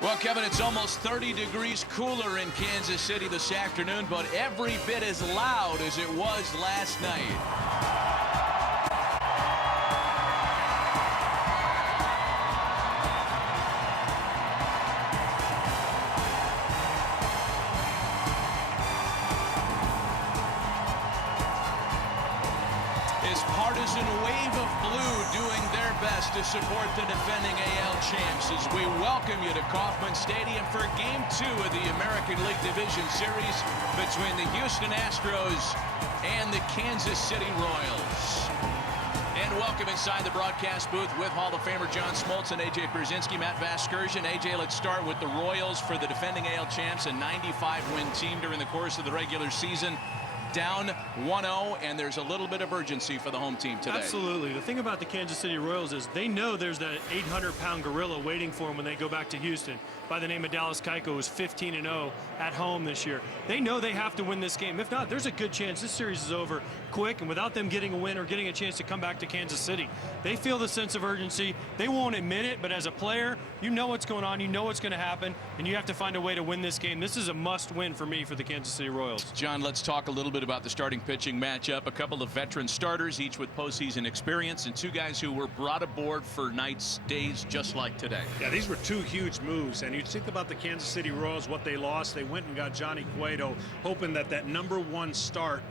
Well, Kevin, it's almost 30 degrees cooler in Kansas City this afternoon, but every bit as loud as it was last night. Partisan wave of blue doing their best to support the defending AL champs as we welcome you to Kauffman Stadium for Game 2 of the American League Division Series between the Houston Astros and the Kansas City Royals. And welcome inside the broadcast booth with Hall of Famer John Smoltz and A.J. Brzezinski, Matt Vasgersian. A.J., let's start with the Royals for the defending AL champs, a 95-win team during the course of the regular season. Down 1-0, and there's a little bit of urgency for the home team today. Absolutely. The thing about the Kansas City Royals is they know there's that 800-pound gorilla waiting for them when they go back to Houston by the name of Dallas Keuchel, who's 15-0 at home this year. They know they have to win this game. If not, there's a good chance this series is over quick, and without them getting a win or getting a chance to come back to Kansas City. They feel the sense of urgency. They won't admit it, but as a player, you know what's going on, you know what's going to happen, and you have to find a way to win this game. This is a must-win for me for the Kansas City Royals. John, let's talk a little bit about the starting pitching matchup. A couple of veteran starters, each with postseason experience, and two guys who were brought aboard for nights, days just like today. Yeah, these were two huge moves, and you think about the Kansas City Royals, what they lost. They went and got Johnny Cueto, hoping that #1 start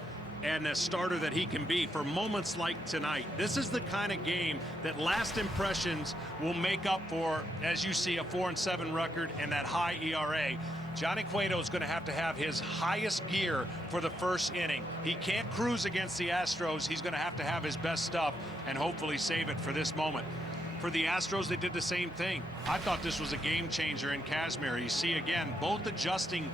and a starter that he can be for moments like tonight. This is the kind of game that last impressions will make up for, as you see, a 4-7 record and that high ERA. Johnny Cueto is going to have his highest gear for the first inning. He can't cruise against the Astros. He's going to have his best stuff and hopefully save it for this moment. For the Astros, they did the same thing. I thought this was a game changer in Kazmir. You see, again, both adjusting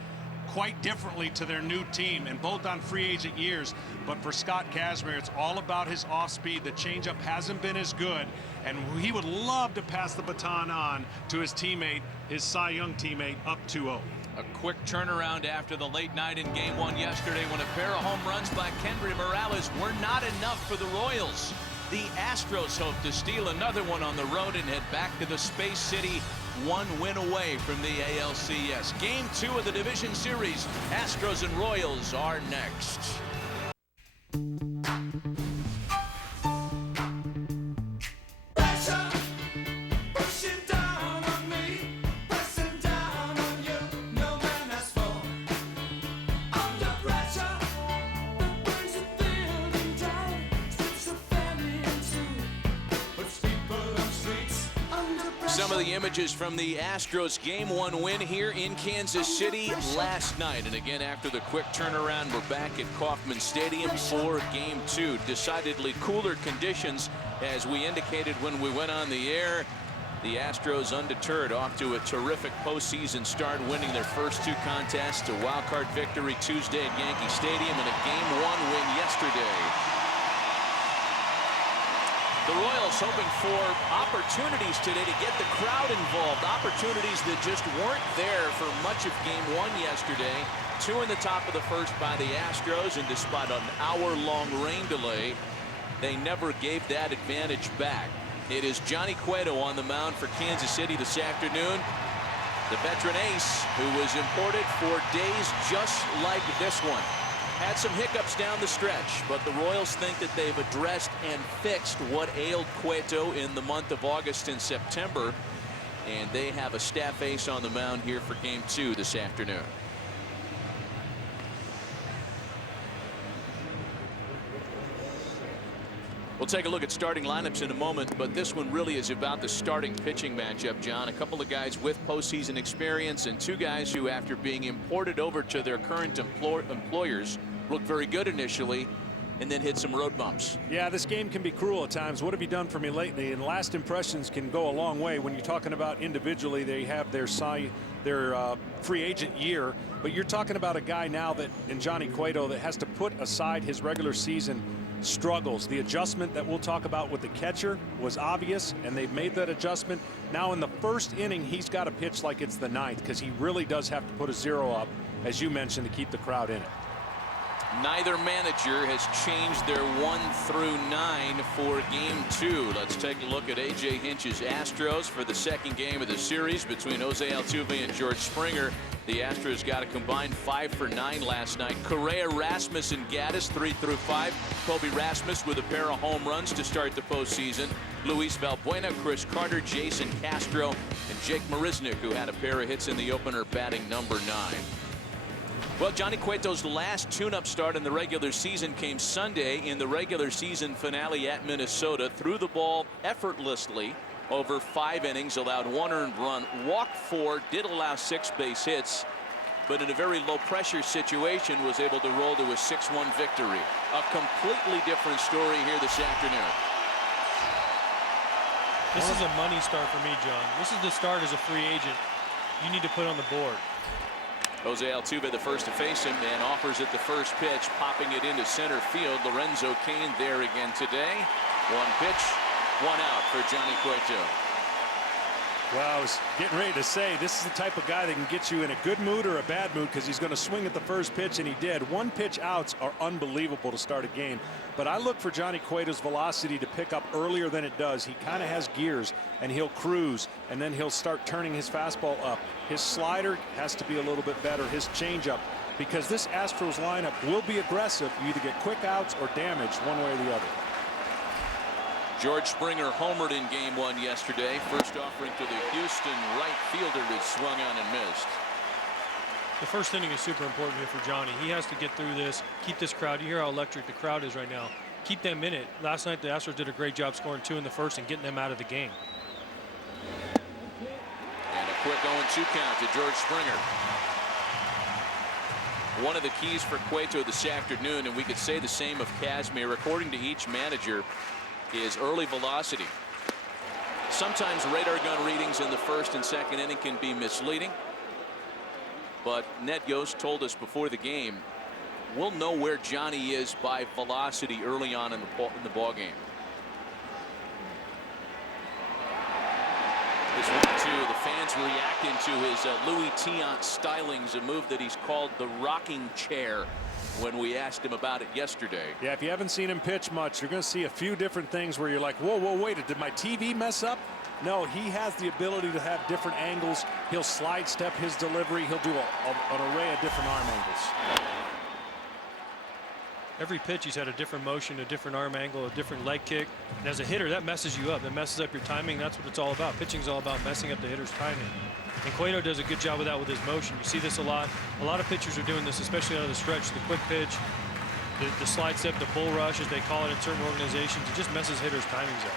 quite differently to their new team and both on free agent years. But for Scott Kazmir, it's all about his off speed. The changeup hasn't been as good, and he would love to pass the baton on to his teammate, his Cy Young teammate, up 2-0. A quick turnaround after the late night in Game 1 yesterday when a pair of home runs by Kendry Morales were not enough for the Royals. The Astros hope to steal another one on the road and head back to the Space City, one win away from the ALCS. Game 2 of the division series, Astros and Royals are next. Some of the images from the Astros Game 1 win here in Kansas City last night. And again, after the quick turnaround, we're back at Kauffman Stadium for Game 2. Decidedly cooler conditions, as we indicated when we went on the air. The Astros undeterred, off to a terrific postseason start, winning their first two contests, a wild-card victory Tuesday at Yankee Stadium and a Game 1 win yesterday. The Royals hoping for opportunities today to get the crowd involved. Opportunities that just weren't there for much of Game 1 yesterday. 2 in the top of the first by the Astros, and despite an hour-long rain delay, they never gave that advantage back. It is Johnny Cueto on the mound for Kansas City this afternoon. The veteran ace who was imported for days just like this one. Had some hiccups down the stretch, but the Royals think that they've addressed and fixed what ailed Cueto in the month of August and September, and they have a staff ace on the mound here for Game 2 this afternoon. We'll take a look at starting lineups in a moment, but this one really is about the starting pitching matchup, John. A couple of guys with postseason experience and two guys who, after being imported over to their current employers, looked very good initially and then hit some road bumps. Yeah, this game can be cruel at times. What have you done for me lately? And last impressions can go a long way. When you're talking about individually, they have their free agent year, but you're talking about a guy now that, in Johnny Cueto, that has to put aside his regular season struggles. The adjustment that we'll talk about with the catcher was obvious, and they've made that adjustment. Now in the first inning, he's got to pitch like it's the ninth, because he really does have to put a 0 up, as you mentioned, to keep the crowd in it. Neither manager has changed their 1 through 9 for game 2. Let's take a look at A.J. Hinch's Astros for the second game of the series between Jose Altuve and George Springer. The Astros got a combined 5 for 9 last night. Correa, Rasmus, and Gaddis 3 through 5. Kobe Rasmus with a pair of home runs to start the postseason. Luis Valbuena, Chris Carter, Jason Castro, and Jake Marisnick, who had a pair of hits in the opener, batting number 9. Well, Johnny Cueto's last tune-up start in the regular season came Sunday in the regular season finale at Minnesota. Threw the ball effortlessly over 5 innings, allowed 1 earned run, walked 4, did allow 6 base hits, but in a very low-pressure situation was able to roll to a 6-1 victory. A completely different story here this afternoon. This is a money start for me, John. This is the start as a free agent you need to put on the board. Jose Altuve the first to face him and offers it the first pitch, popping it into center field. Lorenzo Cain there again today. 1 pitch, 1 out for Johnny Cueto. Well, I was getting ready to say this is the type of guy that can get you in a good mood or a bad mood because he's going to swing at the first pitch, and he did. 1 pitch outs are unbelievable to start a game. But I look for Johnny Cueto's velocity to pick up earlier than it does. He kind of has gears, and he'll cruise, and then he'll start turning his fastball up. His slider has to be a little bit better, his changeup, because this Astros lineup will be aggressive. You either get quick outs or damage one way or the other. George Springer homered in game 1 yesterday. First offering to the Houston right fielder is swung on and missed. The first inning is super important here for Johnny. He has to get through this, keep this crowd. You hear how electric the crowd is right now. Keep them in it. Last night the Astros did a great job scoring 2 in the first and getting them out of the game. And a quick 0-2 count to George Springer. One of the keys for Cueto this afternoon, and we could say the same of Kazmir, according to each manager, is early velocity. Sometimes radar gun readings in the first and second inning can be misleading, but Ned Yost told us before the game we'll know where Johnny is by velocity early on in the ball game. This 1-2, the fans reacting to his Louis Tiant stylings, a move that he's called the rocking chair when we asked him about it yesterday. Yeah, if you haven't seen him pitch much, you're going to see a few different things where you're like, whoa, wait, did my TV mess up? No, he has the ability to have different angles. He'll slide step his delivery. He'll do an array of different arm angles. Every pitch he's had a different motion, a different arm angle, a different leg kick. And as a hitter, that messes you up. That messes up your timing. That's what it's all about. Pitching's all about messing up the hitter's timing. And Cueto does a good job of that with his motion. You see this a lot. A lot of pitchers are doing this, especially out of the stretch. The quick pitch, the slide step, the bull rush, as they call it in certain organizations. It just messes hitters' timings up.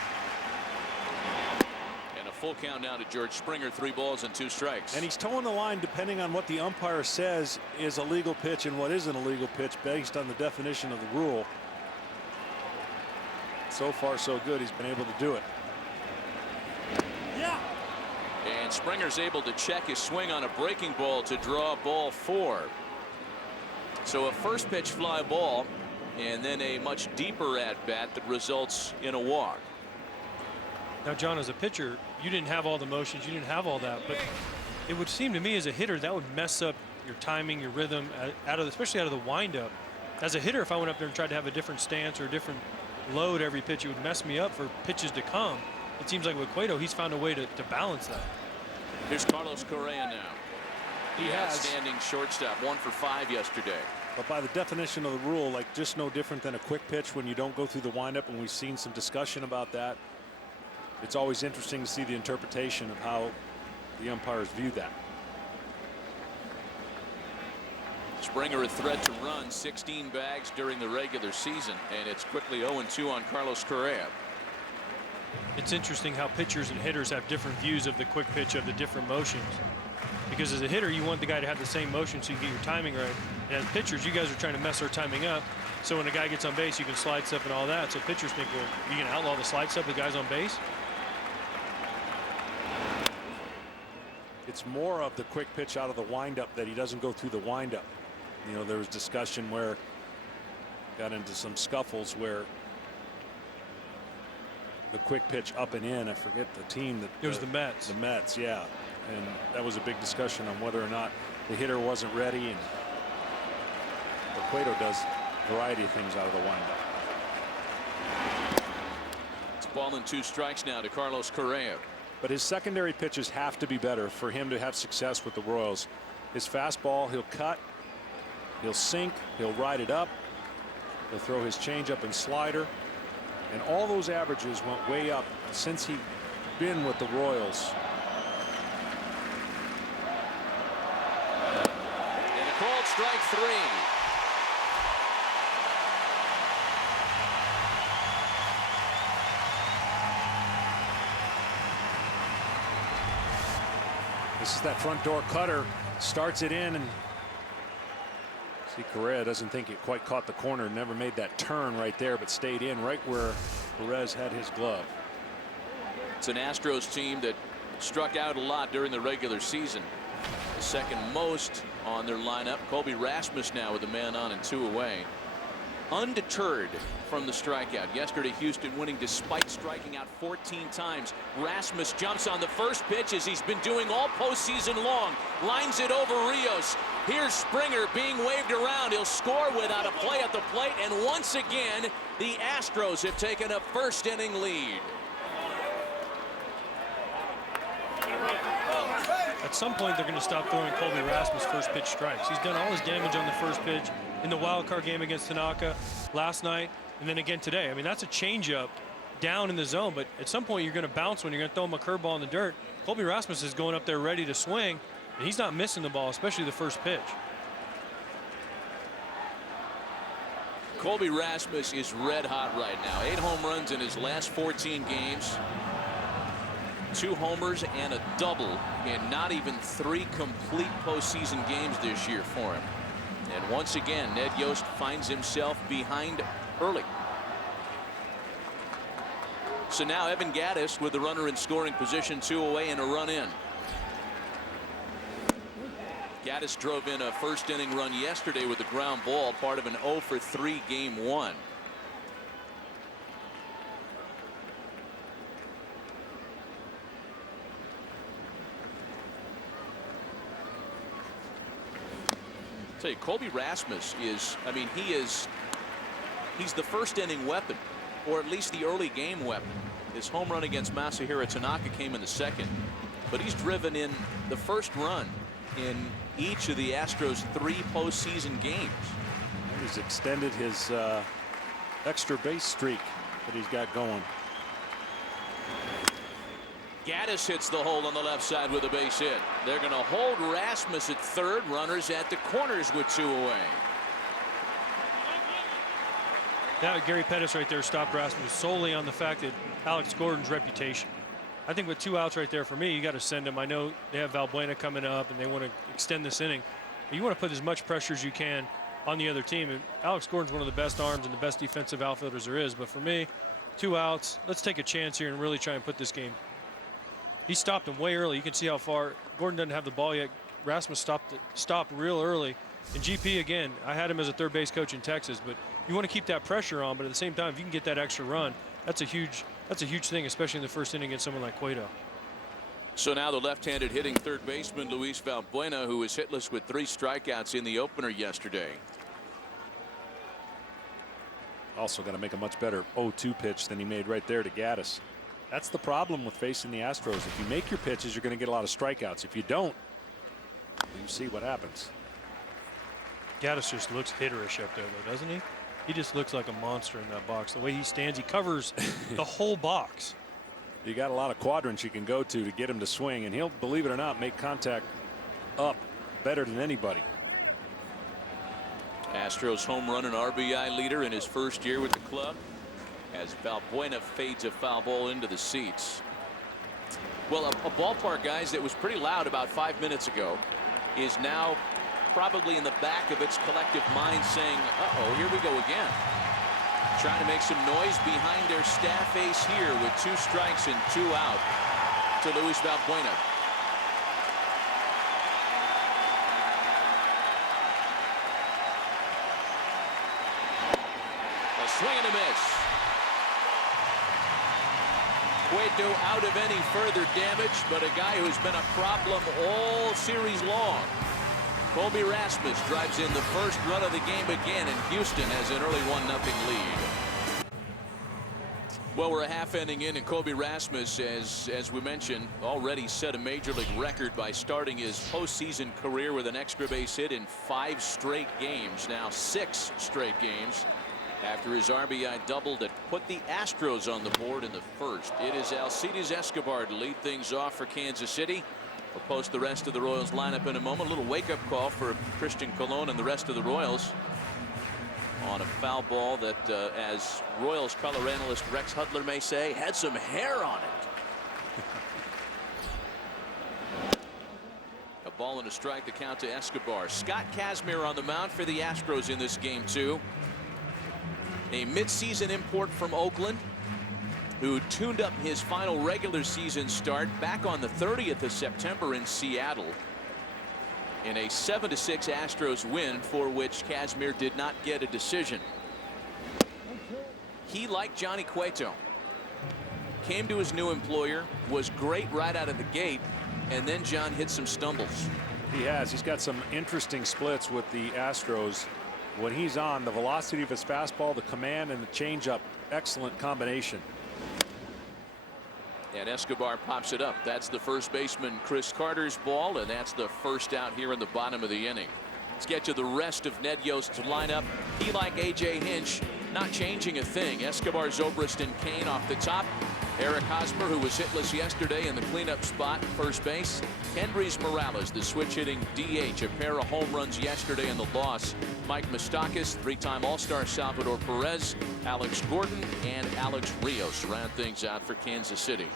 And a full count now to George Springer, 3 balls and 2 strikes. And he's towing the line depending on what the umpire says is a legal pitch and what isn't a legal pitch based on the definition of the rule. So far, so good. He's been able to do it. Yeah. And Springer's able to check his swing on a breaking ball to draw ball 4. So a first pitch fly ball and then a much deeper at bat that results in a walk. Now, John, as a pitcher, you didn't have all the motions, you didn't have all that, but it would seem to me as a hitter that would mess up your timing, your rhythm, especially out of the windup. As a hitter, if I went up there and tried to have a different stance or a different load every pitch, it would mess me up for pitches to come. It seems like with Cueto, he's found a way to balance that. Here's Carlos Correa now. He has outstanding shortstop, 1 for 5 yesterday. But by the definition of the rule, like just no different than a quick pitch when you don't go through the windup, and we've seen some discussion about that. It's always interesting to see the interpretation of how the umpires view that. Springer a threat to run 16 bags during the regular season, and it's quickly 0-2 on Carlos Correa. It's interesting how pitchers and hitters have different views of the quick pitch, of the different motions. Because as a hitter, you want the guy to have the same motion so you can get your timing right. And as pitchers, you guys are trying to mess our timing up. So when a guy gets on base, you can slide step and all that. So pitchers think, well, you can outlaw the slide step, the guy's on base. It's more of the quick pitch out of the windup that he doesn't go through the windup. You know, there was discussion where got into some scuffles where the quick pitch up and in, I forget the team that it was the Mets. The Mets, yeah. And that was a big discussion on whether or not the hitter wasn't ready, and Cueto does variety of things out of the windup. It's ball and 2 strikes now to Carlos Correa. But his secondary pitches have to be better for him to have success with the Royals. His fastball, he'll cut, he'll sink, he'll ride it up, he'll throw his changeup and slider, and all those averages went way up since he's been with the Royals. And a called strike 3. This is that front door cutter, starts it in, and see Correa doesn't think it quite caught the corner, never made that turn right there, but stayed in right where Perez had his glove. It's an Astros team that struck out a lot during the regular season. The second most on their lineup. Colby Rasmus now with a man on and 2 away. Undeterred from the strikeout. Yesterday Houston winning despite striking out 14 times. Rasmus jumps on the first pitch as he's been doing all postseason long. Lines it over Rios. Here's Springer being waved around. He'll score without a play at the plate, and once again the Astros have taken a first inning lead. At some point, they're going to stop throwing Colby Rasmus first pitch strikes. He's done all his damage on the first pitch in the wild card game against Tanaka last night, and then again today. I mean, that's a changeup down in the zone, but at some point you're going to bounce when you're going to throw him a curveball in the dirt. Colby Rasmus is going up there ready to swing, and he's not missing the ball, especially the first pitch. Colby Rasmus is red hot right now. 8 home runs in his last 14 games. 2 homers and a double in not even 3 complete postseason games this year for him. And once again, Ned Yost finds himself behind early. So now Evan Gattis with the runner in scoring position, 2 away and a run in. Gattis drove in a first inning run yesterday with a ground ball, part of an 0 for 3 game 1. Tell you, Colby Rasmus is, I mean, he's the first inning weapon, or at least the early game weapon. His home run against Masahiro Tanaka came in the second, but he's driven in the first run in each of the Astros' 3 postseason games. He's extended his extra base streak that he's got going. Gattis hits the hole on the left side with a base hit. They're going to hold Rasmus at third. Runners at the corners with 2 away. That Gary Pettis right there stopped Rasmus solely on the fact that Alex Gordon's reputation. I think with 2 outs right there for me, you got to send him. I know they have Valbuena coming up and they want to extend this inning, but you want to put as much pressure as you can on the other team. And Alex Gordon's one of the best arms and the best defensive outfielders there is. But for me, 2 outs, let's take a chance here and really try and put this game. He stopped him way early. You can see how far Gordon doesn't have the ball yet. Rasmus stopped real early. And GP, again, I had him as a third base coach in Texas, but you want to keep that pressure on. But at the same time, if you can get that extra run, that's a huge thing, especially in the first inning against someone like Cueto. So now the left-handed hitting third baseman Luis Valbuena, who was hitless with 3 strikeouts in the opener yesterday. Also got to make a much better 0-2 pitch than he made right there to Gattis. That's the problem with facing the Astros. If you make your pitches, you're going to get a lot of strikeouts. If you don't, you see what happens. Gattis just looks hitterish up there, though, doesn't he? He just looks like a monster in that box. The way he stands, he covers the whole box. You got a lot of quadrants you can go to get him to swing, and he'll, believe it or not, make contact up better than anybody. Astros home run and RBI leader in his first year with the club, as Valbuena fades a foul ball into the seats. Well, a ballpark, guys, that was pretty loud about 5 minutes ago is now probably in the back of its collective mind saying, uh-oh, here we go again. Trying to make some noise behind their staff ace here with 2 strikes and 2 out to Luis Valbuena. A swing and a miss. Cueto out of any further damage, but a guy who's been a problem all series long. Colby Rasmus drives in the first run of the game again, and Houston has an early 1-0 lead. Well, we're a half inning in, and Colby Rasmus, as we mentioned, already set a major league record by starting his postseason career with an extra base hit in 5 straight games. Now 6 straight games after his RBI double that put the Astros on the board in the first. It is Alcides Escobar to lead things off for Kansas City. We'll post the rest of the Royals lineup in a moment. A little wake-up call for Christian Colon and the rest of the Royals on a foul ball that, as Royals color analyst Rex Hudler may say, had some hair on it. A ball and a strike to count to Escobar. Scott Kazmir on the mound for the Astros in this game, too. A midseason import from Oakland, who tuned up his final regular season start back on the 30th of September in Seattle in a 7-6 Astros win, for which Kazmir did not get a decision. He, like Johnny Cueto, came to his new employer, was great right out of the gate, and then John hit some stumbles. He has. He's got some interesting splits with the Astros. When he's on, the velocity of his fastball, the command, and the changeup, excellent combination. And Escobar pops it up. That's the first baseman Chris Carter's ball, and that's the first out here in the bottom of the inning. Let's get to the rest of Ned Yost's lineup. He, like A.J. Hinch, not changing a thing. Escobar, Zobrist, and Kane off the top. Eric Hosmer, who was hitless yesterday in the cleanup spot, first base. Kendrys Morales, the switch-hitting DH, a pair of home runs yesterday in the loss. Mike Moustakas, 3-time All-Star Salvador Perez, Alex Gordon, and Alex Rios round things out for Kansas City.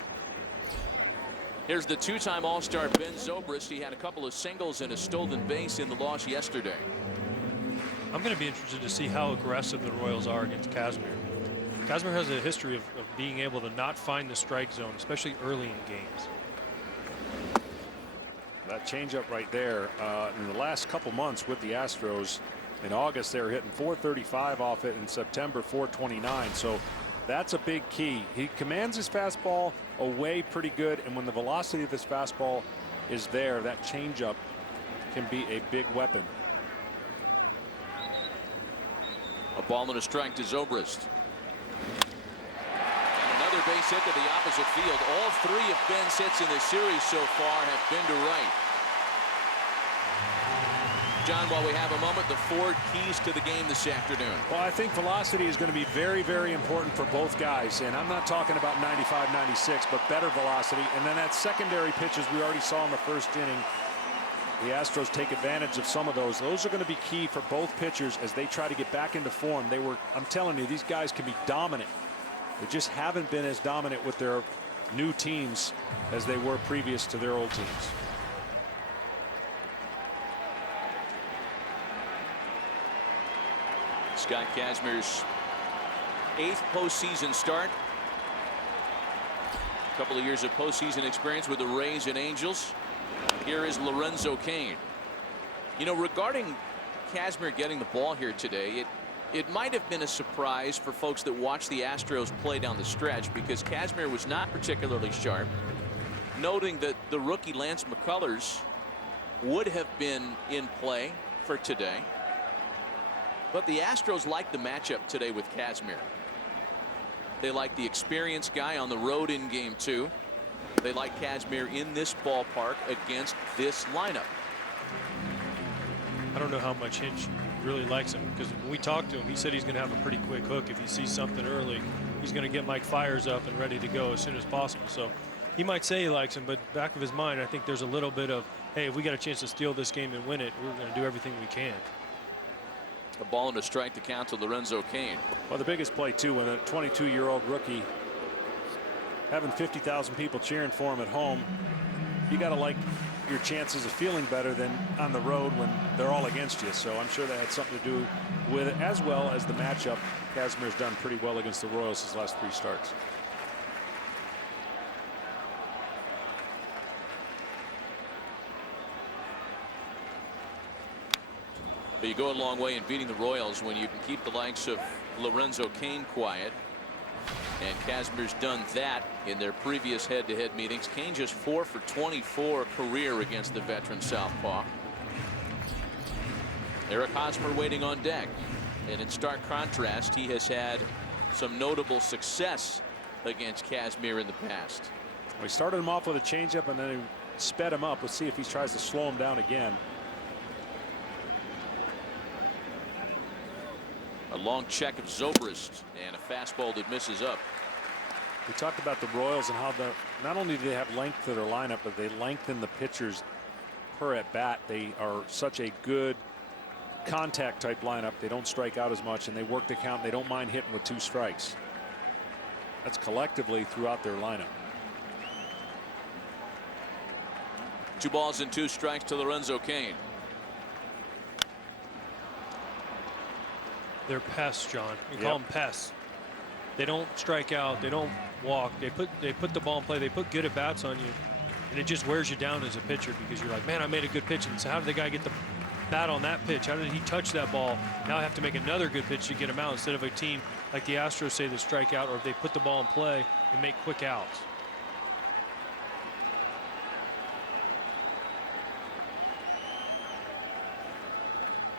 Here's the 2-time All-Star Ben Zobrist. He had a couple of singles and a stolen base in the loss yesterday. I'm going to be interested to see how aggressive the Royals are against Kazmir. Kazmir has a history of being able to not find the strike zone, especially early in games. That changeup right there, in the last couple months with the Astros, in August they were hitting 435 off it, in September 429. So that's a big key. He commands his fastball away pretty good, and when the velocity of his fastball is there, that changeup can be a big weapon. A ball and a strike to Zobrist. Another base hit to the opposite field. All 3 of Ben's hits in the series so far have been to right. John, while we have a moment, the 4 keys to the game this afternoon. Well, I think velocity is going to be very, very important for both guys. And I'm not talking about 95, 96, but better velocity. And then that secondary pitches we already saw in the first inning. The Astros take advantage of some of those. Those are going to be key for both pitchers as they try to get back into form. I'm telling you, these guys can be dominant. They just haven't been as dominant with their new teams as they were previous to their old teams. Scott Kazmir's 8th postseason start. A couple of years of postseason experience with the Rays and Angels. Here is Lorenzo Cain. You know, regarding Kazmir getting the ball here today, it might have been a surprise for folks that watched the Astros play down the stretch, because Kazmir was not particularly sharp, noting that the rookie Lance McCullers would have been in play for today. But the Astros like the matchup today with Kazmir. They like the experienced guy on the road in game 2. They like Kazmir in this ballpark against this lineup. I don't know how much Hinch really likes him, because when we talked to him, he said he's going to have a pretty quick hook. If he sees something early, he's going to get Mike Fiers up and ready to go as soon as possible. So he might say he likes him, but back of his mind, I think there's a little bit of, hey, if we got a chance to steal this game and win it, we're going to do everything we can. A ball and a strike to count to Lorenzo Cain. Well, the biggest play, too, when a 22-year-old rookie having 50,000 people cheering for him at home, you got to like your chances of feeling better than on the road when they're all against you. So I'm sure that had something to do with it, as well as the matchup. Kazmir's done pretty well against the Royals his last 3 starts. But you go a long way in beating the Royals when you can keep the likes of Lorenzo Cain quiet. And Kazmir's done that in their previous head-to-head meetings. Cain just 4 for 24 career against the veteran southpaw. Eric Hosmer waiting on deck. And in stark contrast, he has had some notable success against Kazmir in the past. We started him off with a changeup and then he sped him up. Let's see if he tries to slow him down again. A long check of Zobrist and a fastball that misses up. We talked about the Royals and how not only do they have length to their lineup, but they lengthen the pitchers per at bat. They are such a good contact type lineup. They don't strike out as much and they work the count. They don't mind hitting with 2 strikes. That's collectively throughout their lineup. 2 balls and 2 strikes to Lorenzo Cain. They're pests, John. You call them pests. They don't strike out. They don't walk. They put the ball in play. They put good at bats on you, and it just wears you down as a pitcher because you're like, man, I made a good pitch, and so how did the guy get the bat on that pitch? How did he touch that ball? Now I have to make another good pitch to get him out instead of a team like the Astros say that strike out, or if they put the ball in play and make quick outs.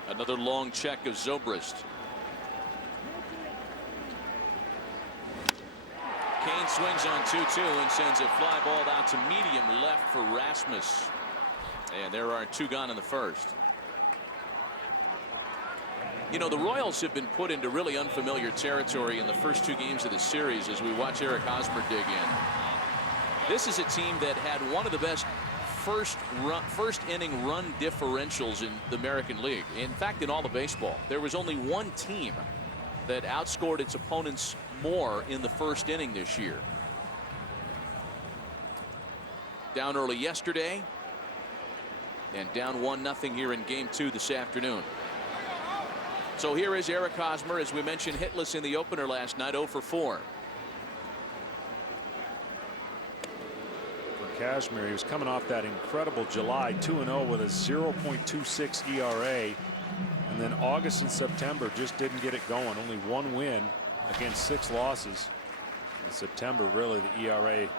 Another long check of Zobrist. Cain swings on 2-2 and sends a fly ball out to medium left for Rasmus. And there are 2 gone in the first. You know, the Royals have been put into really unfamiliar territory in the first 2 games of the series as we watch Eric Hosmer dig in. This is a team that had one of the best first inning run differentials in the American League. In fact, in all of baseball, there was only one team that outscored its opponents more in the first inning this year. Down early yesterday and down 1-0 here in game 2 this afternoon. So here is Eric Hosmer, as we mentioned, hitless in the opener last night, 0 for 4. For Kazmir, he was coming off that incredible July 2-0 with a 0.26 ERA. And then August and September just didn't get it going. Only 1 win against 6 losses. In September, really, the ERA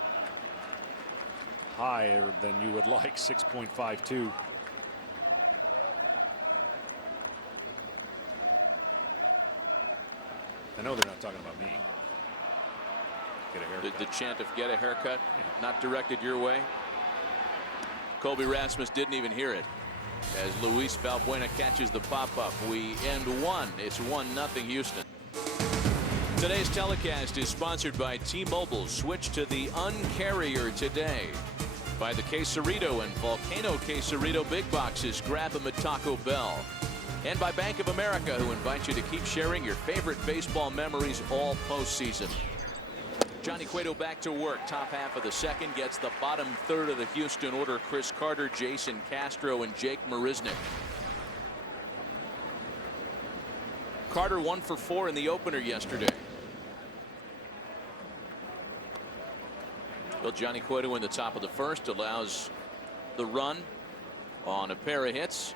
higher than you would like, 6.52. I know they're not talking about me. Get a haircut. The chant of get a haircut, not directed your way. Colby Rasmus didn't even hear it as Luis Valbuena catches the pop-up. We end 1. It's 1-0 Houston. Today's telecast is sponsored by T-Mobile. Switch to the Uncarrier today. By the Quesarito and Volcano Quesarito Big Boxes. Grab them at Taco Bell. And by Bank of America, who invite you to keep sharing your favorite baseball memories all postseason. Johnny Cueto back to work. Top half of the second, gets the bottom third of the Houston order. Chris Carter, Jason Castro, and Jake Marisnick. Carter 1 for 4 in the opener yesterday. Well, Johnny Cueto in the top of the first allows the run on a pair of hits.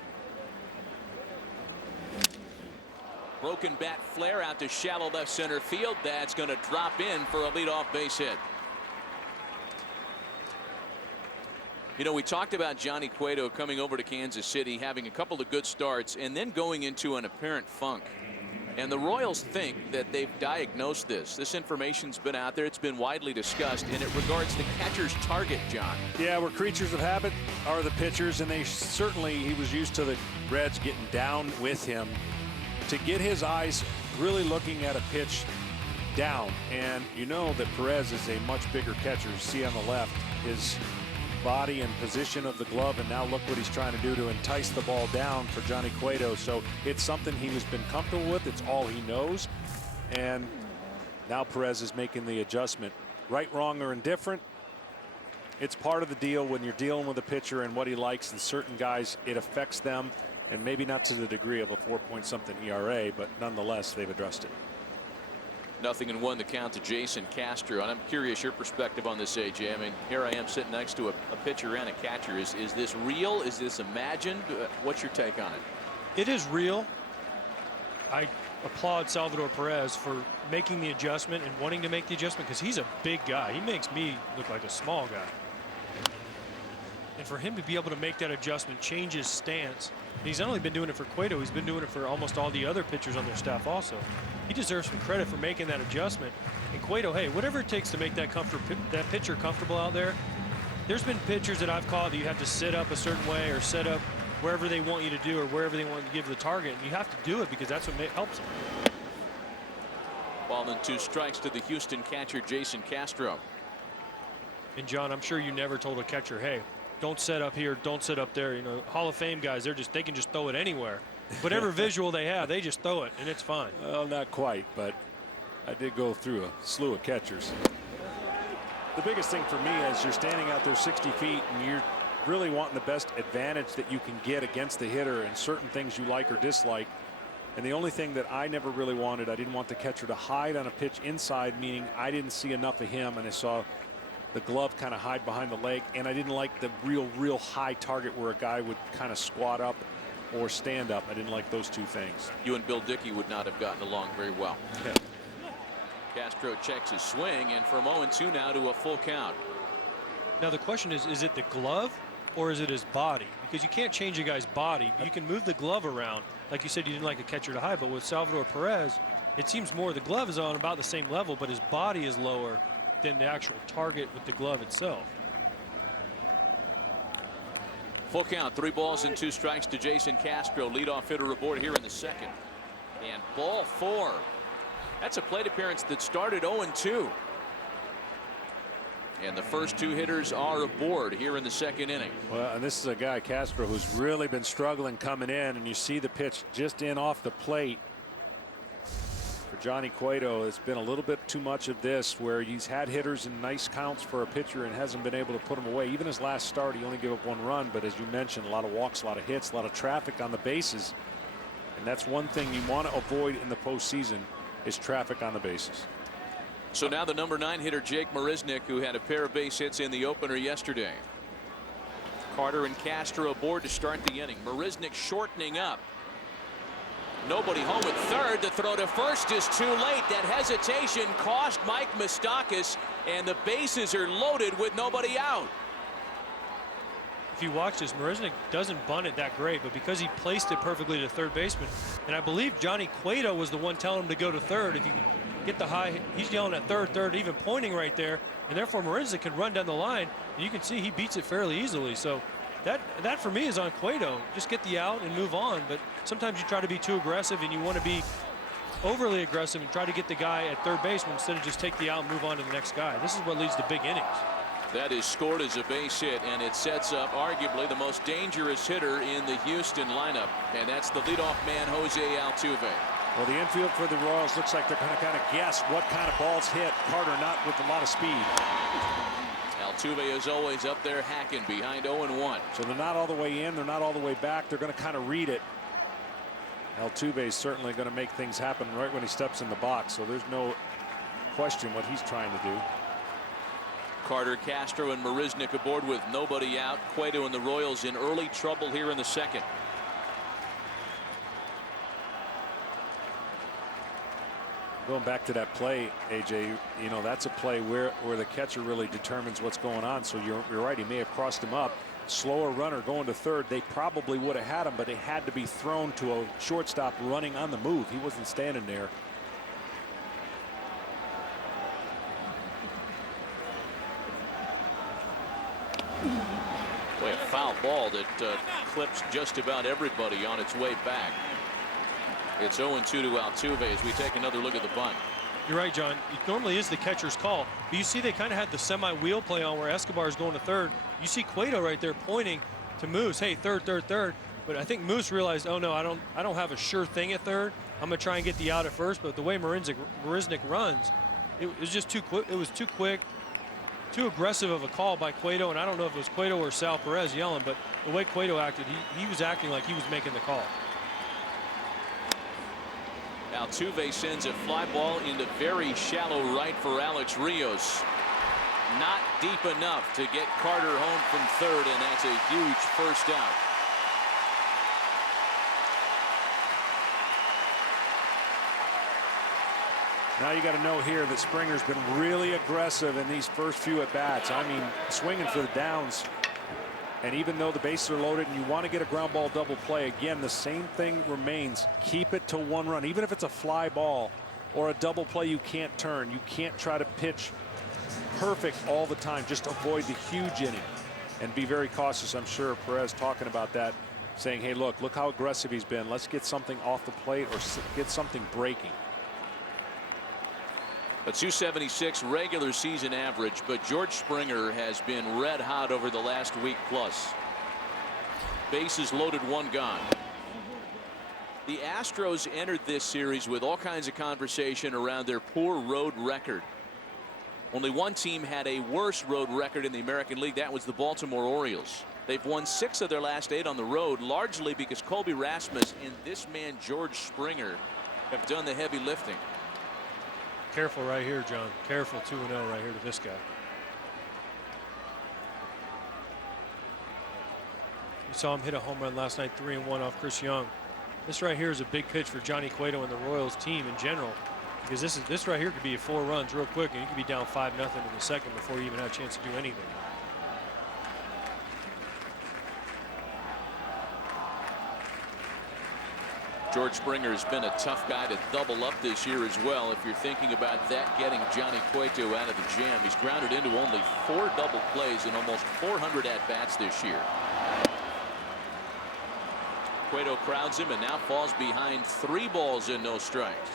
Broken bat flare out to shallow left center field. That's going to drop in for a leadoff base hit. You know, we talked about Johnny Cueto coming over to Kansas City, having a couple of good starts, and then going into an apparent funk. And the Royals think that they've diagnosed this. This information's been out there. It's been widely discussed, and it regards the catcher's target, John. Yeah, we're creatures of habit, are the pitchers, and he was used to the Reds getting down with him. To get his eyes really looking at a pitch down, and you know that Perez is a much bigger catcher. You see on the left his body and position of the glove, and now look what he's trying to do to entice the ball down for Johnny Cueto. So it's something he has been comfortable with. It's all he knows, and now Perez is making the adjustment. Right, wrong, or indifferent, it's part of the deal when you're dealing with a pitcher and what he likes. And certain guys, it affects them. And maybe not to the degree of a 4-point-something ERA, but nonetheless, they've addressed it. 0-1 the count to Jason Castro. And I'm curious your perspective on this, AJ. I mean, here I am sitting next to a pitcher and a catcher. Is this real? Is this imagined? What's your take on it? It is real. I applaud Salvador Perez for making the adjustment and wanting to make the adjustment because he's a big guy. He makes me look like a small guy. And for him to be able to make that adjustment, change his stance, he's not only been doing it for Cueto, he's been doing it for almost all the other pitchers on their staff also. He deserves some credit for making that adjustment. And Cueto, hey, whatever it takes to make that pitcher comfortable out there. There's been pitchers that I've called that you have to sit up a certain way or set up wherever they want you to do or wherever they want you to give the target. And you have to do it because that's what helps them. 2 strikes to the Houston catcher, Jason Castro. And John, I'm sure you never told a catcher, hey, don't set up here, don't set up there. You know, Hall of Fame guys, they can just throw it anywhere. Whatever visual they have, they just throw it, and it's fine. Well, not quite, but I did go through a slew of catchers. The biggest thing for me is you're standing out there 60 feet and you're really wanting the best advantage that you can get against the hitter and certain things you like or dislike. And the only thing that I never really wanted, I didn't want the catcher to hide on a pitch inside, meaning I didn't see enough of him and I saw the glove kind of hide behind the leg, and I didn't like the real high target where a guy would kind of squat up or stand up. I didn't like those two things. You and Bill Dickey would not have gotten along very well. Yeah. Castro checks his swing, and from 0-2 now to a full count. Now the question is it the glove or is it his body? Because you can't change a guy's body. You can move the glove around. Like you said, you didn't like a catcher to hide, but with Salvador Perez, it seems more the glove is on about the same level, but his body is lower than the actual target with the glove itself. Full count, 3 balls and 2 strikes to Jason Castro, leadoff hitter aboard here in the second. And ball 4. That's a plate appearance that started 0-2. And the first 2 hitters are aboard here in the second inning. Well, and this is a guy, Castro, who's really been struggling coming in, and you see the pitch just in off the plate. For Johnny Cueto, it's been a little bit too much of this, where he's had hitters in nice counts for a pitcher and hasn't been able to put them away. Even his last start, he only gave up 1 run, but as you mentioned, a lot of walks, a lot of hits, a lot of traffic on the bases. And that's one thing you want to avoid in the postseason is traffic on the bases. So now the number 9 hitter, Jake Marisnick, who had a pair of base hits in the opener yesterday. Carter and Castro aboard to start the inning. Marisnick shortening up. Nobody home at third. The throw to first is too late. That hesitation cost Mike Moustakas, and the bases are loaded with nobody out. If you watch this, Marisnick doesn't bunt it that great, but because he placed it perfectly to third baseman, and I believe Johnny Cueto was the one telling him to go to third. If you get the high, he's yelling at third, even pointing right there, and therefore Marisnick can run down the line, and you can see he beats it fairly easily. So that for me is on Cueto. Just get the out and move on. But sometimes you try to be too aggressive and you want to be overly aggressive and try to get the guy at third baseman instead of just take the out and move on to the next guy. This is what leads to big innings. That is scored as a base hit, and it sets up arguably the most dangerous hitter in the Houston lineup, and that's the leadoff man, Jose Altuve. Well, the infield for the Royals looks like they're going to kind of guess what kind of balls hit. Carter not with a lot of speed. Altuve is always up there hacking behind 0-1. So they're not all the way in, they're not all the way back. They're going to kind of read it. Altuve is certainly going to make things happen right when he steps in the box, so there's no question what he's trying to do. Carter, Castro, and Marisnick aboard with nobody out. Cueto and the Royals in early trouble here in the second. Going back to that play, AJ, you know, that's a play where the catcher really determines what's going on. So you're right, he may have crossed him up. Slower runner going to third, they probably would have had him, but it had to be thrown to a shortstop running on the move. He wasn't standing there. Boy, a foul ball that clips just about everybody on its way back. It's 0-2 to Altuve as we take another look at the bunt. You're right, John. It normally is the catcher's call, but you see they kind of had the semi-wheel play on where Escobar is going to third. You see Cueto right there pointing to Moose, hey, third. But I think Moose realized, oh no, I don't have a sure thing at third. I'm gonna try and get the out at first. But the way Marisnick runs, it was just too quick. It was too quick, too aggressive of a call by Cueto. And I don't know if it was Cueto or Sal Perez yelling, but the way Cueto acted, he was acting like he was making the call. Altuve sends a fly ball into very shallow right for Alex Rios. Not deep enough to get Carter home from third, and that's a huge first out. Now you got to know here that Springer's been really aggressive in these first few at bats. I mean, swinging for the downs. And even though the bases are loaded and you want to get a ground ball double play, again, the same thing remains. Keep it to 1 run. Even if it's a fly ball or a double play you can't turn, you can't try to pitch perfect all the time. Just avoid the huge inning and be very cautious. I'm sure Perez talking about that, saying, hey, look how aggressive he's been. Let's get something off the plate or get something breaking. A 276 regular season average, but George Springer has been red hot over the last week plus. Bases loaded, 1 gone. The Astros entered this series with all kinds of conversation around their poor road record. Only one team had a worse road record in the American League. That was the Baltimore Orioles. They've won 6 of their last 8 on the road, largely because Colby Rasmus and this man George Springer have done the heavy lifting. Careful right here, John. Careful 2-0 right here to this guy. We saw him hit a home run last night, 3-1 off Chris Young. This right here is a big pitch for Johnny Cueto and the Royals team in general, because this right here could be 4 runs real quick, and you could be down 5-0 in the second before you even have a chance to do anything. George Springer has been a tough guy to double up this year as well. If you're thinking about that, getting Johnny Cueto out of the jam, he's grounded into only 4 double plays in almost 400 at-bats this year. Cueto crowds him and now falls behind 3 balls and no strikes.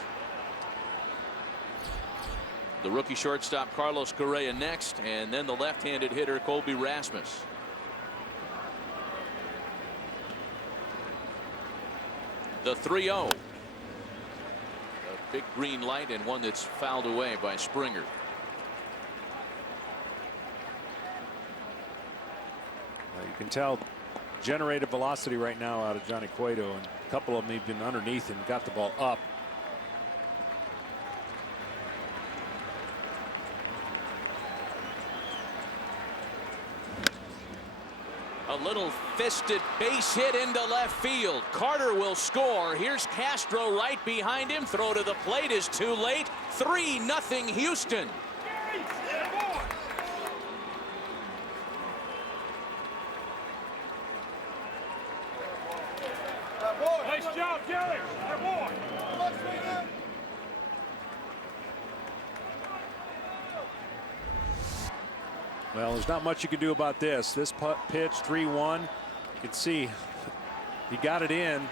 The rookie shortstop Carlos Correa next, and then the left-handed hitter Colby Rasmus. The 3-0. A big green light and one that's fouled away by Springer. You can tell generated velocity right now out of Johnny Cueto, and a couple of them have been underneath and got the ball up. A little fisted base hit into left field. Carter will score. Here's Castro right behind him. Throw to the plate is too late. 3-0 Houston. Nice job, Jerry. Boy. Well, there's not much you can do about this. This pitch, 3-1. You can see he got it in.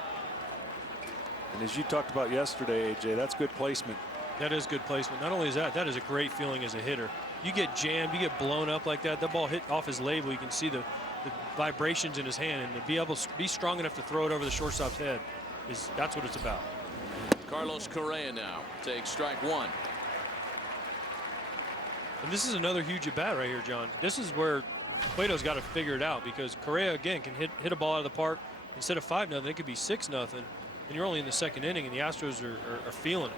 And as you talked about yesterday, AJ, that's good placement. That is good placement. Not only is that is a great feeling as a hitter. You get jammed, you get blown up like that. That ball hit off his label. You can see the vibrations in his hand, and to be able to be strong enough to throw it over the shortstop's head, that's what it's about. Carlos Correa now takes strike 1. And this is another huge at bat right here, John. This is where Cueto's got to figure it out, because Correa again can hit a ball out of the park. Instead of 5-0, it could be 6-0, and you're only in the second inning, and the Astros are feeling it.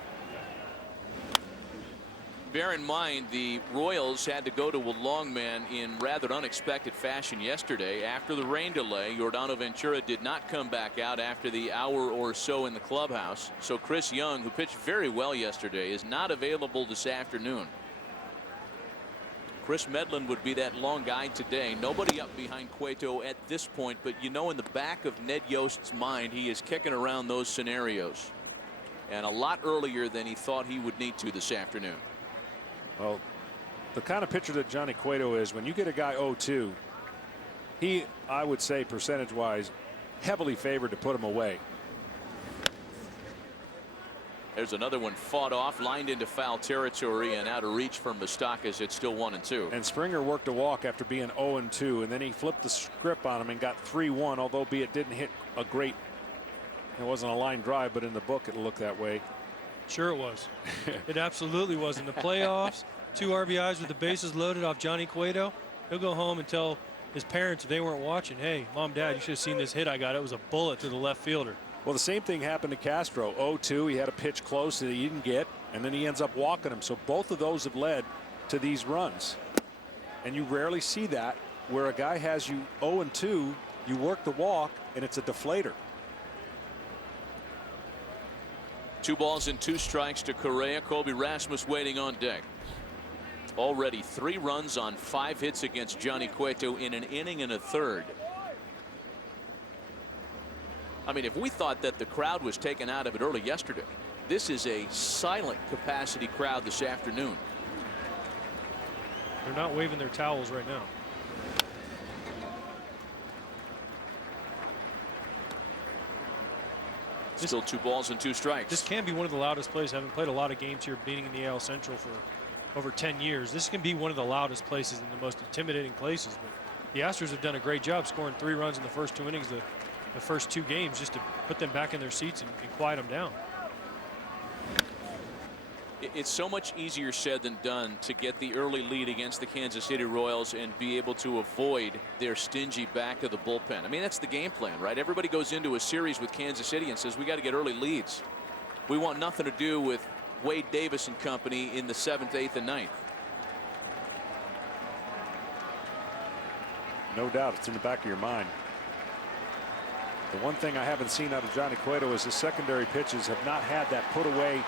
Bear in mind, the Royals had to go to a long man in rather unexpected fashion yesterday. After the rain delay, Yordano Ventura did not come back out after the hour or so in the clubhouse. So Chris Young, who pitched very well yesterday, is not available this afternoon. Chris Medlin would be that long guy today. Nobody up behind Cueto at this point, but you know in the back of Ned Yost's mind, he is kicking around those scenarios. And a lot earlier than he thought he would need to this afternoon. Well, the kind of pitcher that Johnny Cueto is, when you get a guy 0-2, he, I would say, percentage-wise, heavily favored to put him away. There's another one fought off, lined into foul territory, and out of reach for Moustakas. It's still 1-2. And Springer worked a walk after being 0-2, and then he flipped the script on him and got 3-1, although it didn't hit a great, it wasn't a line drive, but in the book it looked that way. Sure it was. It absolutely was. In the playoffs, 2 RBIs with the bases loaded off Johnny Cueto. He'll go home and tell his parents, if they weren't watching, hey, Mom, Dad, you should have seen this hit I got. It was a bullet to the left fielder. Well, the same thing happened to Castro. 0-2, he had a pitch close that he didn't get, and then he ends up walking him. So both of those have led to these runs. And you rarely see that, where a guy has you 0-2, you work the walk, and it's a deflator. 2 balls and 2 strikes to Correa. Colby Rasmus waiting on deck. Already 3 runs on 5 hits against Johnny Cueto in an inning and a third. I mean, if we thought that the crowd was taken out of it early yesterday, this is a silent capacity crowd this afternoon. They're not waving their towels right now. Still 2 balls and 2 strikes. This can be one of the loudest places. I haven't played a lot of games here being in the AL Central for over 10 years. This can be one of the loudest places and the most intimidating places. But the Astros have done a great job scoring 3 runs in the first 2 innings, the first 2 games, just to put them back in their seats and quiet them down. It's so much easier said than done to get the early lead against the Kansas City Royals and be able to avoid their stingy back of the bullpen. I mean, that's the game plan, right? Everybody goes into a series with Kansas City and says, we got to get early leads. We want nothing to do with Wade Davis and company in the 7th, 8th, and 9th. No doubt it's in the back of your mind. The one thing I haven't seen out of Johnny Cueto is his secondary pitches have not had that put away.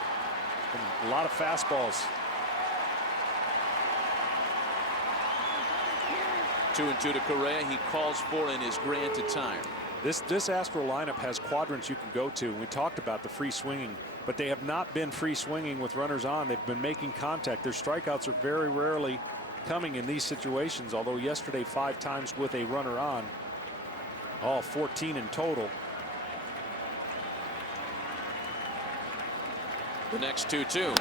A lot of fastballs. 2-2 to Correa. He calls for and is granted time. This Astro lineup has quadrants you can go to. We talked about the free swinging, but they have not been free swinging with runners on. They've been making contact. Their strikeouts are very rarely coming in these situations, although yesterday 5 times with a runner on. All 14 in total. The next 2-2.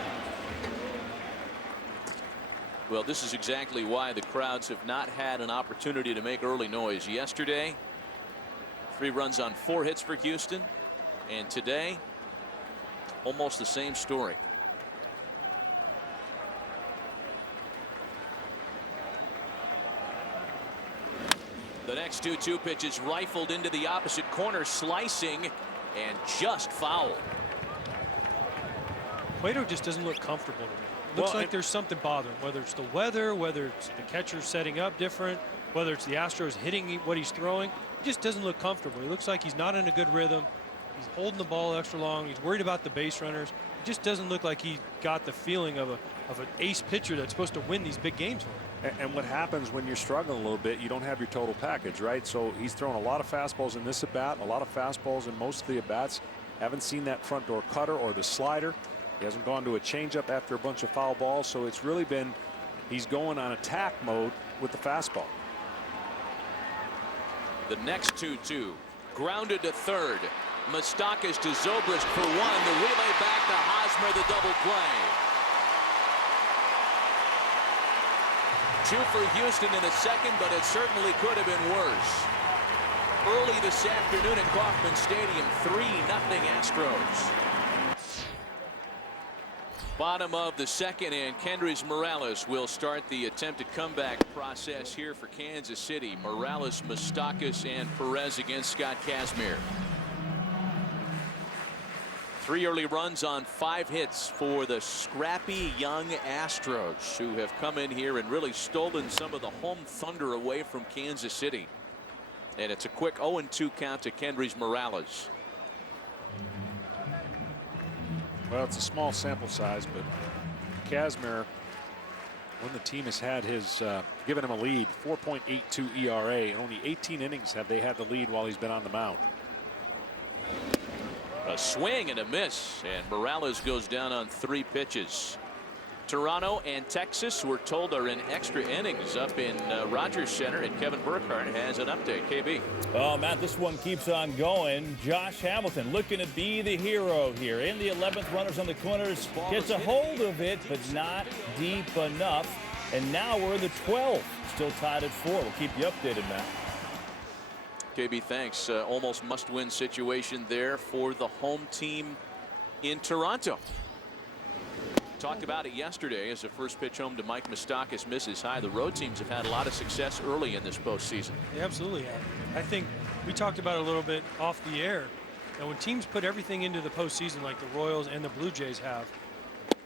Well, this is exactly why the crowds have not had an opportunity to make early noise. Yesterday, 3 runs on 4 hits for Houston, and today almost the same story. The next 2-2 pitch is rifled into the opposite corner, slicing and just foul. Cueto just doesn't look comfortable to me. Looks like there's something bothering, whether it's the weather, whether it's the catcher setting up different, whether it's the Astros hitting what he's throwing. He just doesn't look comfortable. He looks like he's not in a good rhythm. He's holding the ball extra long. He's worried about the base runners. It just doesn't look like he got the feeling of an ace pitcher that's supposed to win these big games for him. And what happens when you're struggling a little bit, you don't have your total package, right? So he's throwing a lot of fastballs in this at bat, a lot of fastballs in most of the at bats. Haven't seen that front door cutter or the slider. He hasn't gone to a changeup after a bunch of foul balls, so it's really been he's going on attack mode with the fastball. The next 2-2 grounded to third. Moustakas to Zobrist for 1. The relay back to Hosmer, the double play. 2 for Houston in the second, but it certainly could have been worse. Early this afternoon at Kauffman Stadium, 3-0 Astros. Bottom of the second, and Kendrys Morales will start the attempted comeback process here for Kansas City. Morales, Moustakas, and Perez against Scott Kazmir. 3 early runs on 5 hits for the scrappy young Astros, who have come in here and really stolen some of the home thunder away from Kansas City. And it's a quick 0-2 count to Kendrys Morales. Well, it's a small sample size, but Kazmir, when the team has had his given him a lead, 4.82 ERA, and only 18 innings have they had the lead while he's been on the mound. A swing and a miss, and Morales goes down on 3 pitches. Toronto and Texas, we're told, are in extra innings up in Rogers Center, and Kevin Burkhardt has an update. KB. Oh, Matt, this one keeps on going. Josh Hamilton looking to be the hero here. In the 11th, runners on the corners, gets a hold of it, but not deep enough. And now we're in the 12th, still tied at 4. We'll keep you updated, Matt. KB, thanks. Almost must-win situation there for the home team in Toronto. Talked about it yesterday as the first pitch home to Mike Moustakas misses high. The road teams have had a lot of success early in this postseason. They absolutely have. I think we talked about it a little bit off the air. And when teams put everything into the postseason like the Royals and the Blue Jays have, it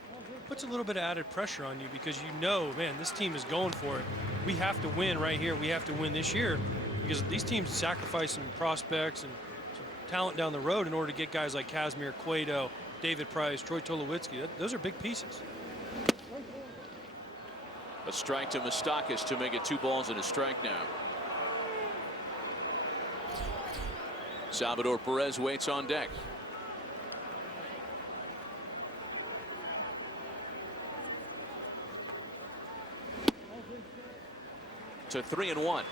puts a little bit of added pressure on you because you know, man, this team is going for it. We have to win right here. We have to win this year because these teams sacrifice some prospects and some talent down the road in order to get guys like Kazmir, Cueto, David Price, Troy Tulowitzki. Those are big pieces. A strike to Moustakas to make it 2 balls and a strike now. Salvador Perez waits on deck. To 3-1.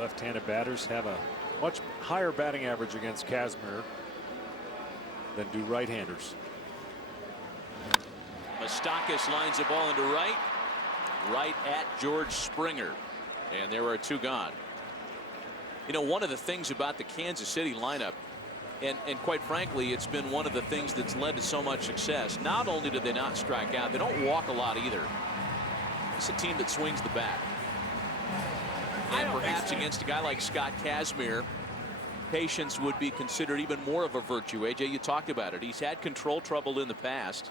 Left-handed batters have a much higher batting average against Kazmir than do right-handers. Moustakas lines the ball into right. Right at George Springer. And there are 2 gone. You know, one of the things about the Kansas City lineup, and quite frankly, it's been one of the things that's led to so much success. Not only do they not strike out, they don't walk a lot either. It's a team that swings the bat. And perhaps against a guy like Scott Kazmir, patience would be considered even more of a virtue. AJ, you talked about it. He's had control trouble in the past.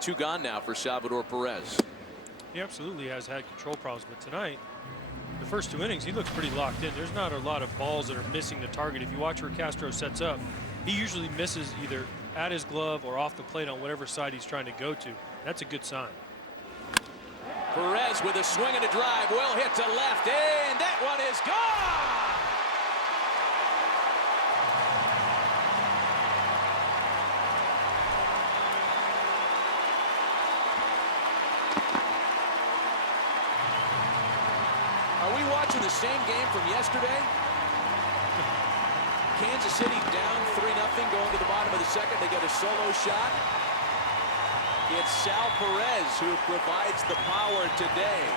2 gone now for Salvador Perez. He absolutely has had control problems, but tonight, the first 2 innings, he looks pretty locked in. There's not a lot of balls that are missing the target. If you watch where Castro sets up, he usually misses either at his glove or off the plate on whatever side he's trying to go to. That's a good sign. Perez with a swing and a drive. Will hit to left, and that one is gone. Are we watching the same game from yesterday? Kansas City down 3-0 going to the bottom of the second. They get a solo shot. It's Sal Perez who provides the power today.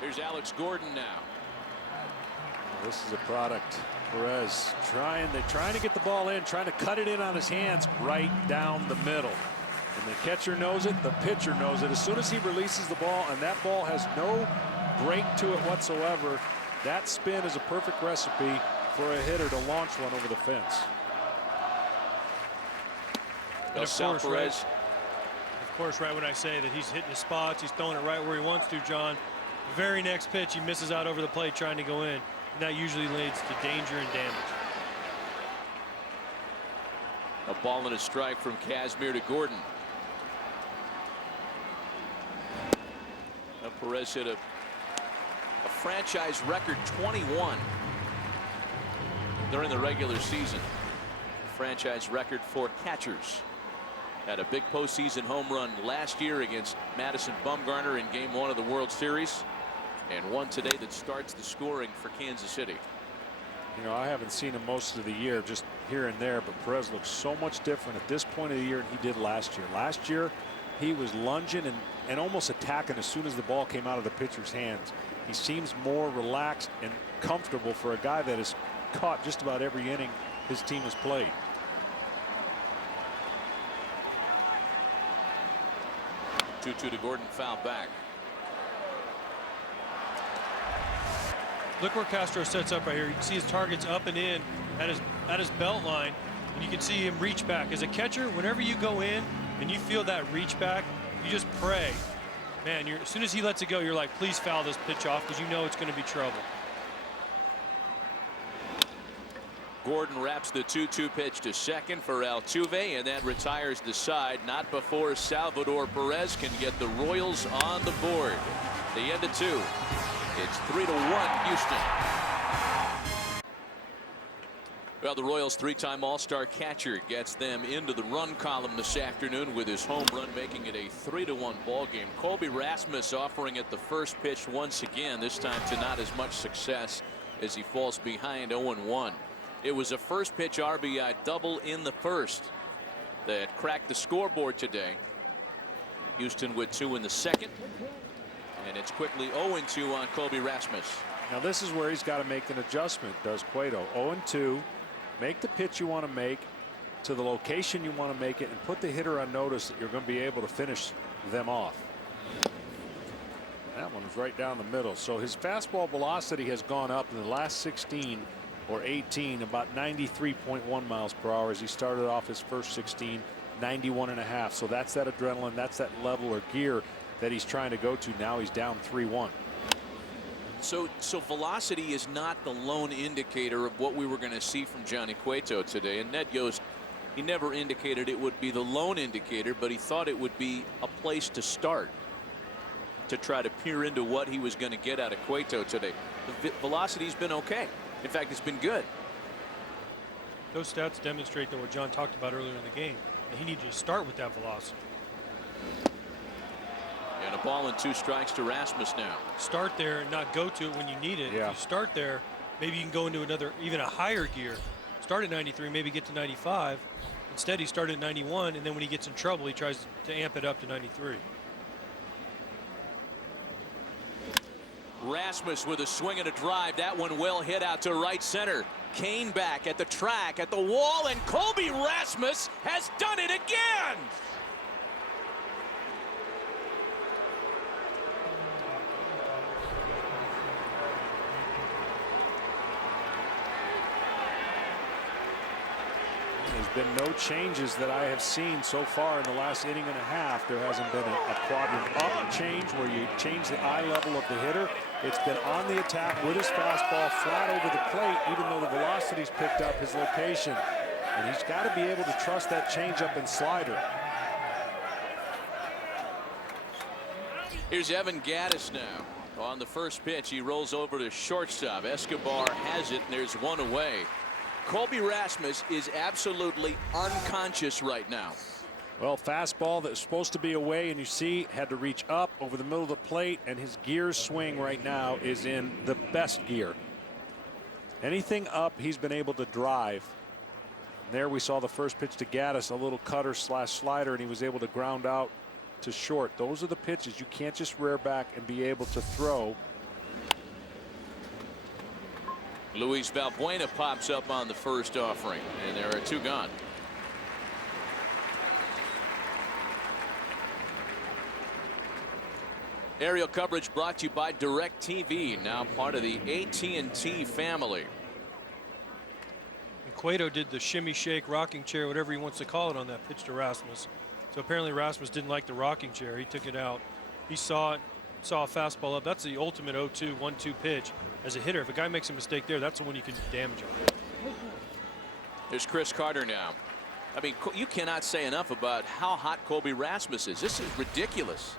Here's Alex Gordon now. This is a product. Perez they're trying to get the ball in, trying to cut it in on his hands right down the middle. And the catcher knows it, the pitcher knows it. As soon as he releases the ball and that ball has no break to it whatsoever, that spin is a perfect recipe for a hitter to launch one over the fence. And of course, right when I say that he's hitting the spots, he's throwing it right where he wants to, John. The very next pitch, he misses out over the plate trying to go in. And that usually leads to danger and damage. A ball and a strike from Kazmir to Gordon. Now Perez hit a franchise record 21 during the regular season. Franchise record for catchers. Had a big postseason home run last year against Madison Bumgarner in Game 1 of the World Series. And one today that starts the scoring for Kansas City. You know, I haven't seen him most of the year, just here and there, but Perez looks so much different at this point of the year than he did last year. Last year, he was lunging and almost attacking as soon as the ball came out of the pitcher's hands. He seems more relaxed and comfortable for a guy that has caught just about every inning his team has played. Two to Gordon, foul back. Look where Castro sets up right here. You can see his targets up and in at his belt line, and you can see him reach back. As a catcher, whenever you go in and you feel that reach back, you just pray. Man, as soon as he lets it go, you're like, please foul this pitch off, because you know it's going to be trouble. Gordon wraps the 2-2 pitch to second for Altuve, and that retires the side. Not before Salvador Perez can get the Royals on the board. The end of 2. It's 3-1 Houston. Well, the Royals' 3-time All-Star catcher gets them into the run column this afternoon with his home run, making it a 3-1 ball game. Colby Rasmus offering at the first pitch once again, this time to not as much success as he falls behind 0-1. It was a first pitch RBI double in the first that cracked the scoreboard today. Houston with 2 in the second. And it's quickly 0-2 on Colby Rasmus. Now this is where he's got to make an adjustment, does Cueto. 0-2. Make the pitch you want to make to the location you want to make it, and put the hitter on notice that you're going to be able to finish them off. That one was right down the middle. So his fastball velocity has gone up in the last 16 or 18, about 93.1 miles per hour as he started off his first 16, 91.5. So that's that adrenaline, that's that level or gear that he's trying to go to. Now he's down 3-1. So velocity is not the lone indicator of what we were going to see from Johnny Cueto today. And Ned Yost, he never indicated it would be the lone indicator, but he thought it would be a place to start to try to peer into what he was going to get out of Cueto today. The velocity's been okay. In fact, it's been good. Those stats demonstrate that what John talked about earlier in the game, that he needed to start with that velocity. And a ball and 2 strikes to Rasmus now. Start there and not go to it when you need it. Yeah. If you start there, maybe you can go into another, even a higher gear. Start at 93, maybe get to 95. Instead, he started at 91, and then when he gets in trouble, he tries to amp it up to 93. Rasmus with a swing and a drive. That one well hit out to right center. Kane back at the track, at the wall, and Colby Rasmus has done it again. There's been no changes that I have seen so far in the last inning and a half. There hasn't been a quadrant up change where you change the eye level of the hitter. It's been on the attack with his fastball flat over the plate, even though the velocity's picked up his location. And he's got to be able to trust that changeup and slider. Here's Evan Gattis now. On the first pitch, he rolls over to shortstop. Escobar has it, and there's one away. Colby Rasmus is absolutely unconscious right now. Well, fastball that was supposed to be away, and you see had to reach up over the middle of the plate, and his gear swing right now is in the best gear. Anything up, he's been able to drive. And there we saw the first pitch to Gattis, a little cutter slash slider, and he was able to ground out to short. Those are the pitches you can't just rear back and be able to throw. Luis Valbuena pops up on the first offering, and there are 2 gone. Aerial coverage brought to you by DirecTV, now part of the AT&T family. And Cueto did the shimmy, shake, rocking chair, whatever he wants to call it, on that pitch to Rasmus. So apparently Rasmus didn't like the rocking chair. He took it out. He saw it, saw a fastball up. That's the ultimate 0-2, 1-2 pitch. As a hitter, if a guy makes a mistake there, that's the one you can damage him. There's Chris Carter now. I mean, you cannot say enough about how hot Colby Rasmus is. This is ridiculous.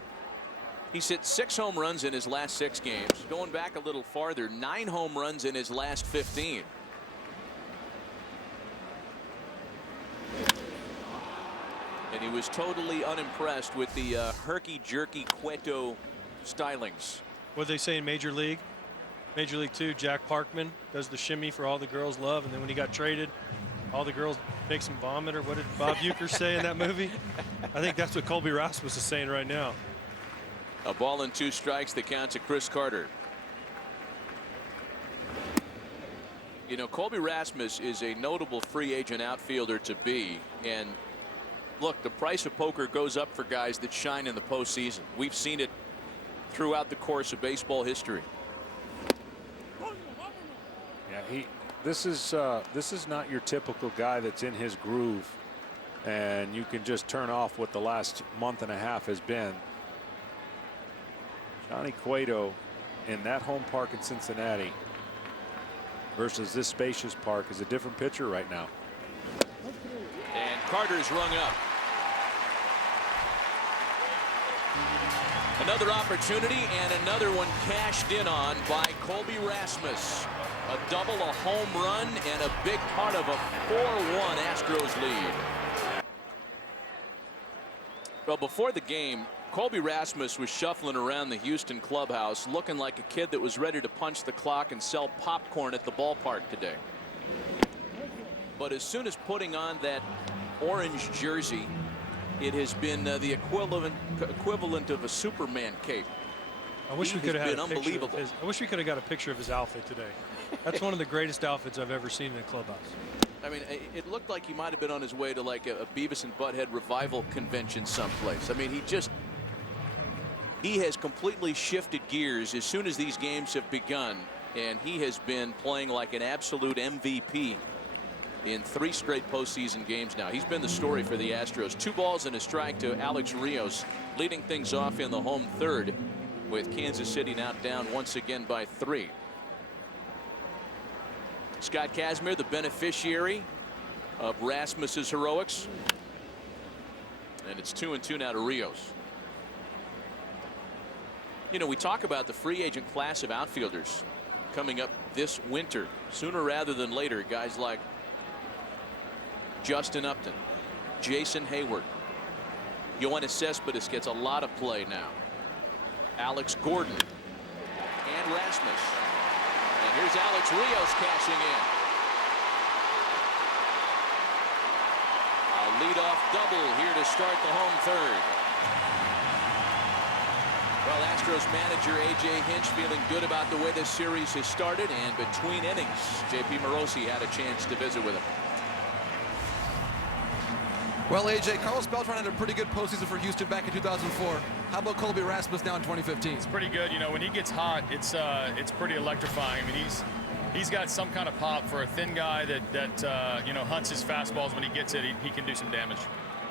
He's hit 6 home runs in his last 6 games. Going back a little farther, 9 home runs in his last 15. And he was totally unimpressed with the herky-jerky Cueto stylings. What do they say in Major League? Major League 2, Jack Parkman does the shimmy for all the girls love, and then when he got traded, all the girls make him vomit, or what did Bob Uecker say in that movie? I think that's what Colby Rasmus is saying right now. A ball and 2 strikes, the count to Chris Carter. You know, Colby Rasmus is a notable free agent outfielder to be, and look, the price of poker goes up for guys that shine in the postseason. We've seen it throughout the course of baseball history. Yeah, this is not your typical guy that's in his groove, and you can just turn off what the last month and a half has been. Johnny Cueto in that home park in Cincinnati versus this spacious park is a different pitcher right now. And Carter's rung up. Another opportunity and another one cashed in on by Colby Rasmus. A double, a home run, and a big part of a 4-1 Astros lead. Well, before the game, Colby Rasmus was shuffling around the Houston clubhouse looking like a kid that was ready to punch the clock and sell popcorn at the ballpark today. But as soon as putting on that orange jersey, it has been the equivalent of a Superman cape. I wish we could have had a unbelievable. picture of his, I wish we could have got a picture of his outfit today. That's one of the greatest outfits I've ever seen in a clubhouse. I mean, it looked like he might have been on his way to like a Beavis and Butthead revival convention someplace. I mean, he has completely shifted gears as soon as these games have begun. and he has been playing like an absolute MVP in 3 straight postseason games now. He's been the story for the Astros. 2 balls and a strike to Alex Rios, leading things off in the home third, with Kansas City now down once again by 3. Scott Kazmir, the beneficiary of Rasmus's heroics, and it's 2-2 now to Rios. You know, we talk about the free agent class of outfielders coming up this winter. Sooner rather than later, guys like Justin Upton, Jason Hayward, Yoenis Cespedes gets a lot of play now. Alex Gordon and Rasmus. And here's Alex Rios cashing in. A leadoff double here to start the home third. Well, Astros manager A.J. Hinch feeling good about the way this series has started, and between innings, J.P. Morosi had a chance to visit with him. Well, AJ, Carlos Beltran had a pretty good postseason for Houston back in 2004. How about Colby Rasmus now in 2015? It's pretty good. You know, when he gets hot, it's pretty electrifying. I mean, he's got some kind of pop for a thin guy that you know, hunts his fastballs. When he gets it, he can do some damage.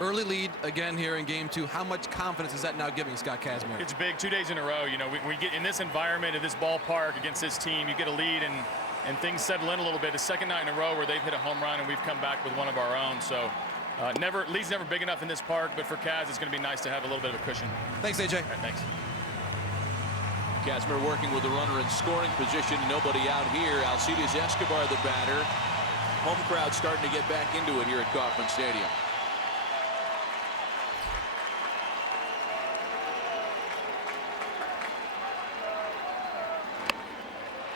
Early lead again here in game 2. How much confidence is that now giving Scott Kazmir? It's big. 2 days in a row. You know, we get in this environment, at this ballpark, against this team, you get a lead and things settle in a little bit. The second night in a row where they've hit a home run and we've come back with one of our own. So lead's never big enough in this park, but for Kaz, it's going to be nice to have a little bit of a cushion. Thanks, AJ. All right, thanks. Kazmir working with the runner in scoring position. Nobody out here. Alcides Escobar, the batter. Home crowd starting to get back into it here at Kauffman Stadium.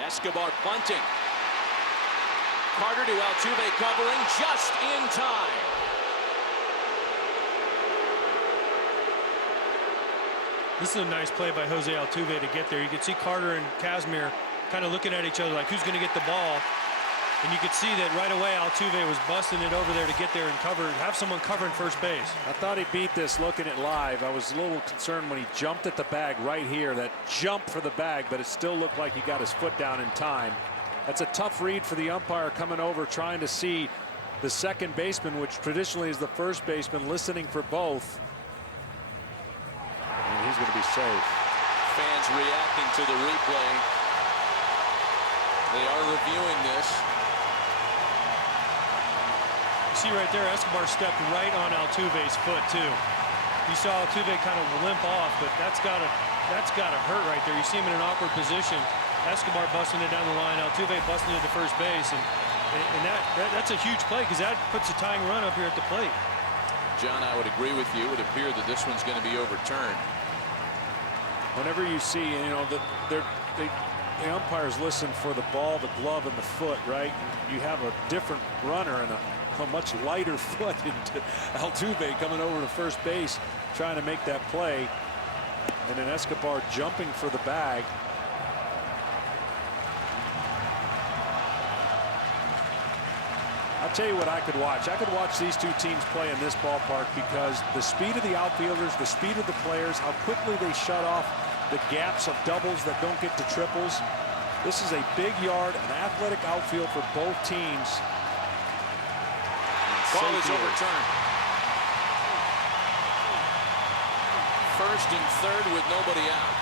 Escobar bunting. Carter to Altuve covering just in time. This is a nice play by Jose Altuve to get there. You can see Carter and Kazmir kind of looking at each other like who's going to get the ball. And you could see that right away Altuve was busting it over there to get there and have someone covering first base. I thought he beat this looking at live. I was a little concerned when he jumped at the bag right here, that jump for the bag, but it still looked like he got his foot down in time. That's a tough read for the umpire coming over, trying to see the second baseman, which traditionally is the first baseman, listening for both. And he's going to be safe. Fans reacting to the replay. They are reviewing this. See right there, Escobar stepped right on Altuve's foot too. You saw Altuve kind of limp off, but that's gotta hurt right there. You see him in an awkward position. Escobar busting it down the line, Altuve busting it to first base, and that's a huge play because that puts a tying run up here at the plate. John, I would agree with you. It would appear that this one's going to be overturned. Whenever you see, you know, the umpires listen for the ball, the glove, and the foot, right? You have a different runner and a much lighter foot into Altuve coming over to first base, trying to make that play, and then Escobar jumping for the bag. I'll tell you what I could watch. I could watch these two teams play in this ballpark because the speed of the outfielders, the speed of the players, how quickly they shut off the gaps of doubles that don't get to triples. This is a big yard, an athletic outfield for both teams. Ball is overturned. First and third with nobody out.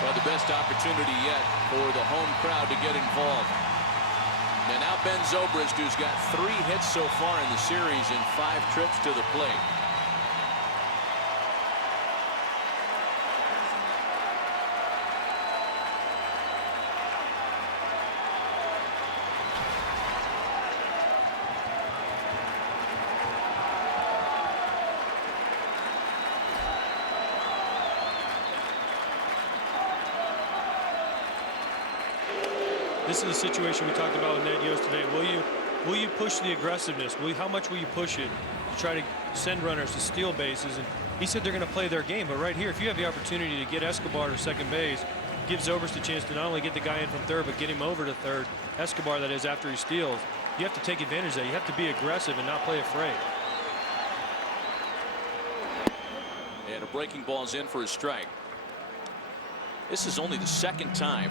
Well, the best opportunity yet for the home crowd to get involved. And now Ben Zobrist, who's got 3 hits so far in the series in 5 trips to the plate. This is a situation we talked about with Ned Yost today. Will you push the aggressiveness? How much will you push it to try to send runners to steal bases? And he said they're going to play their game. But right here, if you have the opportunity to get Escobar to second base, give Zobrist a chance to not only get the guy in from third, but get him over to third. Escobar, that is, after he steals. You have to take advantage of that. You have to be aggressive and not play afraid. And a breaking ball's in for a strike. This is only the second time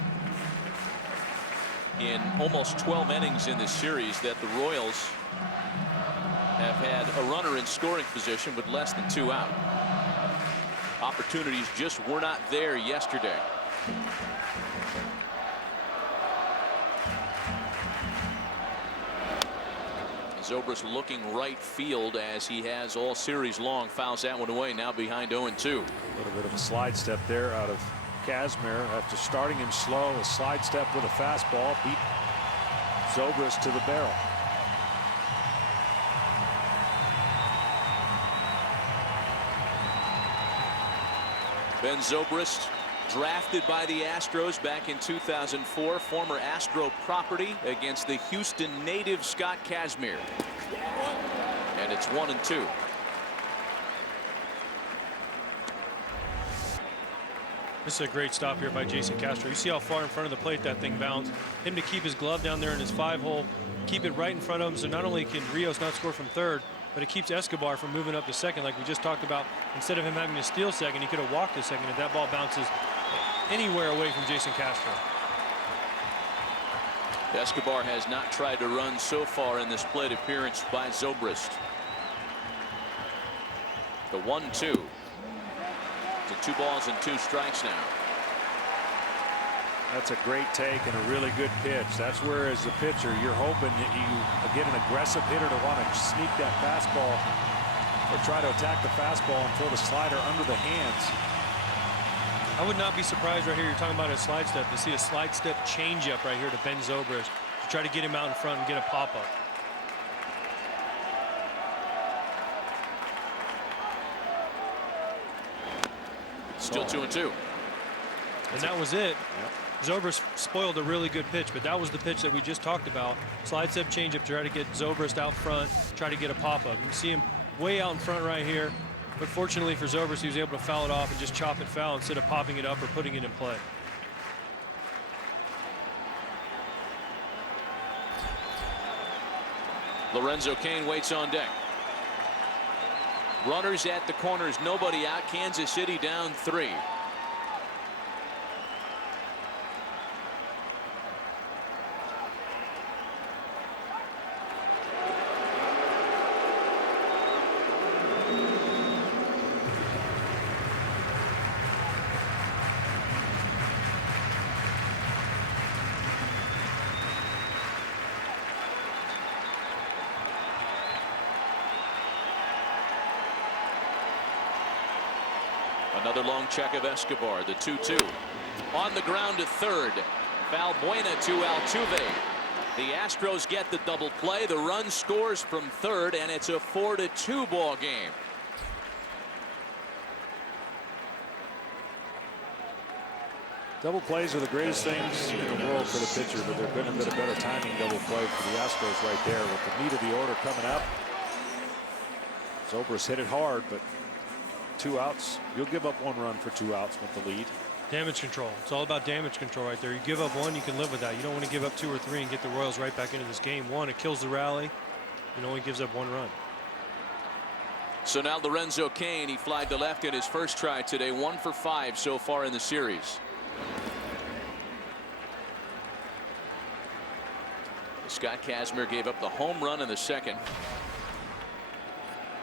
in almost 12 innings in this series that the Royals have had a runner in scoring position with less than 2 out. Opportunities just were not there yesterday. Zobrist looking right field as he has all series long. Fouls that one away, now behind 0-2. A little bit of a slide step there out of Kazmir after starting him slow. A slide step with a fastball beat Zobrist to the barrel. Ben Zobrist, drafted by the Astros back in 2004, former Astro property against the Houston native Scott Kazmir. And it's 1-2. This is a great stop here by Jason Castro. You see how far in front of the plate that thing bounced. Him to keep his glove down there in his 5-hole, keep it right in front of him, so not only can Rios not score from third, but it keeps Escobar from moving up to second like we just talked about. Instead of him having to steal second, he could have walked to second if that ball bounces anywhere away from Jason Castro. Escobar has not tried to run so far in this plate appearance by Zobrist. The 1-2 to 2 balls and 2 strikes now. That's a great take and a really good pitch. That's where, as a pitcher, you're hoping that you get an aggressive hitter to want to sneak that fastball or try to attack the fastball and throw the slider under the hands. I would not be surprised right here. You're talking about a slide step, to see a slide step changeup right here to Ben Zobrist to try to get him out in front and get a pop up. Still 2-2. And that was it. Yep. Zobrist spoiled a really good pitch, but that was the pitch that we just talked about. Slide step changeup to try to get Zobrist out front, try to get a pop up. You can see him way out in front right here. But fortunately for Zobrist, he was able to foul it off and just chop it foul instead of popping it up or putting it in play. Lorenzo Cain waits on deck. Runners at the corners, nobody out. Kansas City down 3. Another long check of Escobar, the 2-2. On the ground to third. Valbuena to Altuve. The Astros get the double play. The run scores from third, and it's a 4-2 ball game. Double plays are the greatest things in the world for the pitcher, but there could have been a better timing double play for the Astros right there with the meat of the order coming up. Zobrist hit it hard, but 2 outs. You'll give up 1 run for 2 outs with the lead. Damage control. It's all about damage control right there. You give up 1, you can live with that. You don't want to give up 2 or 3 and get the Royals right back into this game. 1, it kills the rally. It only gives up 1 run. So now Lorenzo Cain, he flied to left in his first try today. 1 for 5 so far in the series. Scott Kazmir gave up the home run in the second.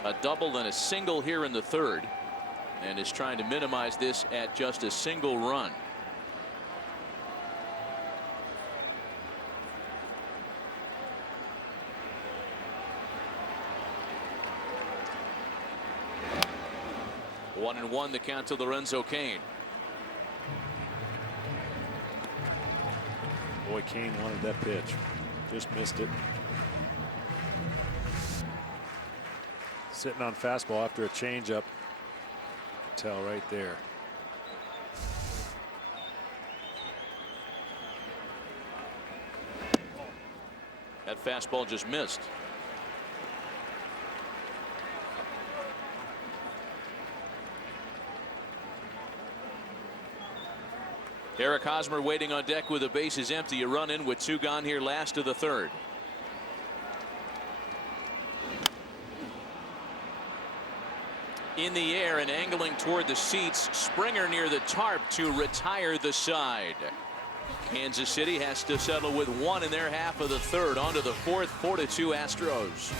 A double and a single here in the third, and is trying to minimize this at just a single run. One and one, the count to Lorenzo Cain. Boy, Cain wanted that pitch. Just missed it. Sitting on fastball after a changeup. Tell right there. That fastball just missed. Eric Hosmer waiting on deck with the bases empty. A run in with 2 gone here last of the 3rd. In the air and angling toward the seats. Springer near the tarp to retire the side. Kansas City has to settle with 1 in their half of the 3rd. On to the 4th. 4-2 Astros.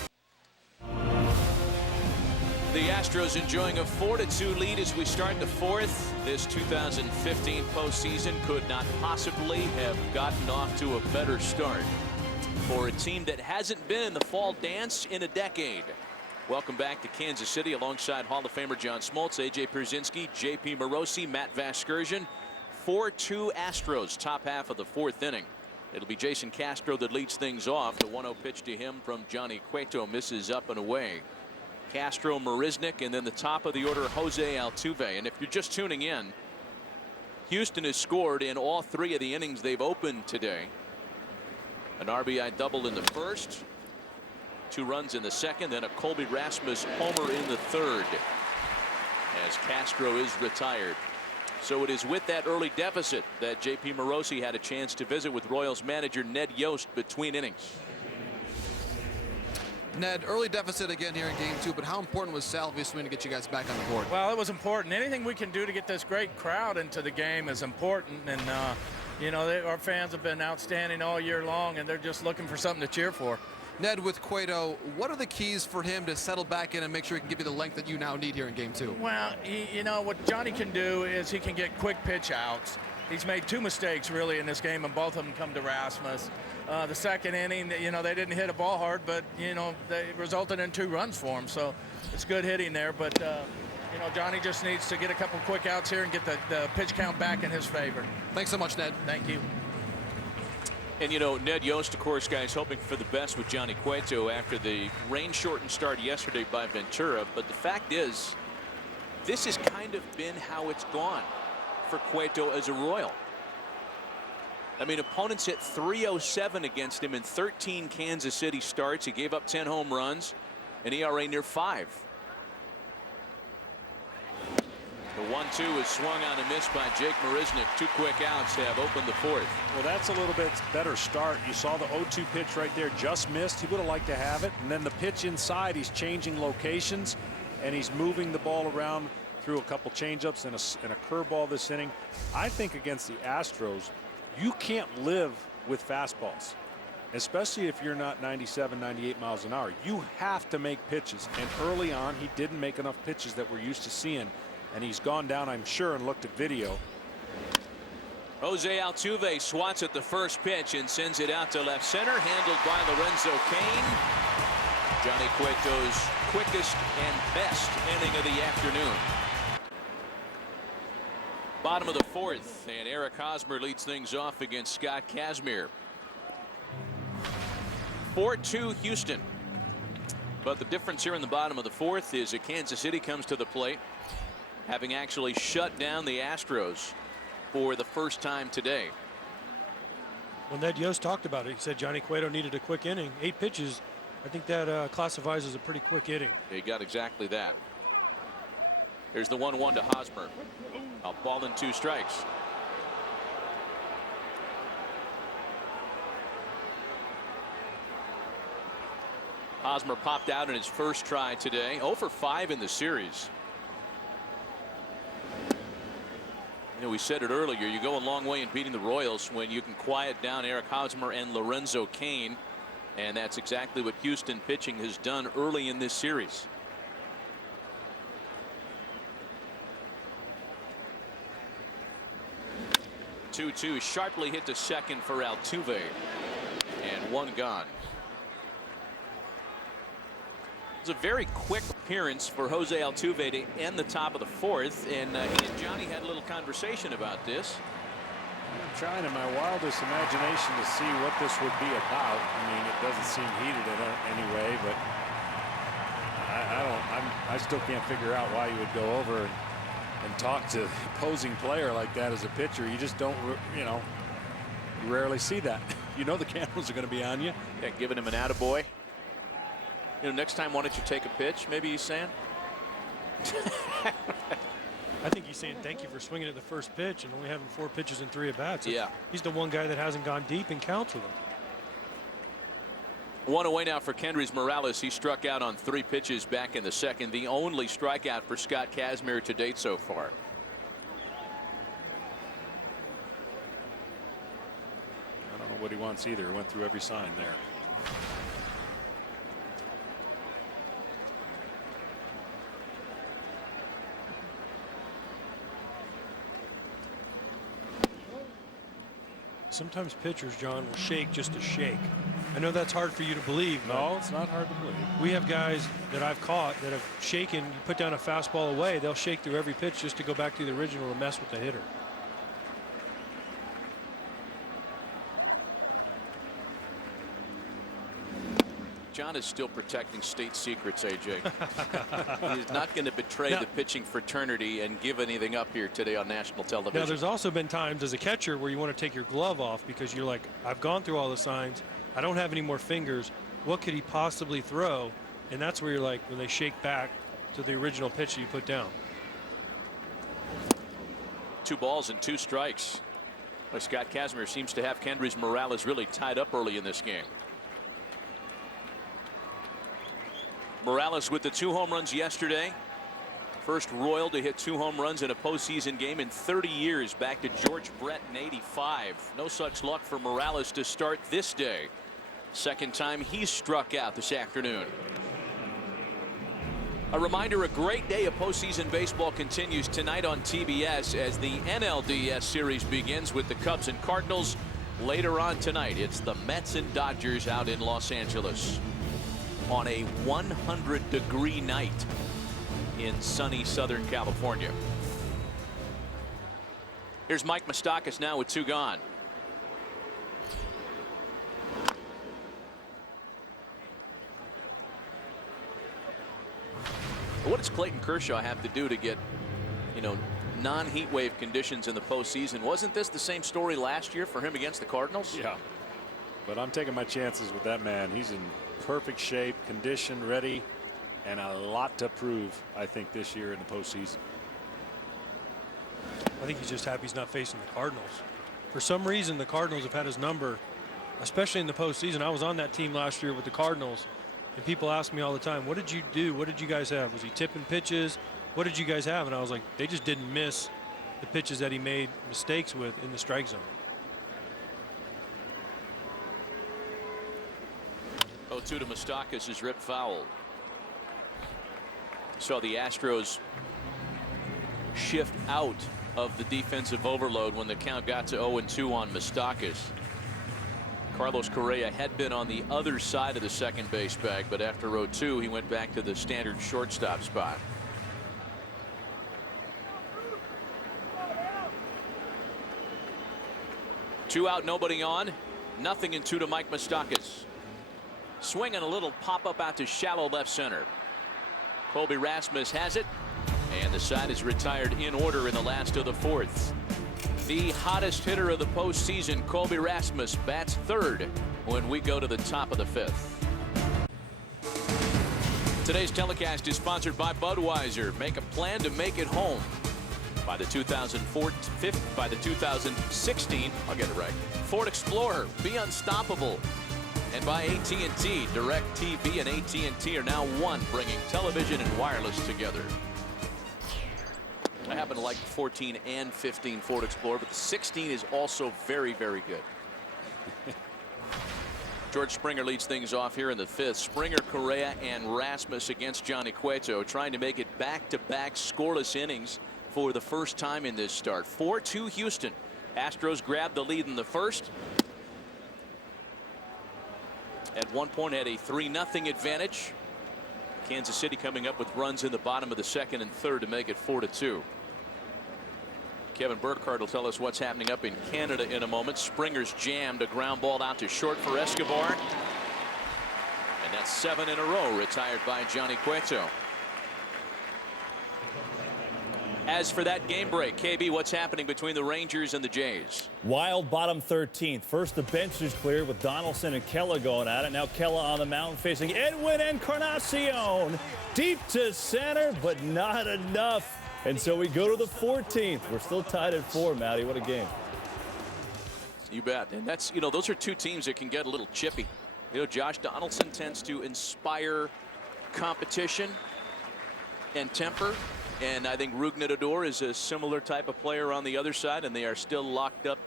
The Astros enjoying a 4-2 lead as we start the 4th. This 2015 postseason could not possibly have gotten off to a better start for a team that hasn't been in the fall dance in a decade. Welcome back to Kansas City alongside Hall of Famer John Smoltz, A.J. Pierzynski, J.P. Morosi, Matt Vasgersian. 4-2 Astros, top half of the 4th inning. It'll be Jason Castro that leads things off. The 1-0 pitch to him from Johnny Cueto misses up and away. Castro, Marisnik, and then the top of the order, Jose Altuve. And if you're just tuning in, Houston has scored in all 3 of the innings they've opened today. An RBI double in the 1st, 2 runs in the 2nd, then a Colby Rasmus homer in the 3rd as Castro is retired. So it is with that early deficit that J.P. Morosi had a chance to visit with Royals manager Ned Yost between innings. Ned, early deficit again here in game 2, but how important was salvia swing to get you guys back on the board? Well, it was important. Anything we can do to get this great crowd into the game is important. And, you know, our fans have been outstanding all year long, and they're just looking for something to cheer for. Ned, with Cueto, what are the keys for him to settle back in and make sure he can give you the length that you now need here in game 2? Well, you know, what Johnny can do is he can get quick pitch outs. He's made 2 mistakes, really, in this game, and both of them come to Rasmus. The 2nd inning, you know, they didn't hit a ball hard, but, you know, they resulted in 2 runs for him. So it's good hitting there. But, you know, Johnny just needs to get a couple quick outs here and get the pitch count back in his favor. Thanks so much, Ned. Thank you. And, you know, Ned Yost, of course, guys, hoping for the best with Johnny Cueto after the rain-shortened start yesterday by Ventura. But the fact is, this has kind of been how it's gone for Cueto as a Royal. I mean, opponents hit .307 against him in 13 Kansas City starts. He gave up 10 home runs, an ERA near 5. The 1-2 is swung on a miss by Jake Marisnik. 2 quick outs to have opened the 4th. Well, that's a little bit better start. You saw the 0-2 pitch right there, just missed. He would have liked to have it. And then the pitch inside, he's changing locations, and he's moving the ball around through a couple changeups and a curveball this inning. I think against the Astros, you can't live with fastballs, especially if you're not 97, 98 miles an hour. You have to make pitches. And early on, he didn't make enough pitches that we're used to seeing. And he's gone down, I'm sure, and looked at video. Jose Altuve swats at the first pitch and sends it out to left center, handled by Lorenzo Cain. Johnny Cueto's quickest and best inning of the afternoon. Bottom of the 4th, and Eric Hosmer leads things off against Scott Kazmir. 4-2 Houston. But the difference here in the bottom of the 4th is that Kansas City comes to the plate, having actually shut down the Astros for the first time today. Well, Ned Yost talked about it. He said Johnny Cueto needed a quick inning. 8 pitches. I think that classifies as a pretty quick inning. He got exactly that. Here's the 1-1 to Hosmer. A ball and 2 strikes. Hosmer popped out in his first try today. 0 for 5 in the series. You know, we said it earlier, you go a long way in beating the Royals when you can quiet down Eric Hosmer and Lorenzo Cain. And that's exactly what Houston pitching has done early in this series. Two sharply hit to second for Altuve, and 1 gone. It's a very quick appearance for Jose Altuve to end the top of the 4th, and he and Johnny had a little conversation about this. I'm trying in my wildest imagination to see what this would be about. I mean, it doesn't seem heated in any way, but I still can't figure out why you would go over and talk to the opposing player like that as a pitcher. You just don't, you know, you rarely see that. You know the cameras are going to be on you. Yeah, giving him an attaboy. You know, next time, why don't you take a pitch? Maybe he's saying. I think he's saying thank you for swinging at the first pitch and only having 4 pitches and 3 at-bats. Yeah. He's the one guy that hasn't gone deep and counts with him. 1 away now for Kendrys Morales. He struck out on 3 pitches back in the second. The only strikeout for Scott Kazmir to date so far. I don't know what he wants either. He went through every sign there. Sometimes pitchers, John, will shake just to shake. I know that's hard for you to believe. No, it's not hard to believe. We have guys that I've caught that have shaken. You put down a fastball away, they'll shake through every pitch just to go back to the original and mess with the hitter. John is still protecting state secrets, AJ. He's not going to betray the pitching fraternity and give anything up here today on national television. Now, there's also been times as a catcher where you want to take your glove off because you're like, I've gone through all the signs. I don't have any more fingers. What could he possibly throw? And that's where you're like, when they shake back to the original pitch that you put down. 2 balls and 2 strikes. Well, Scott Kazmir seems to have Kendrys Morales really tied up early in this game. Morales with the 2 home runs yesterday. First Royal to hit 2 home runs in a postseason game in 30 years, back to George Brett in '85. No such luck for Morales to start this day. Second time he's struck out this afternoon. A reminder, a great day of postseason baseball continues tonight on TBS as the NLDS series begins with the Cubs and Cardinals. Later on tonight, it's the Mets and Dodgers out in Los Angeles on a 100-degree night in sunny Southern California. Here's Mike Moustakas now with 2 gone. What does Clayton Kershaw have to do to get, non-heat wave conditions in the postseason? Wasn't this the same story last year for him against the Cardinals? Yeah. But I'm taking my chances with that man. He's in perfect shape, condition, ready, and a lot to prove, I think, this year in the postseason. I think he's just happy he's not facing the Cardinals. For some reason, the Cardinals have had his number, especially in the postseason. I was on that team last year with the Cardinals, and people ask me all the time, what did you do? What did you guys have? Was he tipping pitches? What did you guys have? And I was like, they just didn't miss the pitches that he made mistakes with in the strike zone. 0-2 to Moustakas is ripped foul. Saw the Astros shift out of the defensive overload when the count got to 0-2 on Moustakas. Carlos Correa had been on the other side of the second base bag, but after 0-2 he went back to the standard shortstop spot. Two out, nobody on. 0-2 to Mike Moustakas. Swinging a little pop-up out to shallow left center. Colby Rasmus has it, and the side is retired in order in the last of the 4th. The hottest hitter of the postseason, Colby Rasmus, bats 3rd when we go to the top of the 5th. Today's telecast is sponsored by Budweiser. Make a plan to make it home. By the 2016, I'll get it right, Ford Explorer, be unstoppable. And by AT&T, DirecTV and AT&T are now one, bringing television and wireless together. I happen to like the 14 and 15 Ford Explorer, but the 16 is also very, very good. George Springer leads things off here in the 5th. Springer, Correa, and Rasmus against Johnny Cueto, trying to make it back-to-back scoreless innings for the first time in this start. 4-2 Houston. Astros grabbed the lead in the 1st. At one point had a 3-0 advantage. Kansas City coming up with runs in the bottom of the 2nd and 3rd to make it 4-2. Kevin Burkhardt will tell us what's happening up in Canada in a moment. Springer's jammed a ground ball out to short for Escobar. And that's 7 in a row retired by Johnny Cueto. As for that game break, KB, what's happening between the Rangers and the Jays? Wild bottom 13th. First, the bench is cleared with Donaldson and Kella going at it. Now Kella on the mound facing Edwin Encarnacion. Deep to center, but not enough And so we go to the 14th. We're still tied at 4, Matty. What a game. You bet. And that's, those are two teams that can get a little chippy. Josh Donaldson tends to inspire competition and temper. And I think Rougned is a similar type of player on the other side, and they are still locked up,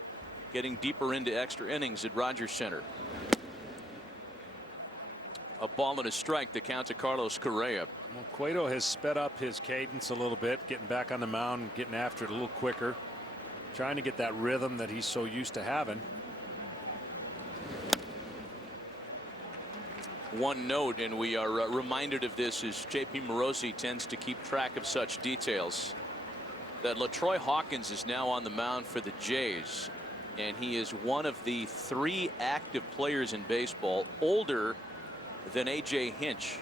getting deeper into extra innings at Rogers Center. A ball and a strike to count to Carlos Correa. Well, Cueto has sped up his cadence a little bit, getting back on the mound, getting after it a little quicker, trying to get that rhythm that he's so used to having. One note, and we are reminded of this, as J.P. Morosi tends to keep track of such details, that LaTroy Hawkins is now on the mound for the Jays, and he is one of the 3 active players in baseball older than A.J. Hinch.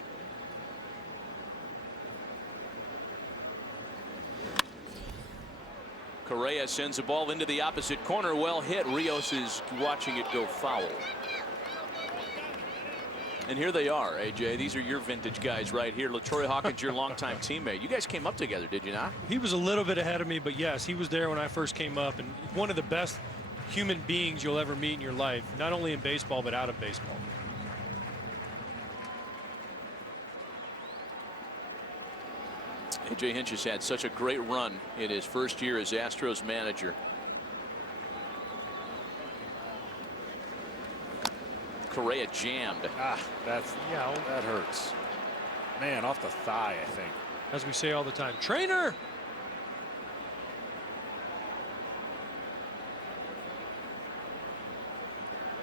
Correa sends a ball into the opposite corner. Well hit. Rios is watching it go foul. And here they are, AJ. These are your vintage guys right here. LaTroy Hawkins, your longtime teammate. You guys came up together, did you not? He was a little bit ahead of me, but yes, he was there when I first came up, and one of the best human beings you'll ever meet in your life, not only in baseball but out of baseball. A.J. Hinch has had such a great run in his first year as Astros manager. Correa jammed. That hurts. Man, off the thigh, I think. As we say all the time, trainer.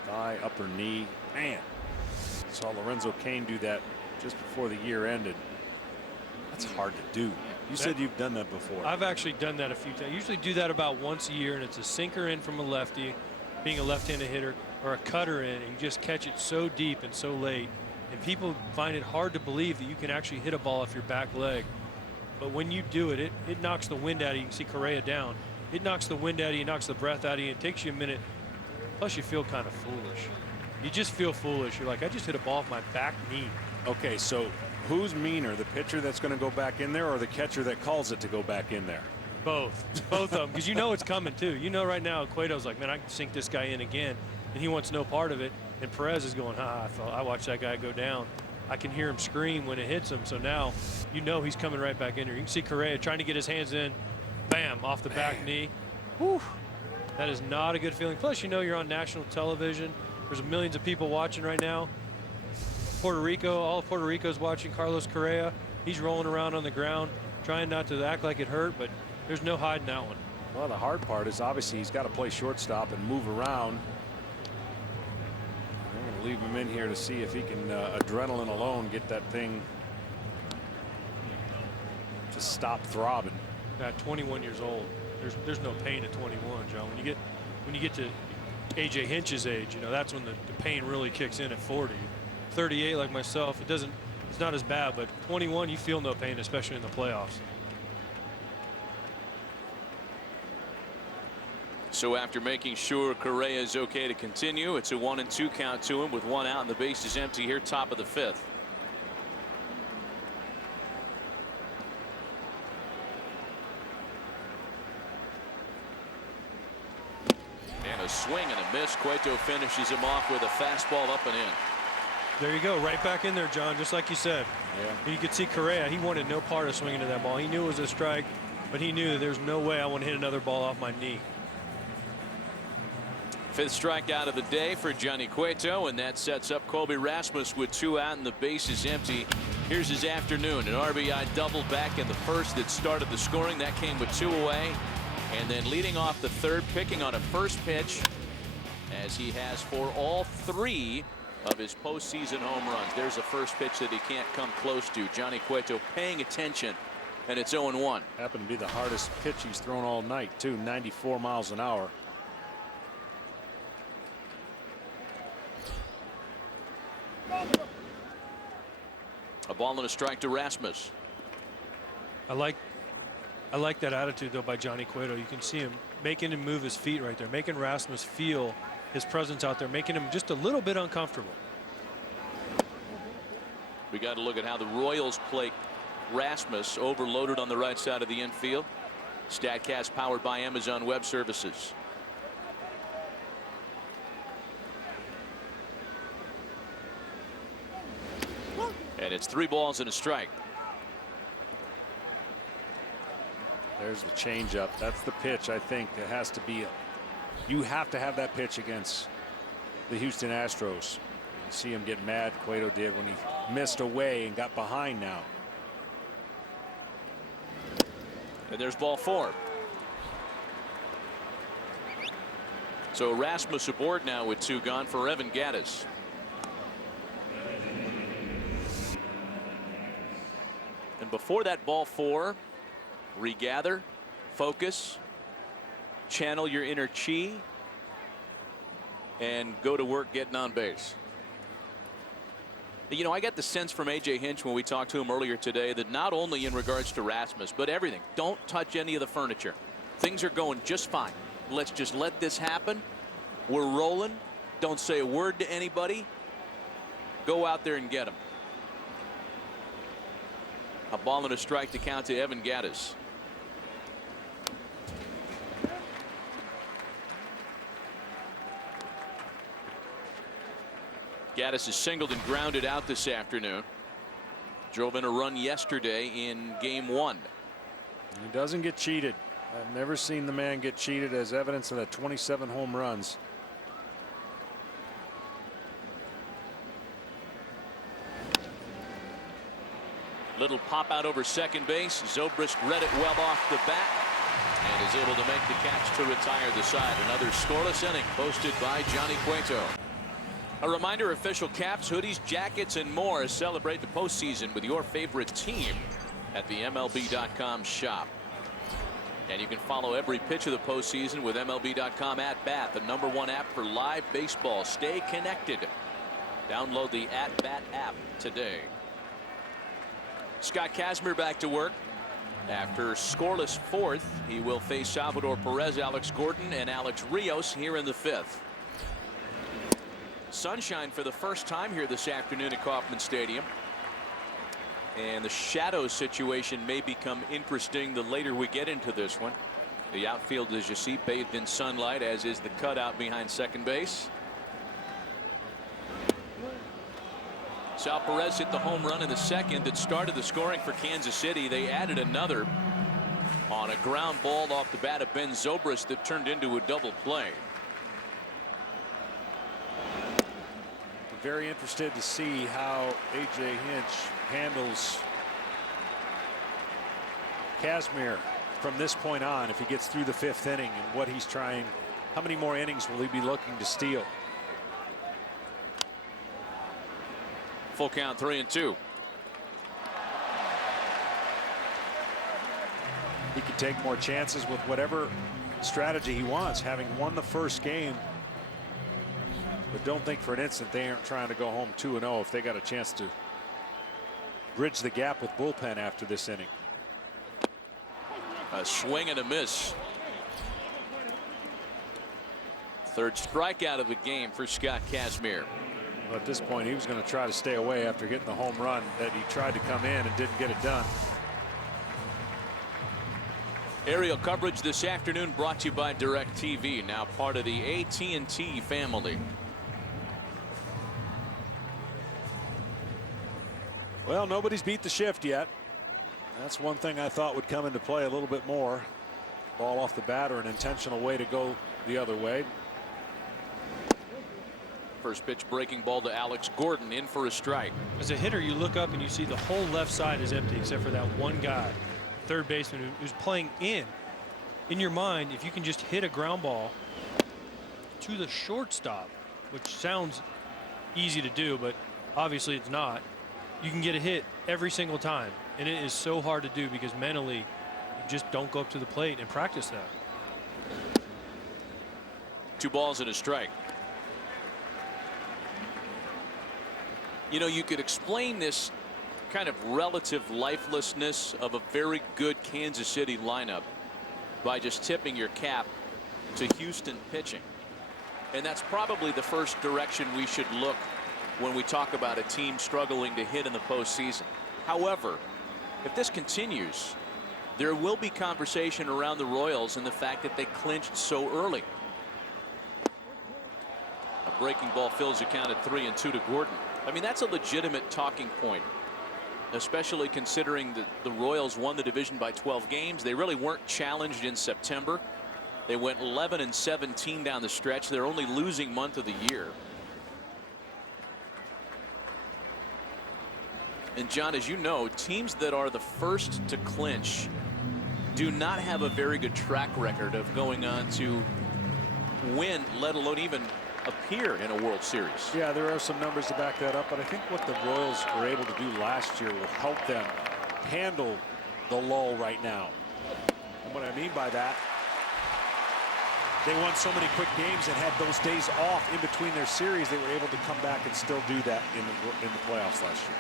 Thigh, upper knee. Man, saw Lorenzo Cain do that just before the year ended. That's hard to do. You said you've done that before. I've actually done that a few times. I usually do that about once a year, and it's a sinker in from a lefty, being a left-handed hitter, or a cutter in, and you just catch it so deep and so late. And people find it hard to believe that you can actually hit a ball off your back leg. But when you do it, it knocks the wind out of you. You can see Correa down. It knocks the wind out of you, knocks the breath out of you. It takes you a minute. Plus, you feel kind of foolish. You just feel foolish. You're like, I just hit a ball off my back knee. Okay, so who's meaner, the pitcher that's going to go back in there or the catcher that calls it to go back in there? Both of them, because you know it's coming too. You know right now Cueto's like, man, I can sink this guy in again, and he wants no part of it. And Perez is going, I watched that guy go down. I can hear him scream when it hits him. So now you know he's coming right back in here. You can see Correa trying to get his hands in, bam, off the back knee. Whew. That is not a good feeling. Plus, you know you're on national television. There's millions of people watching right now. Puerto Rico, all of Puerto Rico's watching Carlos Correa. He's rolling around on the ground, trying not to act like it hurt, but there's no hiding that one. Well, the hard part is obviously he's got to play shortstop and move around. I'm going to leave him in here to see if he can, adrenaline alone, get that thing to stop throbbing. At 21 years old, there's no pain at 21, John. When you get to A.J. Hinch's age, you know that's when the pain really kicks in at 40. 38 like myself, it's not as bad, but 21 you feel no pain, especially in the playoffs. So after making sure Correa is okay to continue, it's a 1-2 count to him with one out and the base is empty here, top of the 5th. And a swing and a miss. Cueto finishes him off with a fastball up and in. There you go, right back in there, John, just like you said. Yeah. You could see Correa, he wanted no part of swinging to that ball. He knew it was a strike, but he knew that there's no way I want to hit another ball off my knee. 5th strikeout of the day for Johnny Cueto, and that sets up Colby Rasmus with 2 out and the base is empty. Here's his afternoon. An RBI double back in the 1st that started the scoring. That came with 2 away. And then leading off the 3rd, picking on a first pitch, as he has for all 3 of his postseason home runs. There's a first pitch that he can't come close to. Johnny Cueto paying attention, and it's 0-1. Happened to be the hardest pitch he's thrown all night, too. 94 miles an hour. A ball and a strike to Rasmus. I like that attitude though by Johnny Cueto. You can see him making him move his feet right there, making Rasmus feel his presence out there, making him just a little bit uncomfortable. We got to look at how the Royals play Rasmus overloaded on the right side of the infield. StatCast powered by Amazon Web Services. And it's 3 balls and a strike. There's the changeup. That's the pitch. I think it has to be. You have to have that pitch against the Houston Astros. You see him get mad. Cueto did when he missed away and got behind now. And there's ball 4. So Rasmus aboard now with 2 gone for Evan Gattis. And before that, ball 4, regather, focus, channel your inner chi, and go to work getting on base. You know, I got the sense from A.J. Hinch when we talked to him earlier today that not only in regards to Rasmus, but everything. Don't touch any of the furniture. Things are going just fine. Let's just let this happen. We're rolling. Don't say a word to anybody. Go out there and get them. A ball and a strike to count to Evan Gattis. Gattis is singled and grounded out this afternoon. Drove in a run yesterday in game 1. He doesn't get cheated. I've never seen the man get cheated, as evidence of that 27 home runs. Little pop out over second base. Zobrist read it well off the bat and is able to make the catch to retire the side. Another scoreless inning posted by Johnny Cueto. A reminder, official caps, hoodies, jackets, and more. Celebrate the postseason with your favorite team at the MLB.com shop. And you can follow every pitch of the postseason with MLB.com At Bat, the #1 app for live baseball. Stay connected. Download the At Bat app today. Scott Kazmir back to work. After scoreless 4th, he will face Salvador Perez, Alex Gordon, and Alex Rios here in the 5th. Sunshine for the first time here this afternoon at Kauffman Stadium. And the shadow situation may become interesting the later we get into this one. The outfield, as you see, bathed in sunlight, as is the cutout behind second base. Sal Perez hit the home run in the 2nd that started the scoring for Kansas City. They added another on a ground ball off the bat of Ben Zobrist that turned into a double play. Very interested to see how A.J. Hinch handles Kazmir from this point on, if he gets through the 5th inning, and what he's trying. How many more innings will he be looking to steal? Full count, 3-2. He can take more chances with whatever strategy he wants, having won the first game. But don't think for an instant they aren't trying to go home 2-0 if they got a chance to bridge the gap with bullpen after this inning. A swing and a miss. 3rd strikeout of the game for Scott Kazmir. Well, at this point, he was going to try to stay away after getting the home run that he tried to come in and didn't get it done. Aerial coverage this afternoon brought to you by DirecTV, now part of the AT&T family. Well, nobody's beat the shift yet. That's one thing I thought would come into play a little bit more. Ball off the bat, or an intentional way to go the other way. First pitch breaking ball to Alex Gordon, in for a strike. As a hitter, you look up and you see the whole left side is empty except for that one guy, third baseman, who's playing in. In your mind, if you can just hit a ground ball to the shortstop, which sounds easy to do, but obviously it's not, you can get a hit every single time. And it is so hard to do because mentally you just don't go up to the plate and practice that. 2 balls and a strike. You know, you could explain this kind of relative lifelessness of a very good Kansas City lineup by just tipping your cap to Houston pitching. And that's probably the first direction we should look when we talk about a team struggling to hit in the postseason. However, if this continues, there will be conversation around the Royals and the fact that they clinched so early. A breaking ball fills the count at 3-2 to Gordon. I mean, that's a legitimate talking point, especially considering that the Royals won the division by 12 games. They really weren't challenged in September. They went 11-17 down the stretch. Their only losing month of the year. And John, as you know, teams that are the first to clinch do not have a very good track record of going on to win, let alone even appear in a World Series. Yeah, there are some numbers to back that up, but I think what the Royals were able to do last year will help them handle the lull right now. And what I mean by that, they won so many quick games and had those days off in between their series. They were able to come back and still do that in the playoffs last year.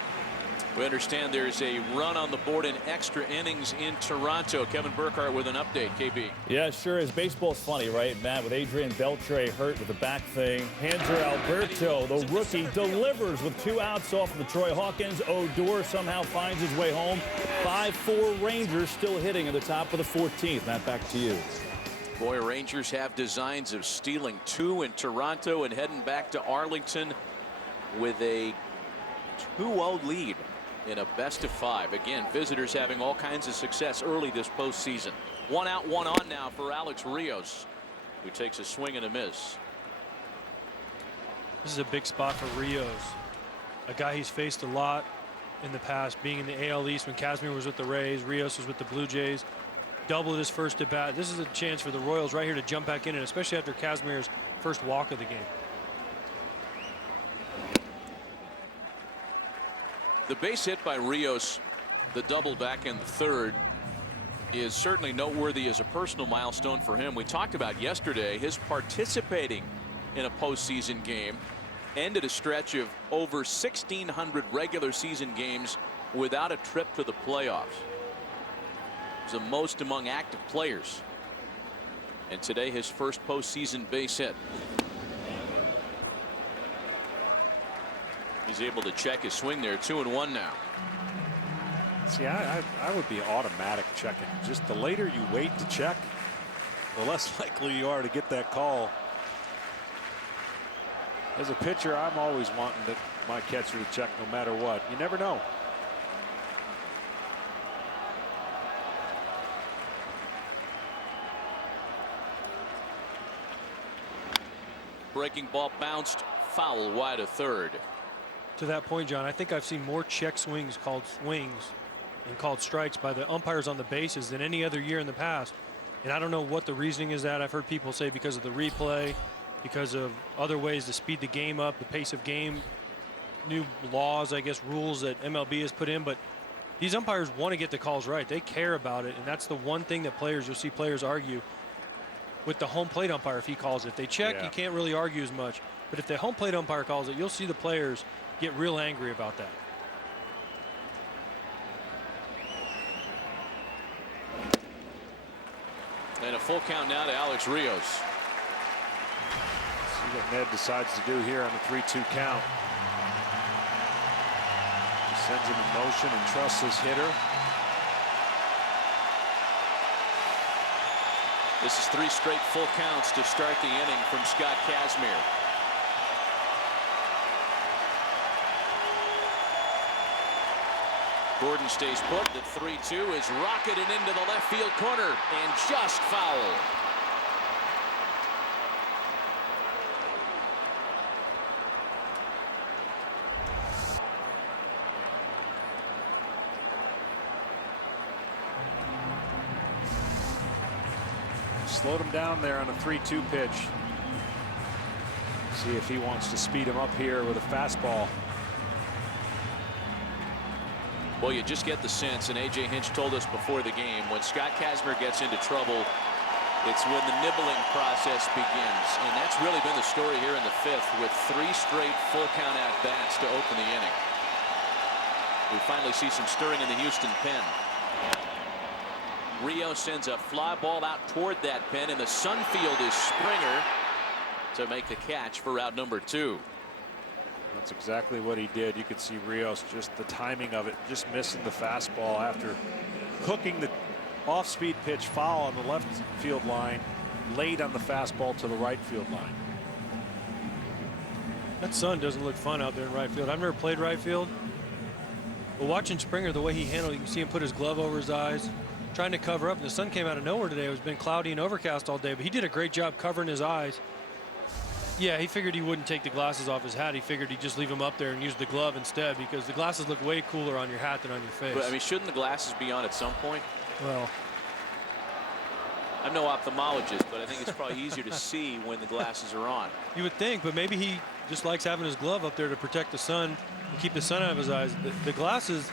We understand there's a run on the board in extra innings in Toronto. Kevin Burkhardt with an update. KB. Yeah, it sure is. Baseball's funny, right, Matt? With Adrian Beltre hurt with the back thing. Hanser Alberto, the rookie, delivers with 2 outs off of the Troy Hawkins. Odor somehow finds his way home. 5-4 Rangers still hitting in the top of the 14th. Matt, back to you. Boy, Rangers have designs of stealing 2 in Toronto and heading back to Arlington with a 2-0 lead in a best-of-5. Again, visitors having all kinds of success early this postseason. 1 out, 1 on now for Alex Rios, who takes a swing and a miss. This is a big spot for Rios, a guy he's faced a lot in the past, being in the AL East when Kazmir was with the Rays, Rios was with the Blue Jays. Doubled his first at bat. This is a chance for the Royals right here to jump back in, and especially after Kazmir's first walk of the game. The base hit by Rios, the double back in the third, is certainly noteworthy as a personal milestone for him. We talked about yesterday his participating in a postseason game ended a stretch of over 1,600 regular season games without a trip to the playoffs. It was the most among active players. And today his first postseason base hit. He's able to check his swing there. 2-1 now. See, I would be automatic checking. Just the later you wait to check, the less likely you are to get that call. As a pitcher, I'm always wanting my catcher to check no matter what. You never know. Breaking ball bounced foul wide of third. To that point, John, I think I've seen more check swings called swings and called strikes by the umpires on the bases than any other year in the past. And I don't know what the reasoning is that. I've heard people say because of the replay, because of other ways to speed the game up, the pace of game, new laws, I guess, rules that MLB has put in. But these umpires want to get the calls right. They care about it. And that's the one thing that you'll see players argue with the home plate umpire if he calls it. If they check, you can't really argue as much. But if the home plate umpire calls it, you'll see the players get real angry about that. And a full count now to Alex Rios. See what Ned decides to do here on the 3-2 count. He sends him in motion and trusts his hitter. This is 3 straight full counts to start the inning from Scott Kazmir. Gordon stays put. The 3-2 is rocketed into the left field corner and just foul. Slowed him down there on a 3-2 pitch. See if he wants to speed him up here with a fastball. Well, you just get the sense, and A.J. Hinch told us before the game, when Scott Kazmir gets into trouble, it's when the nibbling process begins. And that's really been the story here in the 5th, with 3 straight full count at-bats to open the inning. We finally see some stirring in the Houston pen. Rio sends a fly ball out toward that pen, and the Sunfield is Springer to make the catch for out number 2. That's exactly what he did. You could see Rios, just the timing of it, just missing the fastball after hooking the off-speed pitch foul on the left field line, late on the fastball to the right field line. That sun doesn't look fun out there in right field. I've never played right field, but watching Springer, the way he handled it, you can see him put his glove over his eyes, trying to cover up. And the sun came out of nowhere today. It's been cloudy and overcast all day, but he did a great job covering his eyes. Yeah, he figured he wouldn't take the glasses off his hat. He figured he'd just leave them up there and use the glove instead, because the glasses look way cooler on your hat than on your face. But, I mean, shouldn't the glasses be on at some point? Well, I'm no ophthalmologist, but I think it's probably easier to see when the glasses are on. you would think, but maybe he just likes having his glove up there to protect the sun and keep the sun out of his eyes. The glasses,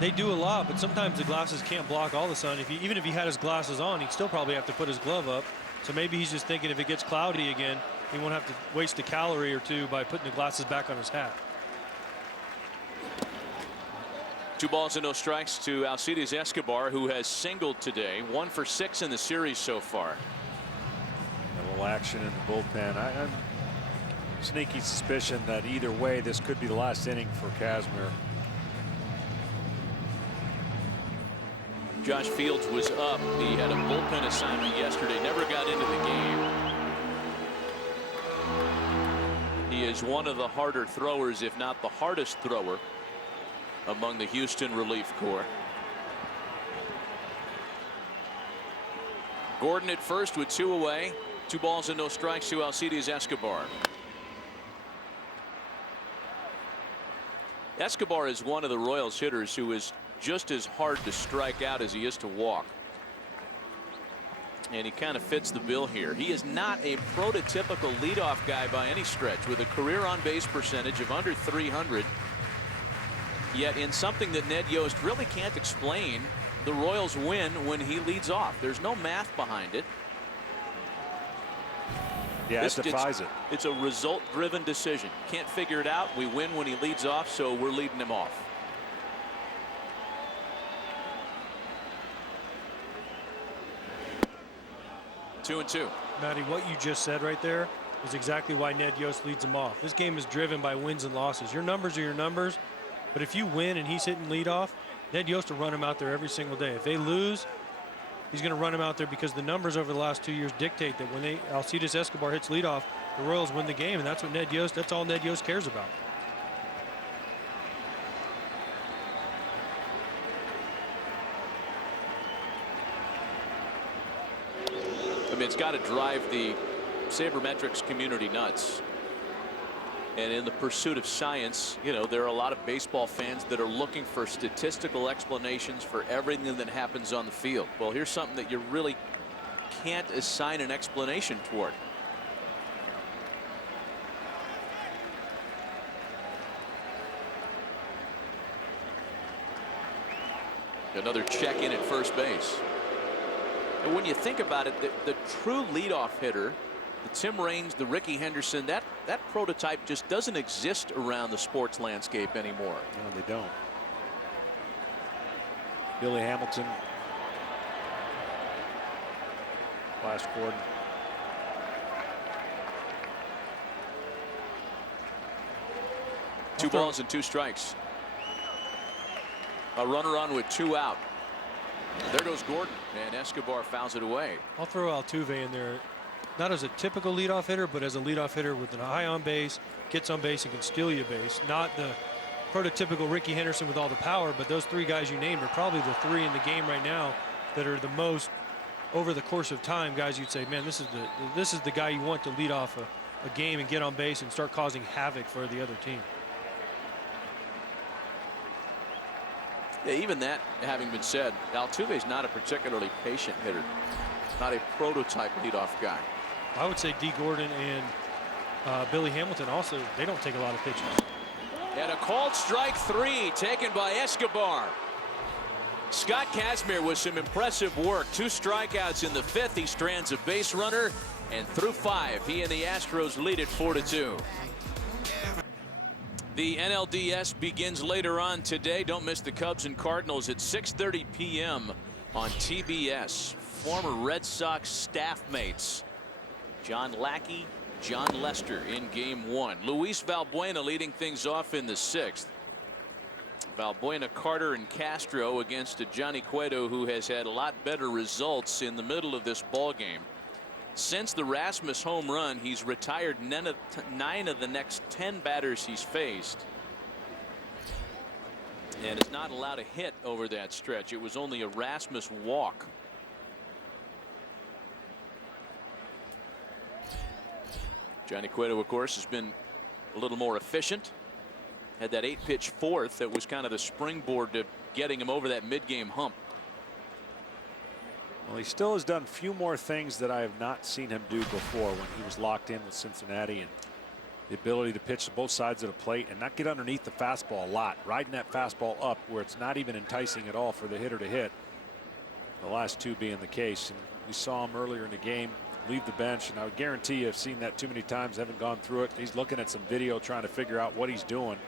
they do a lot, but sometimes the glasses can't block all the sun. Even if he had his glasses on, he'd still probably have to put his glove up. So maybe he's just thinking if it gets cloudy again, he won't have to waste a calorie or two by putting the glasses back on his hat. 2 balls and no strikes to Alcides Escobar, who has singled today, 1 for 6 in the series so far. A little action in the bullpen. I'm sneaky suspicion that either way, this could be the last inning for Kazmir. Josh Fields was up. He had a bullpen assignment yesterday, never got into the game. He is one of the harder throwers, if not the hardest thrower, among the Houston relief corps. Gordon at first with 2 away. 2 balls and no strikes to Alcides Escobar. Escobar is one of the Royals hitters who is just as hard to strike out as he is to walk. And he kind of fits the bill here. He is not a prototypical leadoff guy by any stretch, with a career on base percentage of under 300. Yet in something that Ned Yost really can't explain, the Royals win when he leads off. There's no math behind it. Yeah, it defies it. It's a result-driven decision. Can't figure it out. We win when he leads off, so we're leading him off. Two and two. Matty, what you just said right there is exactly why Ned Yost leads him off. This game is driven by wins and losses. Your numbers are your numbers, but if you win and he's hitting leadoff, Ned Yost will run him out there every single day. If they lose, he's going to run him out there, because the numbers over the last 2 years dictate that when Alcides Escobar hits leadoff, the Royals win the game, and that's what that's all Ned Yost cares about. I mean, it's got to drive the sabermetrics community nuts. And in the pursuit of science, you know, there are a lot of baseball fans that are looking for statistical explanations for everything that happens on the field. Well, here's something that you really can't assign an explanation toward. Another check in at first base. And when you think about it, the true leadoff hitter, the Tim Raines, the Ricky Henderson, that prototype just doesn't exist around the sports landscape anymore. No, they don't. Billy Hamilton, Flash Gordon. Two balls and 2 strikes. A runner on with 2 out. There goes Gordon, and Escobar fouls it away. I'll throw Altuve in there, not as a typical leadoff hitter, but as a leadoff hitter with an eye on base, gets on base and can steal you a base. Not the prototypical Ricky Henderson with all the power, but those 3 guys you named are probably the 3 in the game right now that are the most, over the course of time, guys you'd say, man, this is the guy you want to lead off a game and get on base and start causing havoc for the other team. Yeah, even that having been said, Altuve's not a particularly patient hitter. Not a prototype leadoff guy. I would say D. Gordon and Billy Hamilton also, they don't take a lot of pitches. And a called strike 3 taken by Escobar. Scott Kazmir with some impressive work. 2 strikeouts in the 5th. He strands a base runner, and through 5, he and the Astros lead it 4-2. The NLDS begins later on today. Don't miss the Cubs and Cardinals at 6:30 p.m. on TBS. Former Red Sox staff mates John Lackey John Lester in game 1. Luis Valbuena leading things off in the 6th. Valbuena, Carter, and Castro against a Johnny Cueto who has had a lot better results in the middle of this ball game. Since the Rasmus home run, he's retired 9 of the next 10 batters he's faced, and is not allowed a hit over that stretch. It was only a Rasmus walk. Johnny Cueto, of course, has been a little more efficient. Had that 8-pitch fourth that was kind of the springboard to getting him over that mid-game hump. Well, he still has done a few more things that I have not seen him do before when he was locked in with Cincinnati, and the ability to pitch to both sides of the plate and not get underneath the fastball a lot, riding that fastball up where it's not even enticing at all for the hitter to hit. The last two being the case, and we saw him earlier in the game leave the bench, and I would guarantee you I've seen that too many times, haven't gone through it. He's looking at some video trying to figure out what he's doing.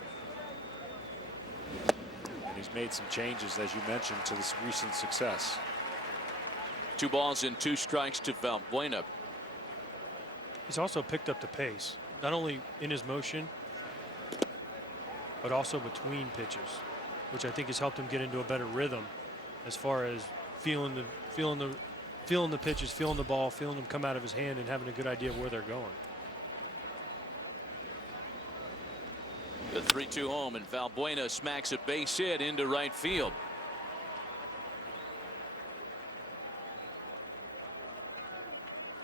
And he's made some changes, as you mentioned, to this recent success. 2 balls and 2 strikes to Valbuena. He's also picked up the pace, not only in his motion, but also between pitches, which I think has helped him get into a better rhythm as far as feeling the pitches, feeling the ball, feeling them come out of his hand, and having a good idea of where they're going. The 3-2 home, and Valbuena smacks a base hit into right field.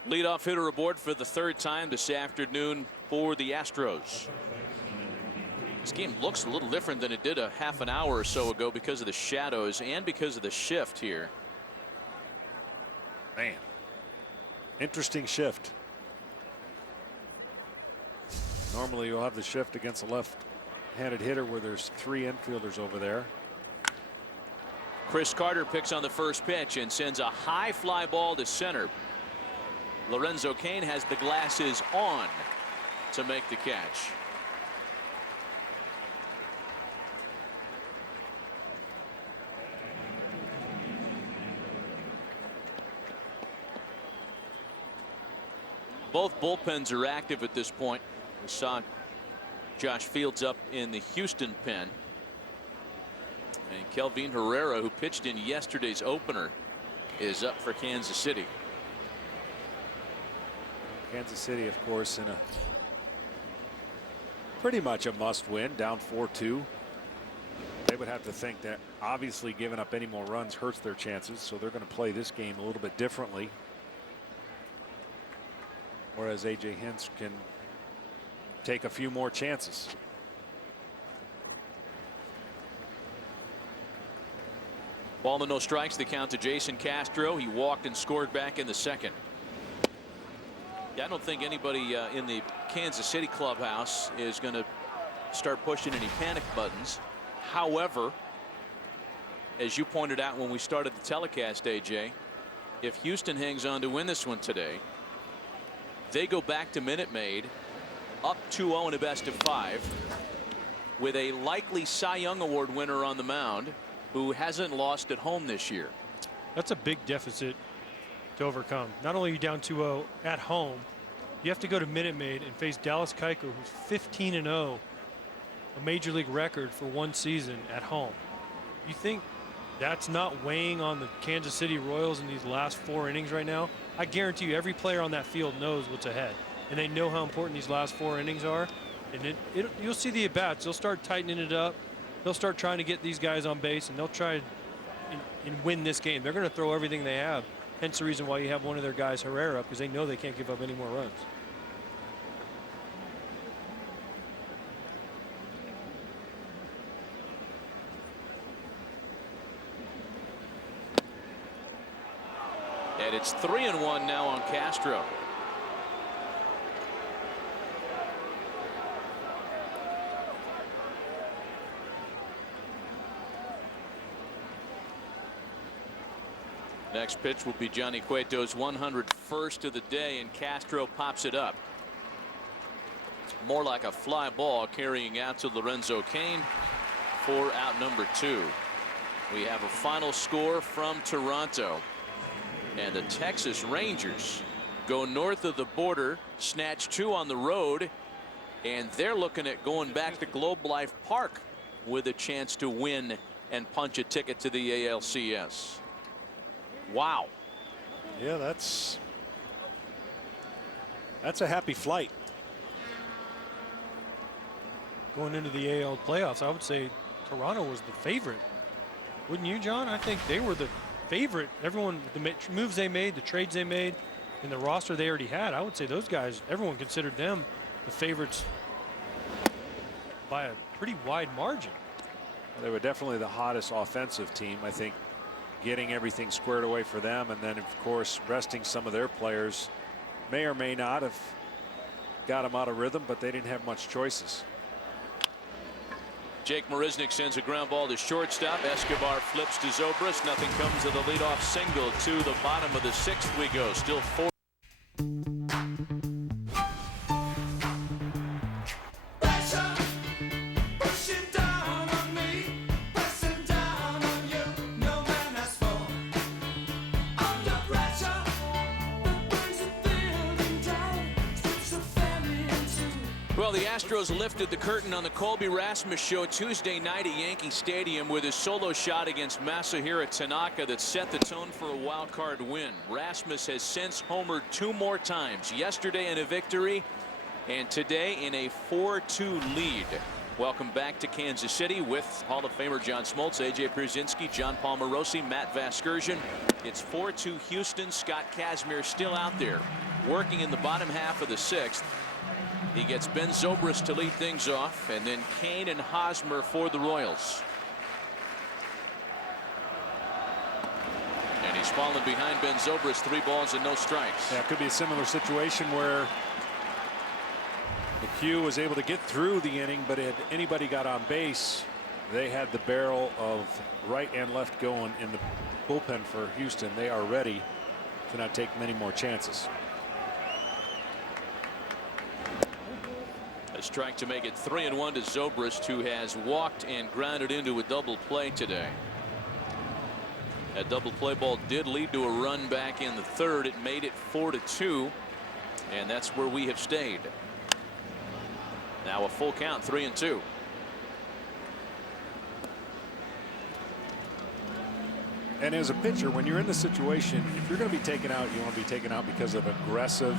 Leadoff hitter aboard for the 3rd time this afternoon for the Astros. This game looks a little different than it did a half an hour or so ago because of the shadows and because of the shift here. Man, interesting shift. Normally you'll have the shift against a left-handed hitter where there's 3 infielders over there. Chris Carter picks on the first pitch and sends a high fly ball to center. Lorenzo Cain has the glasses on to make the catch. Both bullpens are active at this point. We saw Josh Fields up in the Houston pen. And Kelvin Herrera, who pitched in yesterday's opener, is up for Kansas City. Kansas City, of course, in a pretty much a must-win, down 4-2. They would have to think that obviously giving up any more runs hurts their chances, so they're going to play this game a little bit differently. Whereas A.J. Hinch can take a few more chances. Ball and no strikes, the count to Jason Castro. He walked and scored back in the 2nd. Yeah, I don't think anybody in the Kansas City clubhouse is going to start pushing any panic buttons. However, as you pointed out when we started the telecast, AJ, if Houston hangs on to win this one today, they go back to Minute Maid up 2-0 in a best of 5 with a likely Cy Young Award winner on the mound who hasn't lost at home this year. That's a big deficit to overcome. Not only are you down 2-0 at home, you have to go to Minute Maid and face Dallas Keuchel, who's 15-0, a major league record for one season at home. You think that's not weighing on the Kansas City Royals in these last 4 innings right now? I guarantee you every player on that field knows what's ahead, and they know how important these last 4 innings are. And you'll see the at-bats. They'll start tightening it up. They'll start trying to get these guys on base, and they'll try and win this game. They're going to throw everything they have. Hence the reason why you have one of their guys, Herrera, because they know they can't give up any more runs. And it's 3-1 now on Castro. Next pitch will be Johnny Cueto's 101st of the day, and Castro pops it up. More like a fly ball carrying out to Lorenzo Cain for out number 2. We have a final score from Toronto, and the Texas Rangers go north of the border, snatch 2 on the road, and they're looking at going back to Globe Life Park with a chance to win and punch a ticket to the ALCS. Wow. Yeah, that's a happy flight. Going into the AL playoffs, I would say Toronto was the favorite. Wouldn't you, John? I think they were the favorite. Everyone, the moves they made, the trades they made, and the roster they already had, I would say those guys, everyone considered them the favorites by a pretty wide margin. They were definitely the hottest offensive team. I think getting everything squared away for them, and then of course resting some of their players may or may not have got them out of rhythm, but they didn't have much choices. Jake Marisnick sends a ground ball to shortstop. Escobar flips to Zobrist. Nothing comes of the leadoff single. To the bottom of the 6th we go. Still 4. Well, the Astros lifted the curtain on the Colby Rasmus show Tuesday night at Yankee Stadium with his solo shot against Masahiro Tanaka that set the tone for a wild card win. Rasmus has since homered 2 more times, yesterday in a victory and today in a 4-2 lead. Welcome back to Kansas City with Hall of Famer John Smoltz, A.J. Pierzynski, John Palmarosi, Matt Vasgersian. It's 4-2 Houston. Scott Kazmir still out there working in the bottom half of the 6th. He gets Ben Zobrist to lead things off, and then Kane and Hosmer for the Royals. And he's fallen behind Ben Zobrist, 3 balls and no strikes. Yeah, it could be a similar situation where McHugh was able to get through the inning, but if anybody got on base, they had the barrel of right and left going in the bullpen for Houston. They are ready to not take many more chances. A strike to make it 3-1 to Zobrist, who has walked and grounded into a double play today. That double play ball did lead to a run back in the 3rd. It made it 4-2, and that's where we have stayed. Now a full count, 3-2. And as a pitcher, when you're in the situation, if you're going to be taken out, you want to be taken out because of aggressive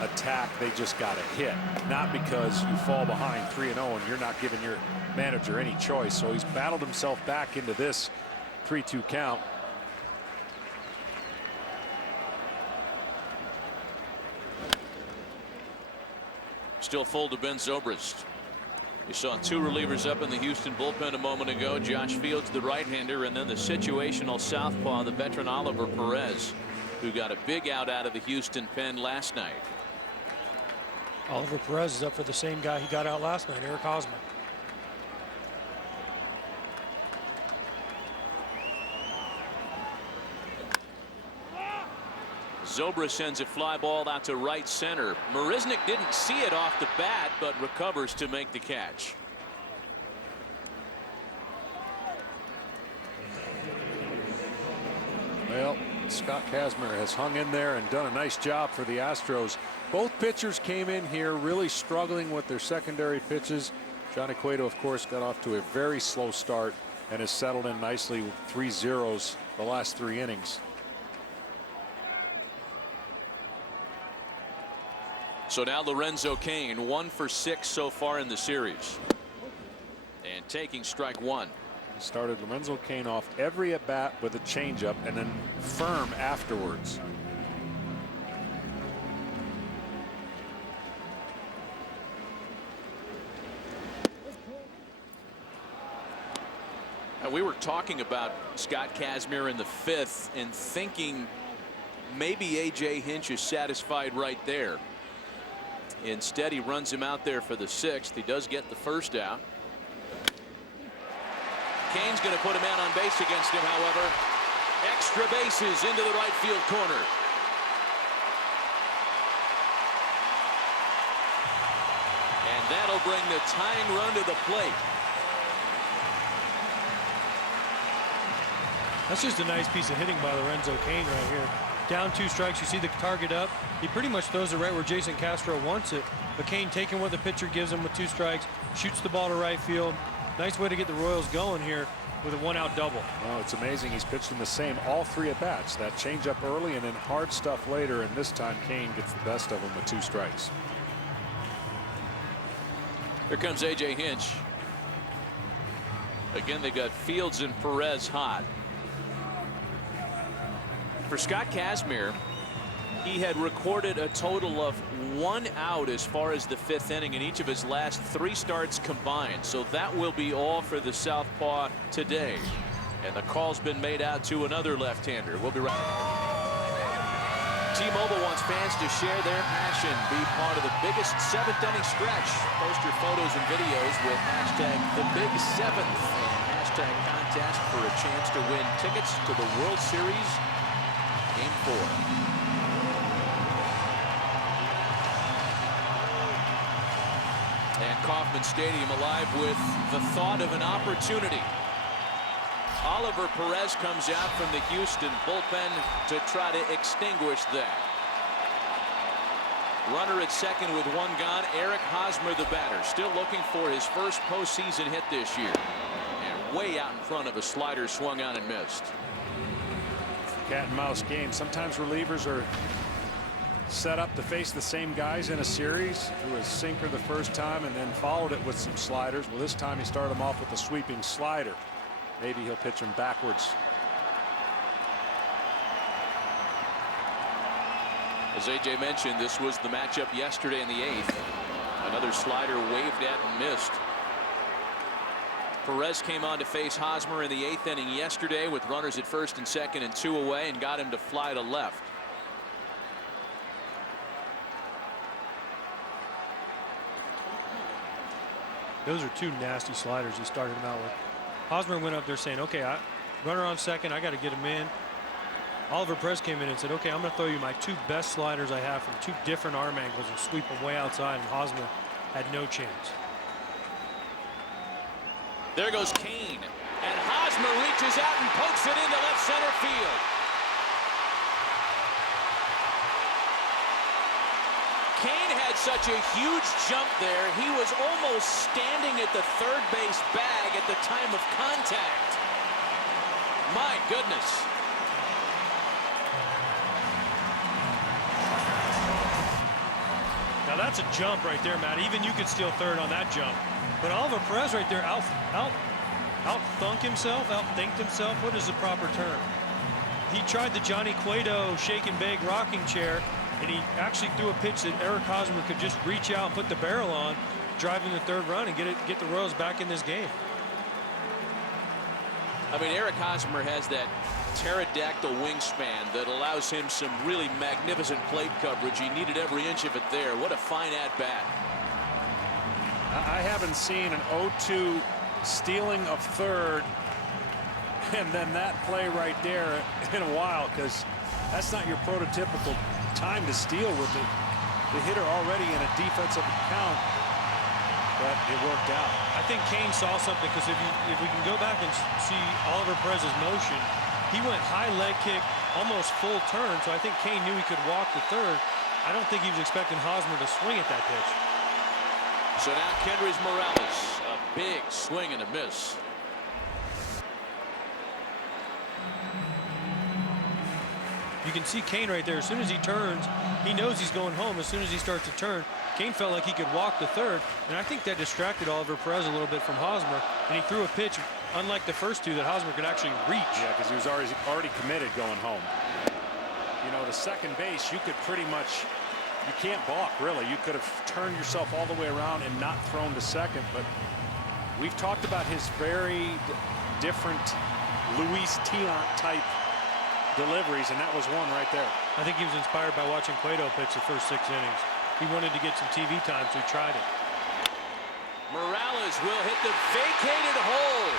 attack. They just got a hit, not because you fall behind 3-0 and you're not giving your manager any choice. So he's battled himself back into this 3-2 count. Still full to Ben Zobrist. You saw 2 relievers up in the Houston bullpen a moment ago. Josh Fields, the right-hander, and then the situational southpaw, the veteran Oliver Perez, who got a big out of the Houston pen last night. Oliver Perez is up for the same guy he got out last night, Eric Hosmer. Zobrist sends a fly ball out to right center. Marisnick didn't see it off the bat, but recovers to make the catch. Well, Scott Kazmir has hung in there and done a nice job for the Astros. Both pitchers came in here really struggling with their secondary pitches. Johnny Cueto, of course, got off to a very slow start and has settled in nicely with 3 zeros the last 3 innings. So now Lorenzo Cain, 1 for 6 so far in the series. And taking strike 1. He started Lorenzo Cain off every at bat with a changeup and then firm afterwards. And we were talking about Scott Kazmir in the 5th and thinking maybe A.J. Hinch is satisfied right there. Instead, he runs him out there for the 6th. He does get the first out. Cain's going to put a man on base against him, however. Extra bases into the right field corner. And that'll bring the tying run to the plate. That's just a nice piece of hitting by Lorenzo Cain right here. down 2 strikes, you see the target up. He pretty much throws it right where Jason Castro wants it. But Kane taking what the pitcher gives him with 2 strikes, shoots the ball to right field. Nice way to get the Royals going here with a 1-out double. Oh, it's amazing. He's pitched in the same all 3 at bats. That changeup early and then hard stuff later. And this time Kane gets the best of him with 2 strikes. Here comes A.J. Hinch. Again, they've got Fields and Perez hot. For Scott Kazmir, he had recorded a total of 1 out as far as the 5th inning in each of his last 3 starts combined. So that will be all for the southpaw today. And the call's been made out to another left-hander. We'll be right back. T-Mobile wants fans to share their passion, be part of the biggest 7th inning stretch. Post your photos and videos with hashtag #TheBig7th and hashtag contest for a chance to win tickets to the World Series Game 4. And Kauffman Stadium alive with the thought of an opportunity. Oliver Perez comes out from the Houston bullpen to try to extinguish that. Runner at second with 1 gone. Eric Hosmer, the batter, still looking for his first postseason hit this year. And way out in front of a slider swung on and missed. Cat and mouse game. Sometimes relievers are set up to face the same guys in a series. Threw a sinker the first time and then followed it with some sliders. Well, this time he started him off with a sweeping slider. Maybe he'll pitch him backwards. As A.J. mentioned, this was the matchup yesterday in the 8th. Another slider waved at and missed. Perez came on to face Hosmer in the 8th inning yesterday with runners at first and second and 2 away and got him to fly to left. Those are 2 nasty sliders he started him out with. Hosmer went up there saying, okay, runner on second, I got to get him in. Oliver Perez came in and said, okay, I'm going to throw you my 2 best sliders I have from 2 different arm angles and sweep them way outside, and Hosmer had no chance. There goes Kane, and Hosmer reaches out and pokes it into left center field. Kane had such a huge jump there, he was almost standing at the third base bag at the time of contact. My goodness. Now that's a jump right there, Matt. Even you could steal third on that jump. But Oliver Perez right there out-thunk himself, out-thinked himself. What is the proper term? He tried the Johnny Cueto shake and bake rocking chair, and he actually threw a pitch that Eric Hosmer could just reach out and put the barrel on, driving the 3rd run and get the Royals back in this game. I mean, Eric Hosmer has that pterodactyl wingspan that allows him some really magnificent plate coverage. He needed every inch of it there. What a fine at-bat. I haven't seen an 0-2 stealing of 3rd and then that play right there in a while, because that's not your prototypical time to steal with the hitter already in a defensive count, but it worked out. I think Kane saw something, because if we can go back and see Oliver Perez's motion, he went high leg kick, almost full turn, so I think Kane knew he could walk the 3rd. I don't think he was expecting Hosmer to swing at that pitch. So now Kendrys Morales, a big swing and a miss. You can see Kane right there. As soon as he turns, he knows he's going home. As soon as he starts to turn, Kane felt like he could walk the 3rd, and I think that distracted Oliver Perez a little bit from Hosmer, and he threw a pitch, unlike the first 2, that Hosmer could actually reach. Yeah, because he was already committed going home. You know, the second base, you could pretty much, you can't balk, really. You could have turned yourself all the way around and not thrown to second, but we've talked about his very different Luis Tiant type deliveries, and that was one right there. I think he was inspired by watching Cueto pitch the first 6 innings. He wanted to get some TV time, so he tried it. Morales will hit the vacated hole.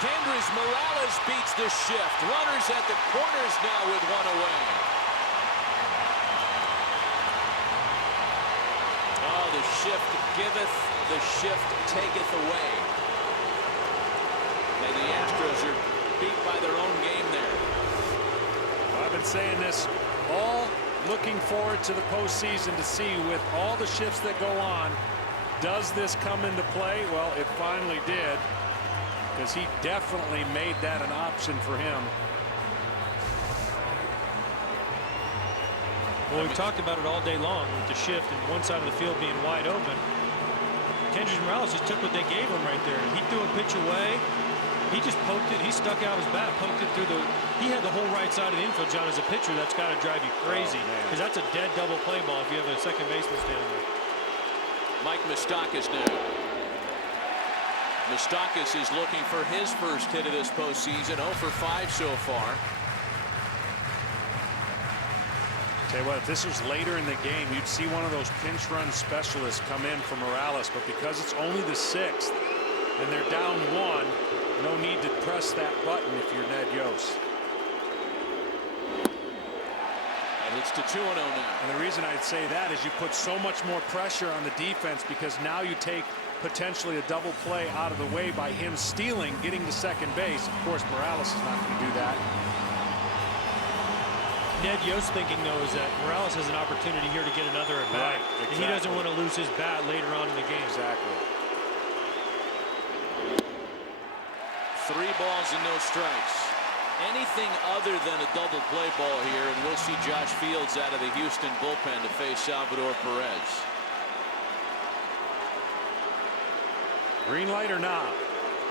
Kendrys Morales beats the shift. Runners at the corners now with 1 away. Oh, the shift giveth, the shift taketh away. And the Astros are beat by their own game there. I I've been saying this all looking forward to the postseason to see with all the shifts that go on, does this come into play? Well, it finally did, because he definitely made that an option for him. Well, we've talked about it all day long with the shift and one side of the field being wide open. Kendrick Morales just took what they gave him right there. He threw a pitch away. He just poked it. He stuck out his bat, poked it through the. He had the whole right side of the infield, John. As a pitcher, that's got to drive you crazy, because that's a dead double play ball if you have a second baseman standing there. Mike Moustakas now. Moustakas is looking for his first hit of this postseason. 0 for 5 so far. Tell you what, if this was later in the game, you'd see one of those pinch run specialists come in for Morales, but because it's only the 6th and they're down 1, no need to press that button if you're Ned Yost. And it's to 2-0 now. And the reason I'd say that is you put so much more pressure on the defense, because now you take potentially a double play out of the way by him stealing, getting to second base. Of course, Morales is not going to do that. Ned Yost thinking, though, is that Morales has an opportunity here to get another at bat. Right, exactly. And he doesn't want to lose his bat later on in the game. Exactly. 3 balls and no strikes. Anything other than a double play ball here, and we'll see Josh Fields out of the Houston bullpen to face Salvador Perez. Green light or not?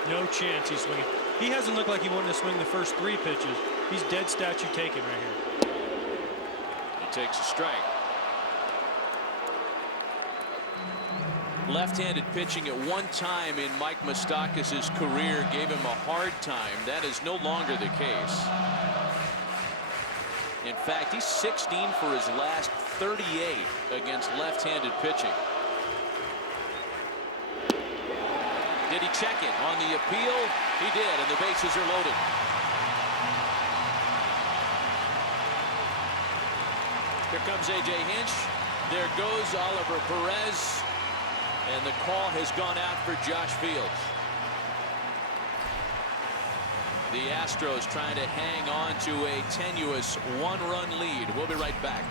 No chance he's swinging. He hasn't looked like he wanted to swing the first 3 pitches. He's dead statue taken right here. Takes a strike. Left-handed pitching at one time in Mike Moustakas' career gave him a hard time. That is no longer the case. In fact, he's 16 for his last 38 against left-handed pitching. Did he check it on the appeal? He did, and the bases are loaded. Here comes A.J. Hinch. There goes Oliver Perez. And the call has gone out for Josh Fields. The Astros trying to hang on to a tenuous 1-run lead. We'll be right back.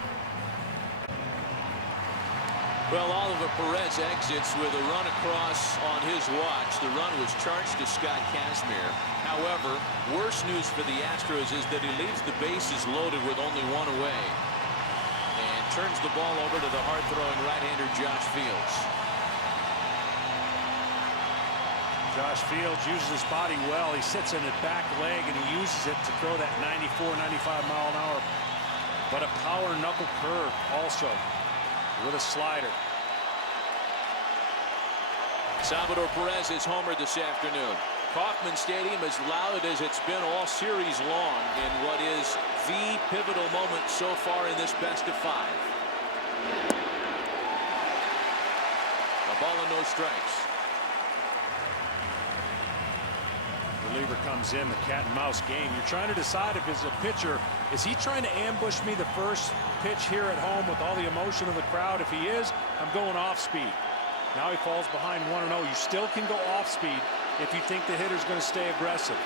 Well, Oliver Perez exits with a run across on his watch. The run was charged to Scott Kazmir. However, worse news for the Astros is that he leaves the bases loaded with only 1 away. Turns the ball over to the hard-throwing right-hander Josh Fields. Josh Fields uses his body well. He sits in the back leg and he uses it to throw that 94, 95 mile an hour. But a power knuckle curve also with a slider. Salvador Perez is homered this afternoon. Kauffman Stadium as loud as it's been all series long in what is the pivotal moment so far in this best-of-5. A ball and no strikes. Reliever comes in, the cat and mouse game. You're trying to decide if as a pitcher, is he trying to ambush me the first pitch here at home with all the emotion of the crowd? If he is, I'm going off speed. Now he falls behind 1-0. You still can go off speed if you think the hitter's going to stay aggressive.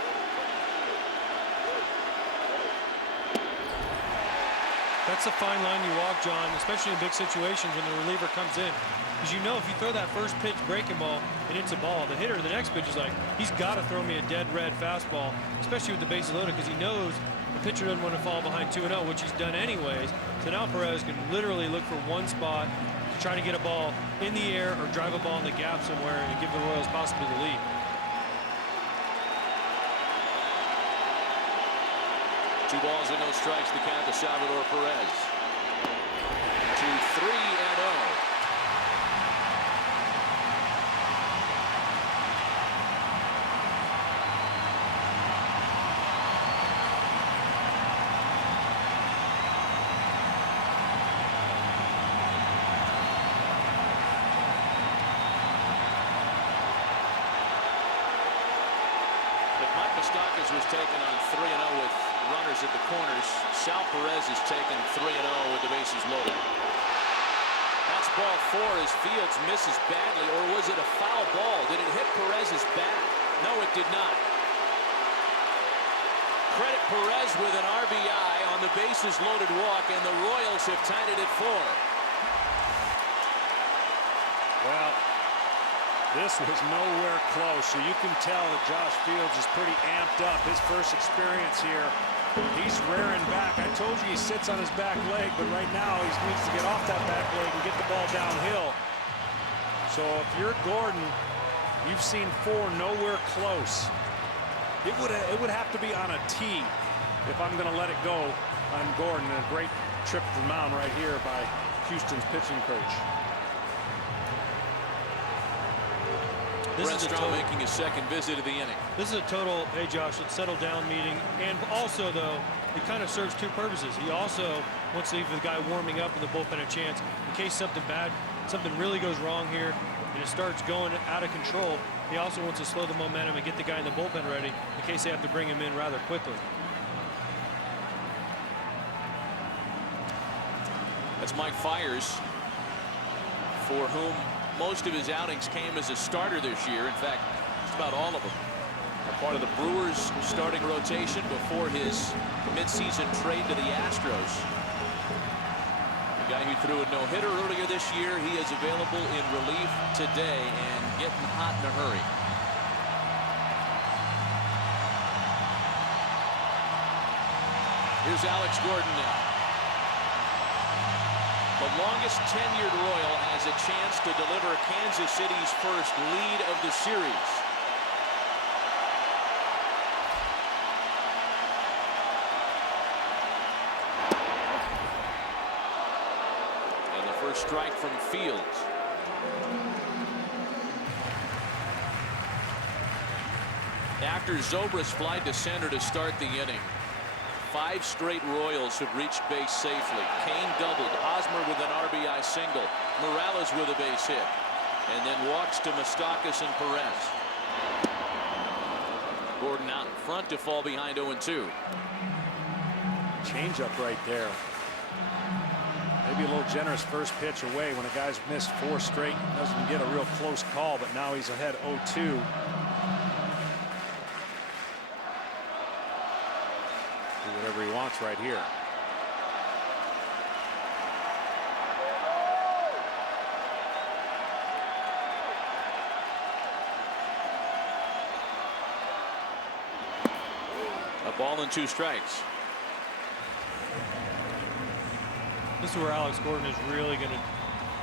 That's a fine line you walk, John, especially in big situations when the reliever comes in. Because you know if you throw that first pitch breaking ball and it's a ball, the hitter, the next pitch is like, he's got to throw me a dead red fastball, especially with the bases loaded, because he knows the pitcher doesn't want to fall behind 2-0, which he's done anyways. So now Perez can literally look for one spot to try to get a ball in the air or drive a ball in the gap somewhere and give the Royals possibly the lead. Two balls and no strikes, the count to Salvador Perez. 2-3-0. Mike Moustakas was taken on 3-0 with runners at the corners. Sal Perez is taken 3-0 with the bases loaded. That's ball 4 as Fields misses badly, or was it a foul ball? Did it hit Perez's bat? No, it did not. Credit Perez with an RBI on the bases loaded walk, and the Royals have tied it at 4. Well, this was nowhere close, so you can tell that Josh Fields is pretty amped up. His first experience here, he's rearing back. I told you he sits on his back leg, but right now he needs to get off that back leg and get the ball downhill. So if you're Gordon, you've seen 4 nowhere close. It would have to be on a tee if I'm going to let it go on Gordon. And a great trip to the mound right here by Houston's pitching coach. Brent Strom making his second visit of the inning. This is a total, hey Josh, let's settle down meeting. And also, though, it kind of serves 2 purposes. He also wants to give the guy warming up in the bullpen a chance in case something really goes wrong here and it starts going out of control. He also wants to slow the momentum and get the guy in the bullpen ready in case they have to bring him in rather quickly. That's Mike Fiers, for whom most of his outings came as a starter this year. In fact, just about all of them are part of the Brewers starting rotation before his midseason trade to the Astros. The guy who threw a no-hitter earlier this year, he is available in relief today and getting hot in a hurry. Here's Alex Gordon now. The longest tenured Royal has a chance to deliver Kansas City's first lead of the series. And the first strike from Fields. After Zobrist flied to center to start the inning, 5 straight Royals have reached base safely. Kane doubled, Hosmer with an RBI single, Morales with a base hit, and then walks to Moustakas and Perez. Gordon out in front to fall behind 0-2. Change-up right there. Maybe a little generous first pitch away when a guy's missed 4 straight. Doesn't get a real close call, but now he's ahead 0-2. Whatever he wants right here. A ball and 2 strikes. This is where Alex Gordon is really going to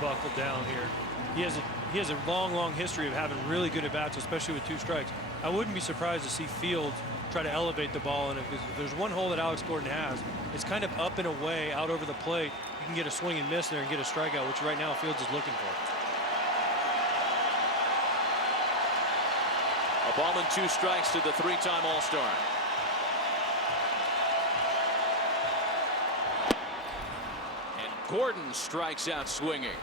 buckle down here. He has a long history of having really good at bats, especially with 2 strikes. I wouldn't be surprised to see Fields try to elevate the ball, and if there's one hole that Alex Gordon has, it's kind of up and away out over the plate. You can get a swing and miss there and get a strikeout, which right now Fields is looking for. A ball and 2 strikes to the 3-time All-Star. And Gordon strikes out swinging.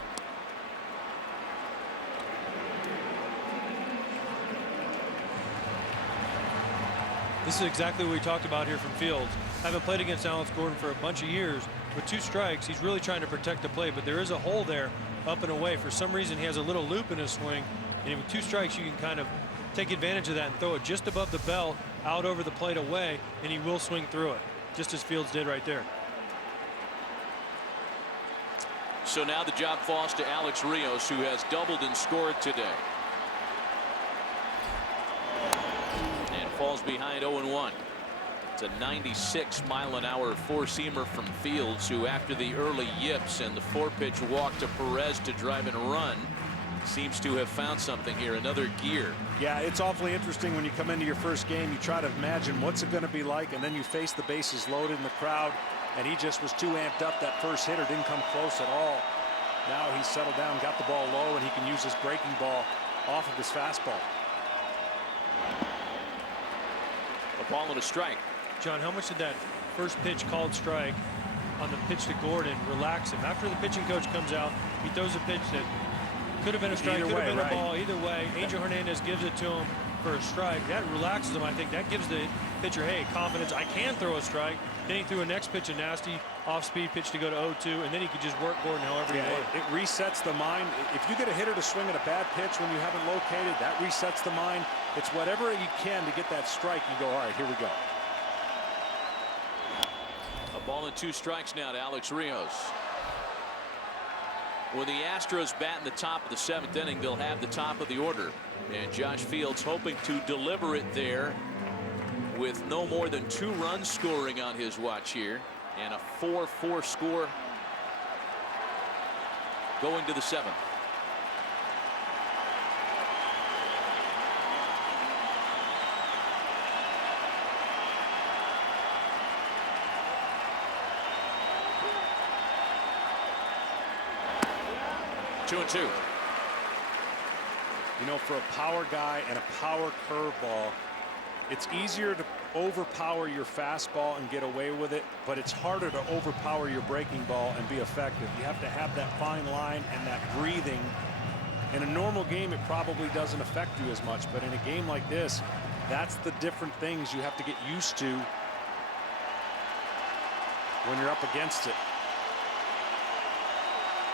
This is exactly what we talked about here from Fields. Haven't played against Alex Gordon for a bunch of years. With 2 strikes, he's really trying to protect the plate, but there is a hole there up and away. For some reason, he has a little loop in his swing, and with 2 strikes, you can kind of take advantage of that and throw it just above the belt, out over the plate away, and he will swing through it, just as Fields did right there. So now the job falls to Alex Rios, who has doubled and scored today. Falls behind 0-1. It's a 96-mile-an-hour 4-seamer from Fields, who after the early yips and the 4-pitch walk to Perez to drive and run, seems to have found something here, another gear. Yeah, it's awfully interesting when you come into your first game. You try to imagine what's it going to be like, and then you face the bases loaded in the crowd, and he just was too amped up. That first hitter didn't come close at all. Now he's settled down, got the ball low, and he can use his breaking ball off of his fastball. A ball and a strike. John, how much did that first pitch called strike on the pitch to Gordon relax him? After the pitching coach comes out, he throws a pitch that could have been a strike, could have been a ball. Either way, Angel Hernandez gives it to him for a strike. That relaxes him. I think that gives the pitcher, hey, confidence. I can throw a strike. Then he threw a next pitch, a nasty off-speed pitch to go to 0-2, and then he could just work Gordon however he wanted. It resets the mind. If you get a hitter to swing at a bad pitch when you haven't located, that resets the mind. It's whatever you can to get that strike. You go, all right, here we go. A ball Ball and 2 strikes now to Alex Rios. When the Astros bat in the top of the 7th inning, they'll have the top of the order. And Josh Fields hoping to deliver it there with no more than 2 runs scoring on his watch here. And a 4-4 score going to the 7th. Two and 2. You know, for a power guy and a power curveball, it's easier to overpower your fastball and get away with it, but it's harder to overpower your breaking ball and be effective. You have to have that fine line and that breathing. In a normal game, it probably doesn't affect you as much, but in a game like this, that's the different things you have to get used to when you're up against it.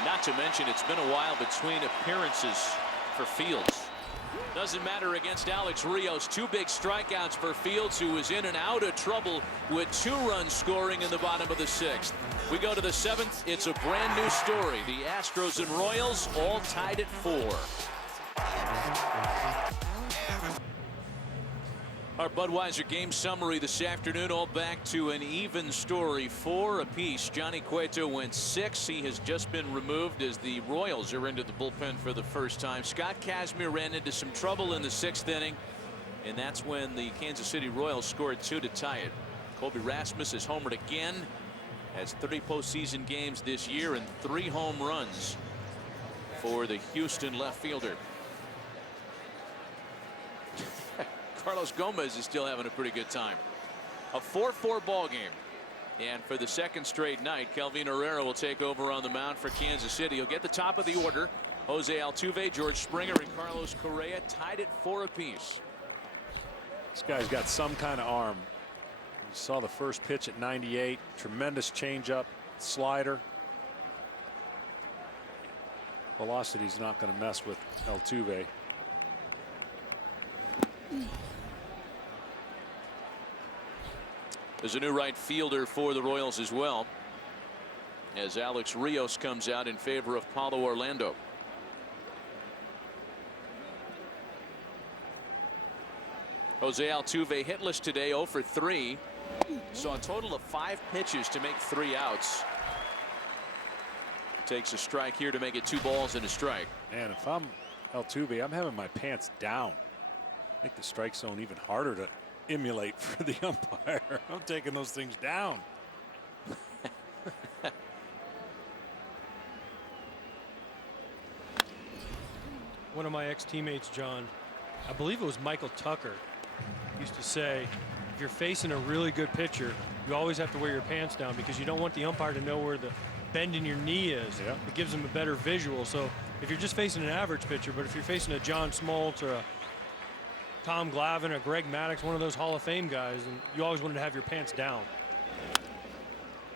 Not to mention, it's been a while between appearances for Fields. Doesn't matter against Alex Rios. 2 big strikeouts for Fields, who was in and out of trouble with 2 runs scoring in the bottom of the 6th. We go to the 7th. It's a brand new story. The Astros and Royals all tied at 4. Our Budweiser game summary this afternoon, all back to an even story, 4 apiece. Johnny Cueto went 6. He has just been removed as the Royals are into the bullpen for the first time. Scott Kazmir ran into some trouble in the 6th inning, and that's when the Kansas City Royals scored 2 to tie it. Colby Rasmus has homered again, has 30 postseason games this year and 3 home runs for the Houston left fielder. Carlos Gomez is still having a pretty good time. A 4-4 ball game. And for the 2nd straight night, Kelvin Herrera will take over on the mound for Kansas City. He'll get the top of the order. Jose Altuve, George Springer, and Carlos Correa tied at 4 apiece. This guy's got some kind of arm. You saw the first pitch at 98. Tremendous changeup, slider. Velocity's not going to mess with Altuve. There's a new right fielder for the Royals as well, as Alex Rios comes out in favor of Paulo Orlando. Jose Altuve hitless today, 0 for 3. Saw a total of 5 pitches to make 3 outs. Takes a strike here to make it 2 balls and a strike. And if I'm Altuve, I'm having my pants down. Make the strike zone even harder to emulate for the umpire. I'm taking those things down. One of my ex-teammates, John, I believe it was Michael Tucker, used to say, if you're facing a really good pitcher, you always have to wear your pants down because you don't want the umpire to know where the bend in your knee is. Yeah. It gives them a better visual. So if you're just facing an average pitcher, but if you're facing a John Smoltz or a Tom Glavine or Greg Maddux, one of those Hall of Fame guys, and you always wanted to have your pants down.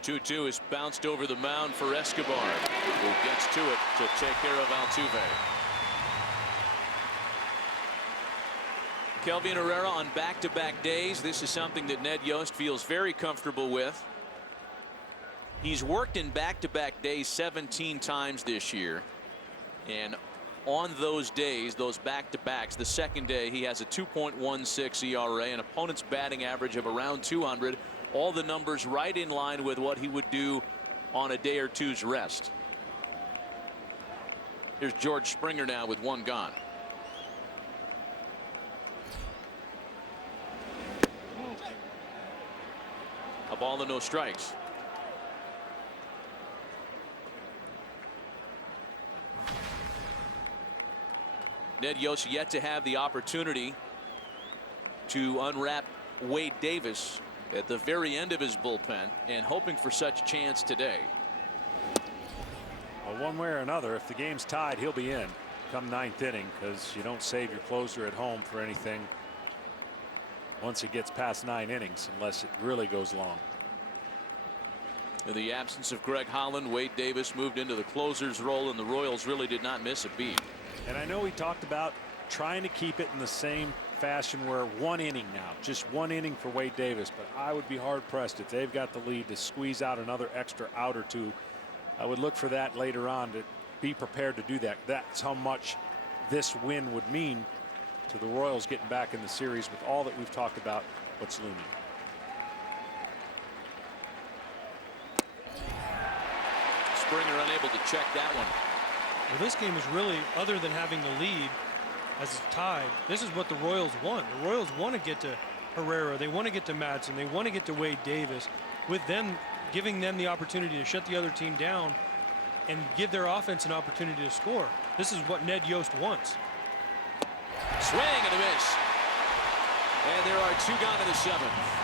2-2 is bounced over the mound for Escobar, who gets to it to take care of Altuve. Kelvin Herrera on back-to-back days. This is something that Ned Yost feels very comfortable with. He's worked in back-to-back days 17 times this year, and on those days, those back-to-backs, the second day he has a 2.16 ERA, an opponent's batting average of around 200. All the numbers right in line with what he would do on a day or two's rest. Here's George Springer now with 1 gone. A ball and no strikes. Ned Yost yet to have the opportunity to unwrap Wade Davis at the very end of his bullpen, and hoping for such a chance today. Well, one way or another, if the game's tied, he'll be in come 9th inning, because you don't save your closer at home for anything once it gets past 9 innings, unless it really goes long. In the absence of Greg Holland, Wade Davis moved into the closer's role, and the Royals really did not miss a beat. And I know we talked about trying to keep it in the same fashion where 1 inning now, just 1 inning for Wade Davis, but I would be hard pressed if they've got the lead to squeeze out another extra out or two. I would look for that later on, to be prepared to do that. That's how much this win would mean to the Royals getting back in the series with all that we've talked about what's looming. Springer unable to check that one. Well, this game is really, other than having the lead as it's tied, this is what the Royals want. The Royals want to get to Herrera. They want to get to Madsen. They want to get to Wade Davis, with them giving them the opportunity to shut the other team down and give their offense an opportunity to score. This is what Ned Yost wants. Swing and a miss. And there are 2 gone in the 7th.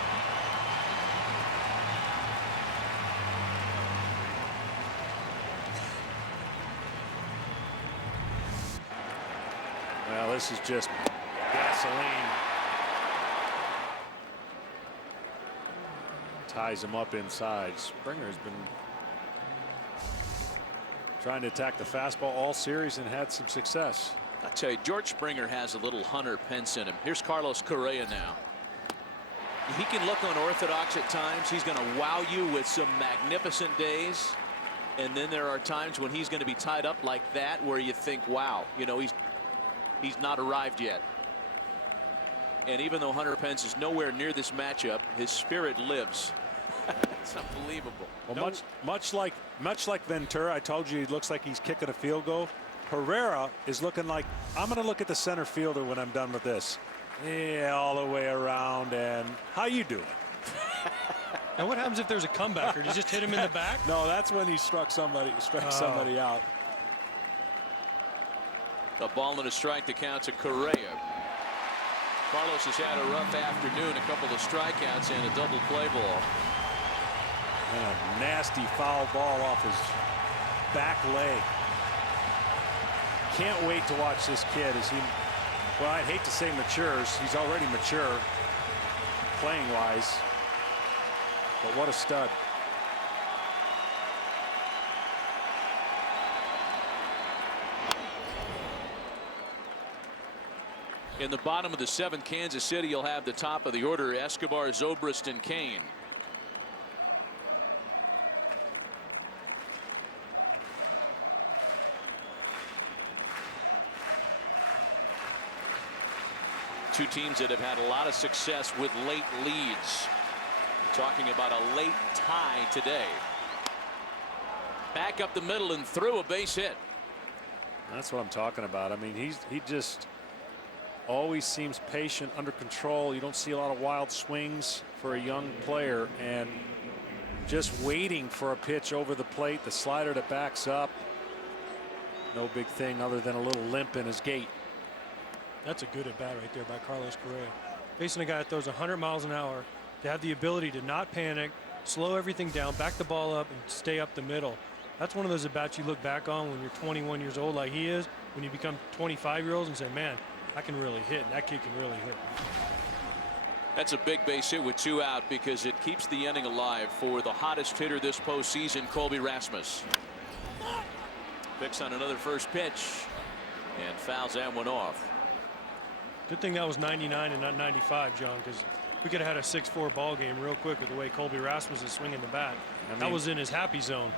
Well, this is just gasoline. Ties him up inside. Springer has been trying to attack the fastball all series and had some success. I tell you, George Springer has a little Hunter Pence in him. Here's Carlos Correa now. He can look unorthodox at times. He's going to wow you with some magnificent days. And then there are times when he's going to be tied up like that where you think, wow, you know, he's not arrived yet. And even though Hunter Pence is nowhere near this matchup, his spirit lives. It's unbelievable. Well, much like Ventura, I told you he looks like he's kicking a field goal. Herrera is looking like, I'm going to look at the center fielder when I'm done with this. Yeah, all the way around. And how you doing? And what happens if there's a comeback, or does he just hit him in the back? No, that's when he struck somebody out. A ball and a strike to count to Correa. Carlos has had a rough afternoon, a couple of strikeouts and a double play ball. And a nasty foul ball off his back leg. Can't wait to watch this kid as he, well, I'd hate to say matures. He's already mature playing wise, but what a stud. In the bottom of the 7th, Kansas City will have the top of the order: Escobar, Zobrist, and Kane. Two teams that have had a lot of success with late leads. We're talking about a late tie today. Back up the middle and through, a base hit. That's what I'm talking about. I mean, he just always seems patient, under control. You don't see a lot of wild swings for a young player, and just waiting for a pitch over the plate. The slider that backs up. No big thing other than a little limp in his gait. That's a good at bat right there by Carlos Correa. Facing a guy that throws 100 miles an hour, to have the ability to not panic, slow everything down, back the ball up, and stay up the middle. That's one of those at bats you look back on when you're 21 years old like he is, when you become 25-year-olds and say, man, I can really hit. That kid can really hit. That's a big base hit with 2 out, because it keeps the inning alive for the hottest hitter this postseason, Colby Rasmus. Picks on another first pitch and fouls that one off. Good thing that was 99 and not 95, John, because we could have had a 6-4 ball game real quick with the way Colby Rasmus is swinging the bat. That was in his happy zone.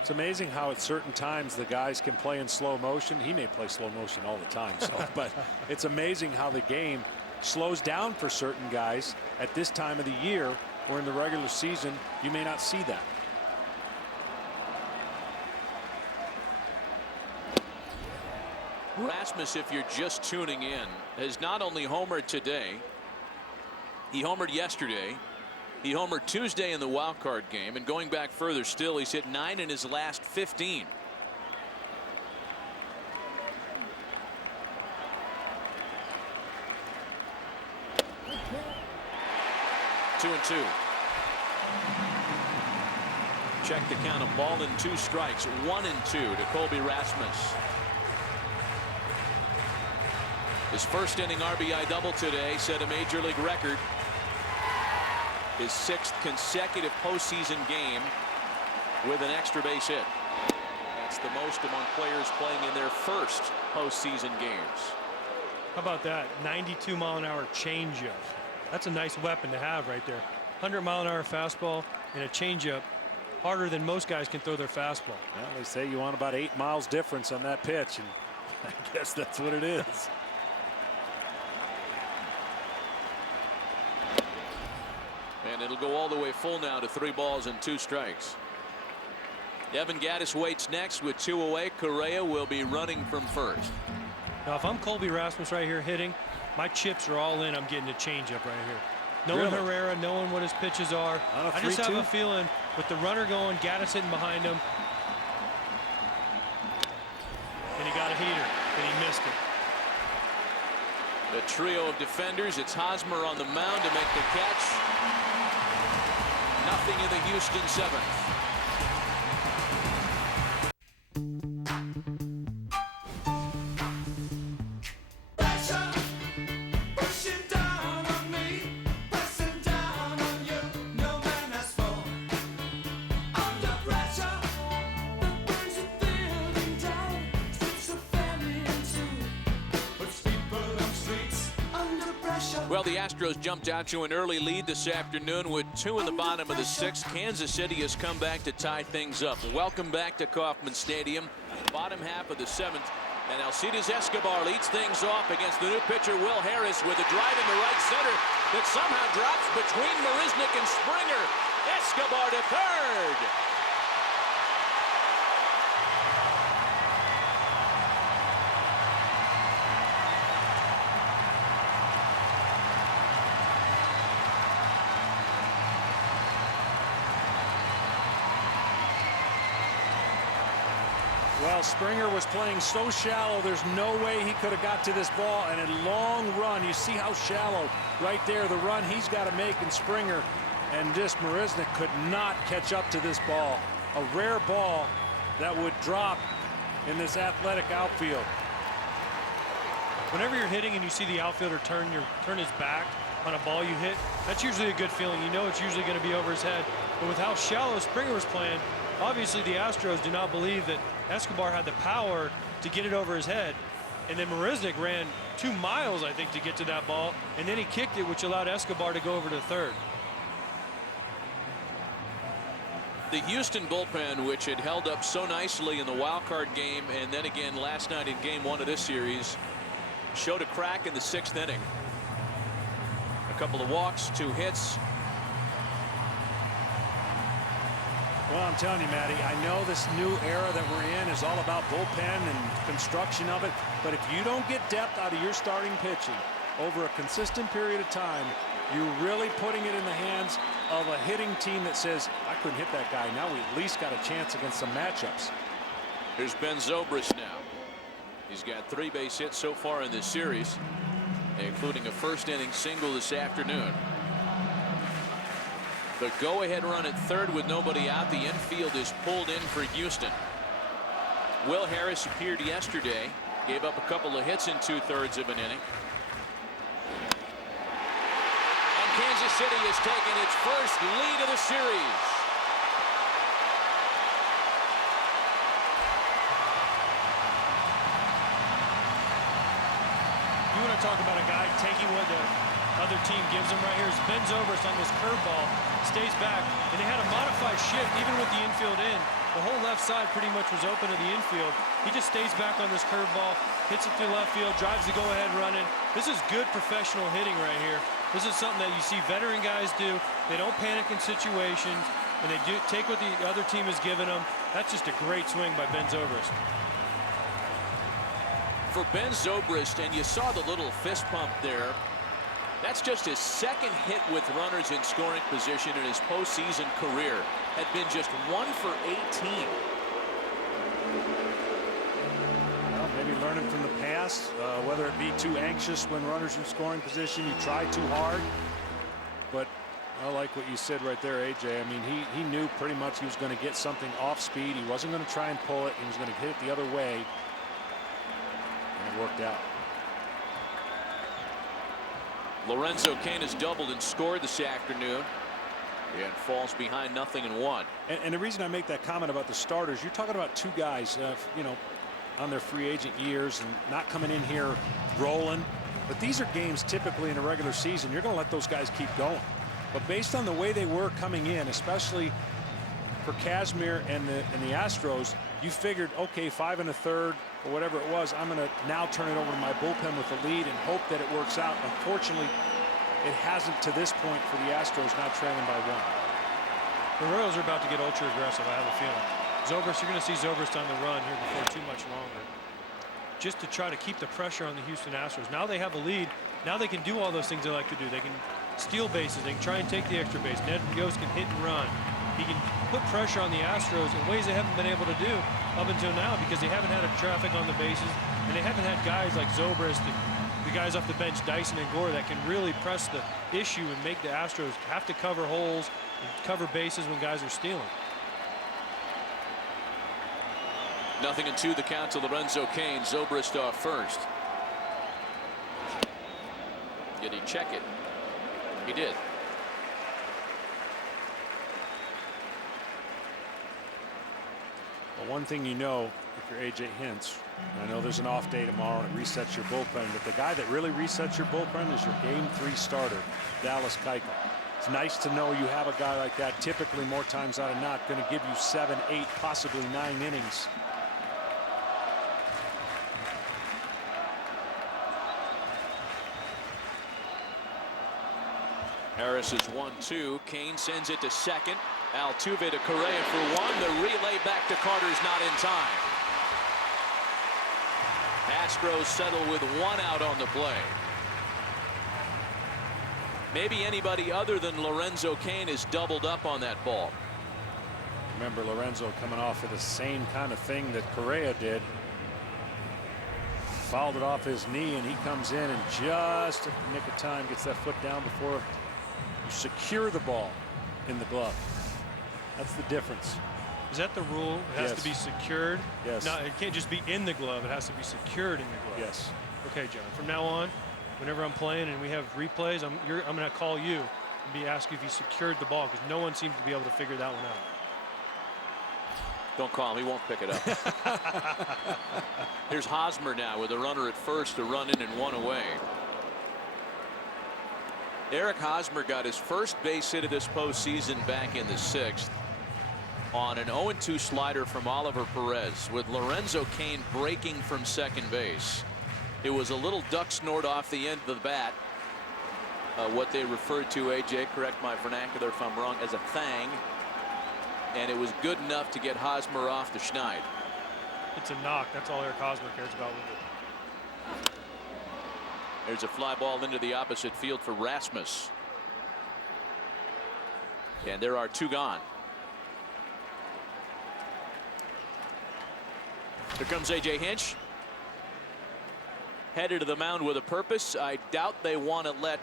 It's amazing how at certain times the guys can play in slow motion. He may play slow motion all the time, so but it's amazing how the game slows down for certain guys at this time of the year, where in the regular season you may not see that. Rasmus, if you're just tuning in, has not only homered today, he homered yesterday, he homered Tuesday in the wild card game, and going back further still, he's hit 9 in his last 15. Two and two. Check the count, a ball and 2 strikes, 1 and 2 to Colby Rasmus. His first inning RBI double today set a major league record. His 6th consecutive postseason game with an extra base hit. That's the most among players playing in their first postseason games. How about that? 92-mile-an-hour changeup. That's a nice weapon to have right there. 100-mile-an-hour fastball and a changeup, harder than most guys can throw their fastball. Well, they say you want about 8 miles difference on that pitch, and I guess that's what it is. And it'll go all the way full now to 3 balls and 2 strikes. Evan Gattis waits next with 2 away. Correa will be running from first. Now, if I'm Colby Rasmus right here hitting, my chips are all in. I'm getting a changeup right here. Knowing Herrera, knowing what his pitches are. I just have a feeling with the runner going, Gattis hitting behind him. And he got a heater, and he missed it. The trio of defenders, it's Hosmer on the mound to make the catch. Nothing in the Houston 7th. Well, the Astros jumped out to an early lead this afternoon with 2 in the bottom of the 6th. Kansas City has come back to tie things up. Welcome back to Kauffman Stadium. Bottom half of the 7th. And Alcides Escobar leads things off against the new pitcher, Will Harris, with a drive in the right center that somehow drops between Marisnick and Springer. Escobar to third. Well, Springer was playing so shallow, there's no way he could have got to this ball. And a long run, you see how shallow right there, the run he's got to make, and Springer and just Marisnick could not catch up to this ball. A rare ball that would drop in this athletic outfield. Whenever you're hitting and you see the outfielder turn his back on a ball you hit, that's usually a good feeling. You know it's usually going to be over his head. But with how shallow Springer was playing, obviously the Astros do not believe that Escobar had the power to get it over his head. And then Marisnick ran 2 miles, I think, to get to that ball. And then he kicked it, which allowed Escobar to go over to third. The Houston bullpen, which had held up so nicely in the wild card game and then again last night in game 1 of this series, showed a crack in the 6th inning. A couple of walks, 2 hits. Well, I'm telling you, Matty, I know this new era that we're in is all about bullpen and construction of it. But if you don't get depth out of your starting pitching over a consistent period of time, you're really putting it in the hands of a hitting team that says, I couldn't hit that guy. Now we at least got a chance against some matchups. Here's Ben Zobrist now. He's got 3 base hits so far in this series, including a 1st inning single this afternoon. The go-ahead run at third with nobody out. The infield is pulled in for Houston. Will Harris appeared yesterday, gave up a couple of hits in 2/3 of an inning. And Kansas City has taken its first lead of the series. You want to talk about a guy taking what the other team gives him right here is Ben Zobrist on this curveball, stays back, and they had a modified shift even with the infield in. The whole left side pretty much was open to the infield. He just stays back on this curveball, hits it through left field, drives the go-ahead run in. This is good professional hitting right here. This is something that you see veteran guys do. They don't panic in situations, and they do take what the other team has given them. That's just a great swing by Ben Zobrist. For Ben Zobrist, and you saw the little fist pump there, that's just his 2nd hit with runners in scoring position in his postseason career. Had been just 1 for 18. Well, maybe learning from the past, whether it be too anxious when runners in scoring position, you try too hard. But I like what you said right there, AJ. I mean, he knew pretty much he was going to get something off speed. He wasn't going to try and pull it. He was going to hit it the other way. And it worked out. Lorenzo Cain has doubled and scored this afternoon and falls behind 0-1. And the reason I make that comment about the starters, you're talking about 2 guys, you know, on their free agent years and not coming in here rolling. But these are games typically in a regular season. You're going to let those guys keep going. But based on the way they were coming in, especially for Kazmir and the Astros, you figured, okay, 5 1/3 or whatever it was, I'm going to now turn it over to my bullpen with the lead and hope that it works out. Unfortunately, it hasn't to this point for the Astros, now trailing by 1. The Royals are about to get ultra aggressive, I have a feeling. Zobrist, you're going to see Zobrist on the run here before too much longer, just to try to keep the pressure on the Houston Astros. Now they have a lead. Now they can do all those things they like to do. They can steal bases. They can try and take the extra base. Ned Yost can hit and run. He can put pressure on the Astros in ways they haven't been able to do up until now because they haven't had a traffic on the bases, and they haven't had guys like Zobrist, the guys off the bench, Dyson and Gore, that can really press the issue and make the Astros have to cover holes and cover bases when guys are stealing. 0-2 the count to Lorenzo Cain. Zobrist off first. Did he check it? He did. Well, one thing you know, if you're A.J. Hinch, I know there's an off day tomorrow and it resets your bullpen, but the guy that really resets your bullpen is your Game 3 starter, Dallas Keuchel. It's nice to know you have a guy like that, typically more times out of not, going to give you 7, 8, possibly 9 innings. Harris is 1-2. Cain sends it to second. Altuve to Correa for 1. The relay back to Carter's not in time. Astros settle with 1 out on the play. Maybe anybody other than Lorenzo Cain is doubled up on that ball. Remember Lorenzo coming off of the same kind of thing that Correa did. Fouled it off his knee, and he comes in and just at the nick of time gets that foot down before you secure the ball in the glove. That's the difference. Is that the rule? It has Yes. to be secured? Yes. No, it can't just be in the glove. It has to be secured in the glove. Yes. Okay, John. From now on, whenever I'm playing and we have replays, I'm going to call you and ask you if you secured the ball, because no one seems to be able to figure that one out. Don't call him. He won't pick it up. Here's Hosmer now with a runner at first, a run in and 1 away. Eric Hosmer got his first base hit of this postseason back in the 6th on an 0-2 slider from Oliver Perez with Lorenzo Cain breaking from second base. It was a little duck snort off the end of the bat, what they referred to, AJ, correct my vernacular if I'm wrong, as a thang, and it was good enough to get Hosmer off the schneid. It's a knock. That's all Eric Hosmer cares about with it. There's a fly ball into the opposite field for Rasmus. And there are 2 gone. Here comes A.J. Hinch. Headed to the mound with a purpose. I doubt they want to let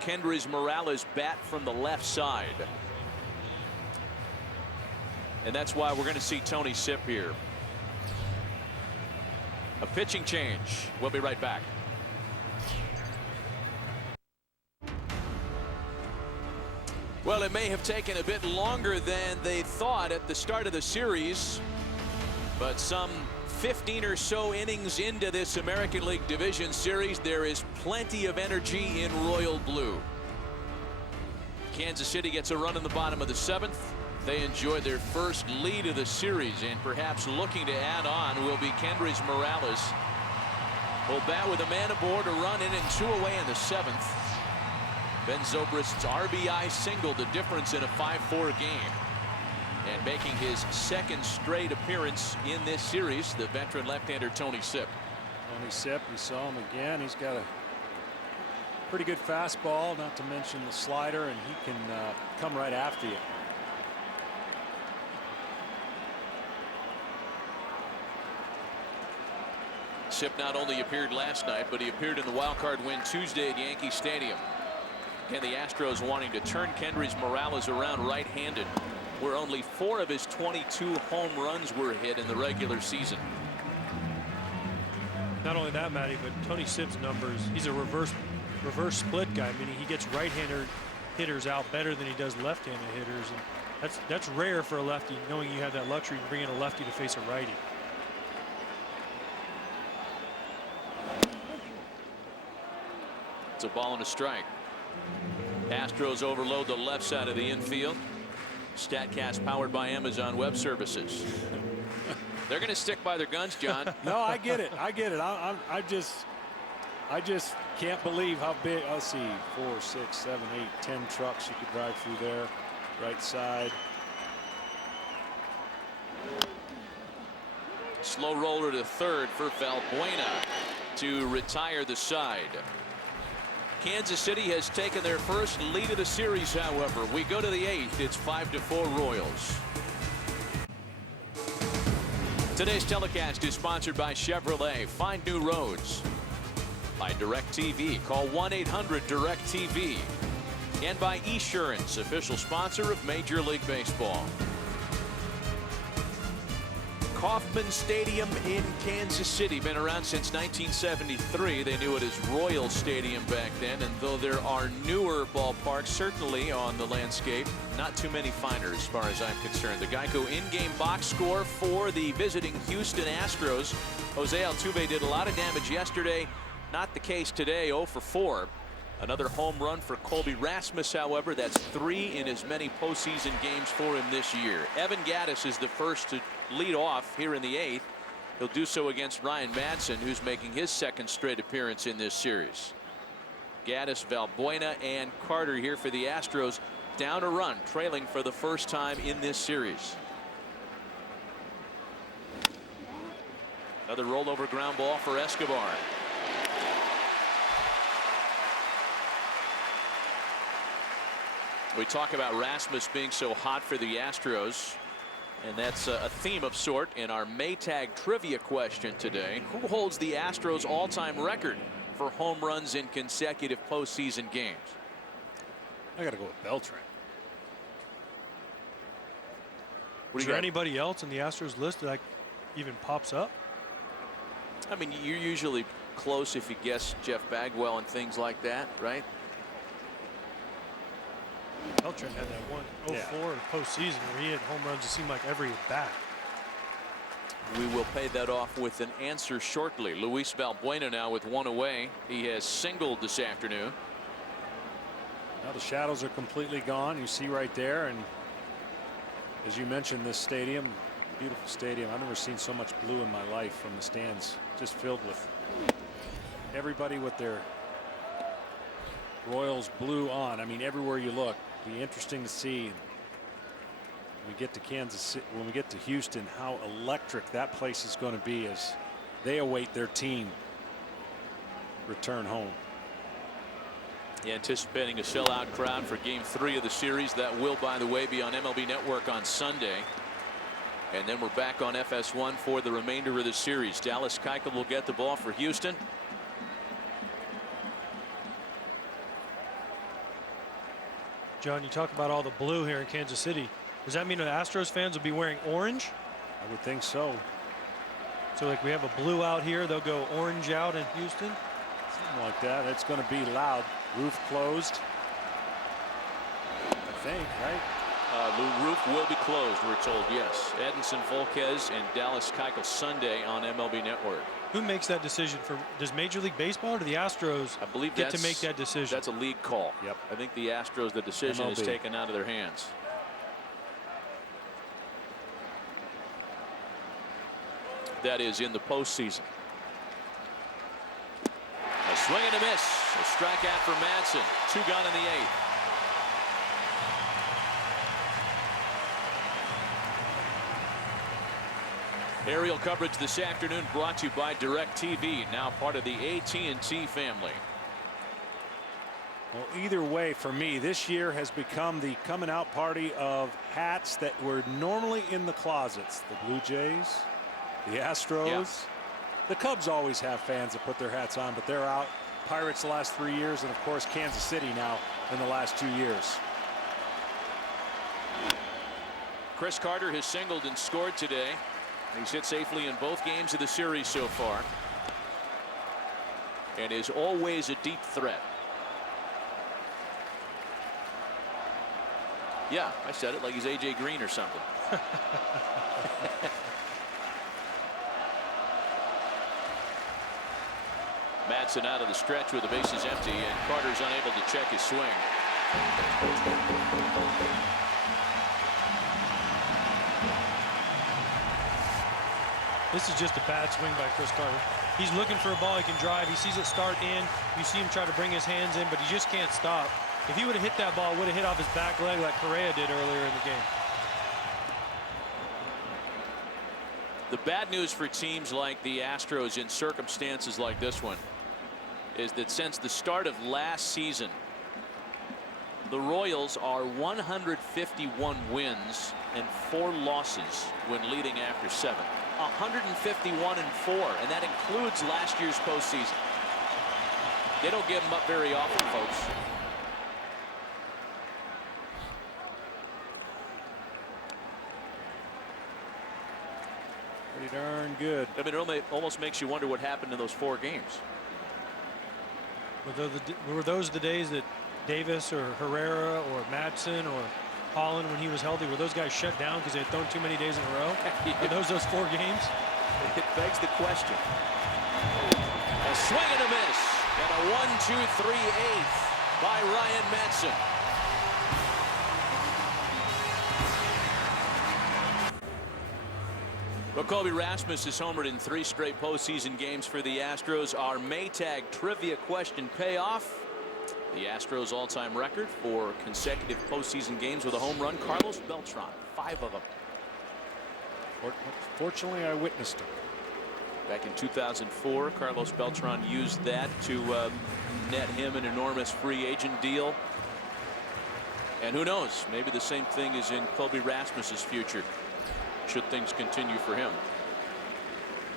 Kendrys Morales bat from the left side. And that's why we're going to see Tony Sipp here. A pitching change. We'll be right back. Well, it may have taken a bit longer than they thought at the start of the series, but some 15 or so innings into this American League Division Series, there is plenty of energy in Royal Blue. Kansas City gets a run in the bottom of the 7th. They enjoy their first lead of the series, and perhaps looking to add on will be Kendrys Morales. Will bat with a man aboard, a run in and 2 away in the 7th. Ben Zobrist's RBI single, the difference in a 5-4 game. And making his 2nd straight appearance in this series, the veteran left-hander Tony Sipp. Tony Sipp, we saw him again. He's got a pretty good fastball, not to mention the slider, and he can come right after you. Sipp not only appeared last night, but he appeared in the wild card win Tuesday at Yankee Stadium. And the Astros wanting to turn Kendrys Morales around right-handed, where only 4 of his 22 home runs were hit in the regular season. Not only that, Matty, but Tony Sipp's numbers, he's a reverse split guy, meaning he gets right-hander hitters out better than he does left-handed hitters, and that's rare for a lefty, knowing you have that luxury to bring in a lefty to face a righty. It's a ball and a strike. Astros overload the left side of the infield. StatCast powered by Amazon Web Services. They're going to stick by their guns, John. No, I get it. I get it. I just can't believe how big. Let's see, 4, 6, 7, 8, 10 trucks you could drive through there. Right side. Slow roller to third for Valbuena to retire the side. Kansas City has taken their first lead of the series, however. We go to the 8th. It's 5-4 Royals. Today's telecast is sponsored by Chevrolet. Find new roads. By DirecTV. Call 1-800-DirecTV. And by Esurance, official sponsor of Major League Baseball. Kauffman Stadium in Kansas City, been around since 1973. They knew it as Royal Stadium back then, and though there are newer ballparks certainly on the landscape, not too many finer as far as I'm concerned. The Geico in-game box score for the visiting Houston Astros. Jose Altuve did a lot of damage yesterday. Not the case today. 0 for 4. Another home run for Colby Rasmus, however. That's 3 in as many postseason games for him this year. Evan Gattis is the first to lead off here in the 8th. He'll do so against Ryan Madson, who's making his second straight appearance in this series. Gattis, Valbuena, and Carter here for the Astros. Down a run, trailing for the first time in this series. Another rollover ground ball for Escobar. We talk about Rasmus being so hot for the Astros, and that's a theme of sort in our Maytag trivia question today. Who holds the Astros all-time record for home runs in consecutive postseason games? I got to go with Beltran. Is there anybody else in the Astros list that even pops up? I mean, you're usually close if you guess Jeff Bagwell and things like that, right? Beltran had that 104 postseason where he had home runs, it seemed like every at bat. We will pay that off with an answer shortly. Luis Valbuena now with 1 away. He has singled this afternoon. Now the shadows are completely gone. You see right there, and as you mentioned, this stadium, beautiful stadium. I've never seen so much blue in my life from the stands, just filled with everybody with their Royals blue on. I mean, everywhere you look. Be interesting to see when we get to Kansas City, when we get to Houston, how electric that place is going to be as they await their team return home. Anticipating a sellout crowd for game 3 of the series. That will, by the way, be on MLB Network on Sunday. And then we're back on FS1 for the remainder of the series. Dallas Keuchel will get the ball for Houston. John, you talk about all the blue here in Kansas City. Does that mean the Astros fans will be wearing orange? I would think so. So like we have a blue out here, they'll go orange out in Houston? Something like that. It's going to be loud. Roof closed, I think, right? The roof will be closed, we're told, yes. Edinson Volquez and Dallas Keuchel Sunday on MLB Network. Who makes that decision? Does Major League Baseball or do the Astros get to make that decision? That's a league call. Yep. I think the Astros, the decision is taken out of their hands. That is in the postseason. A swing and a miss. A strikeout for Madson. 2 gone in the 8th. Aerial coverage this afternoon brought to you by DirecTV, now part of the AT&T family. Well, either way, for me, this year has become the coming out party of hats that were normally in the closets. The Blue Jays, the Astros, Yeah. The Cubs always have fans that put their hats on, but they're out. Pirates the last 3 years, and of course Kansas City now in the last 2 years. Chris Carter has singled and scored today. He's hit safely in both games of the series so far, and is always a deep threat. Yeah, I said it like he's A.J. Green or something. Madsen out of the stretch with the bases empty, and Carter's unable to check his swing. This is just a bad swing by Chris Carter. He's looking for a ball he can drive. He sees it start in. You see him try to bring his hands in, but he just can't stop. If he would have hit that ball, would have hit off his back leg like Correa did earlier in the game. The bad news for teams like the Astros in circumstances like this one is that since the start of last season, the Royals are 151 wins and 4 losses when leading after 7. 151 and 4, and that includes last year's postseason. They don't give them up very often, folks. Pretty darn good. I mean, it almost makes you wonder what happened in those 4 games. Were those the days that Davis or Herrera or Madsen or Holland, when he was healthy, were those guys shut down because they had thrown too many days in a row? Were those 4 games? It begs the question. A swing and a miss, and a 1-2-3-8 by Ryan Madsen. But Colby Rasmus has homered in 3 straight postseason games for the Astros. Our Maytag trivia question payoff. The Astros all-time record for consecutive postseason games with a home run. Carlos Beltran, 5 of them. Fortunately, I witnessed it. Back in 2004, Carlos Beltran used that to net him an enormous free agent deal. And who knows, maybe the same thing is in Colby Rasmus's future, should things continue for him.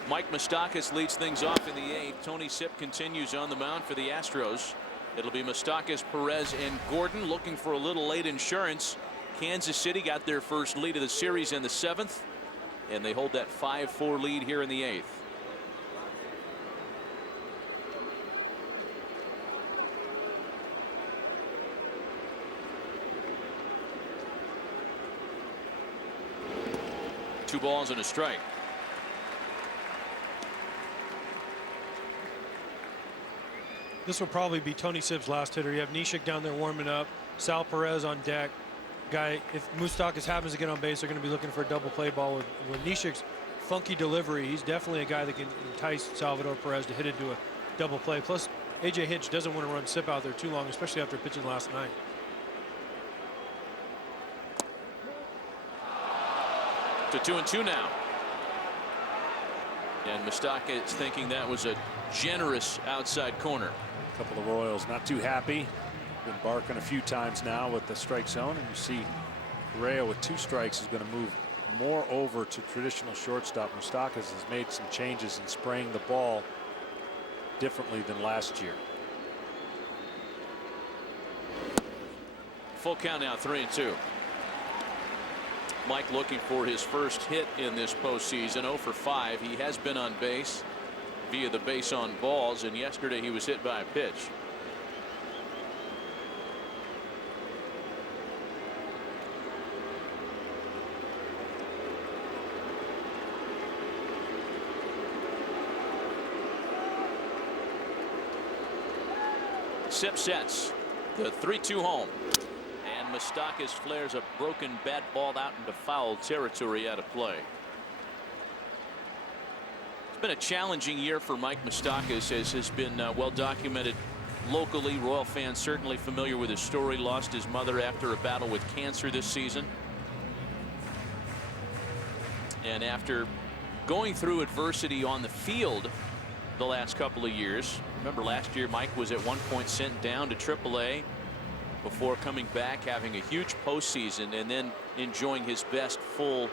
Mike Moustakas leads things off in the 8th. Tony Sipp continues on the mound for the Astros. It'll be Moustakas, Perez, and Gordon looking for a little late insurance. Kansas City got their first lead of the series in the 7th, and they hold that 5-4 lead here in the 8th. Two balls and a strike. This will probably be Tony Sipp's last hitter. You have Neshek down there warming up, Sal Perez on deck. Guy, if Moustakas happens to get on base, they're going to be looking for a double play ball. With Neshek's funky delivery, he's definitely a guy that can entice Salvador Perez to hit into a double play. Plus, A.J. Hitch doesn't want to run Sipp out there too long, especially after pitching last night. To 2-2 now. And Moustakas thinking that was a generous outside corner. A couple of Royals not too happy. Been barking a few times now with the strike zone, and you see Correa with 2 strikes is going to move more over to traditional shortstop. Moustakas has made some changes in spraying the ball differently than last year. Full count now, 3-2. Mike looking for his first hit in this postseason. 0 for 5. He has been on base via the base on balls, and yesterday he was hit by a pitch. Sipp sets the 3-2 home. And Moustakas flares a broken bat ball out into foul territory out of play. It's been a challenging year for Mike Moustakas, as has been well documented locally. Royal fans certainly familiar with his story. Lost his mother after a battle with cancer this season. And after going through adversity on the field the last couple of years, remember last year Mike was at one point sent down to AAA before coming back, having a huge postseason, and then enjoying his best full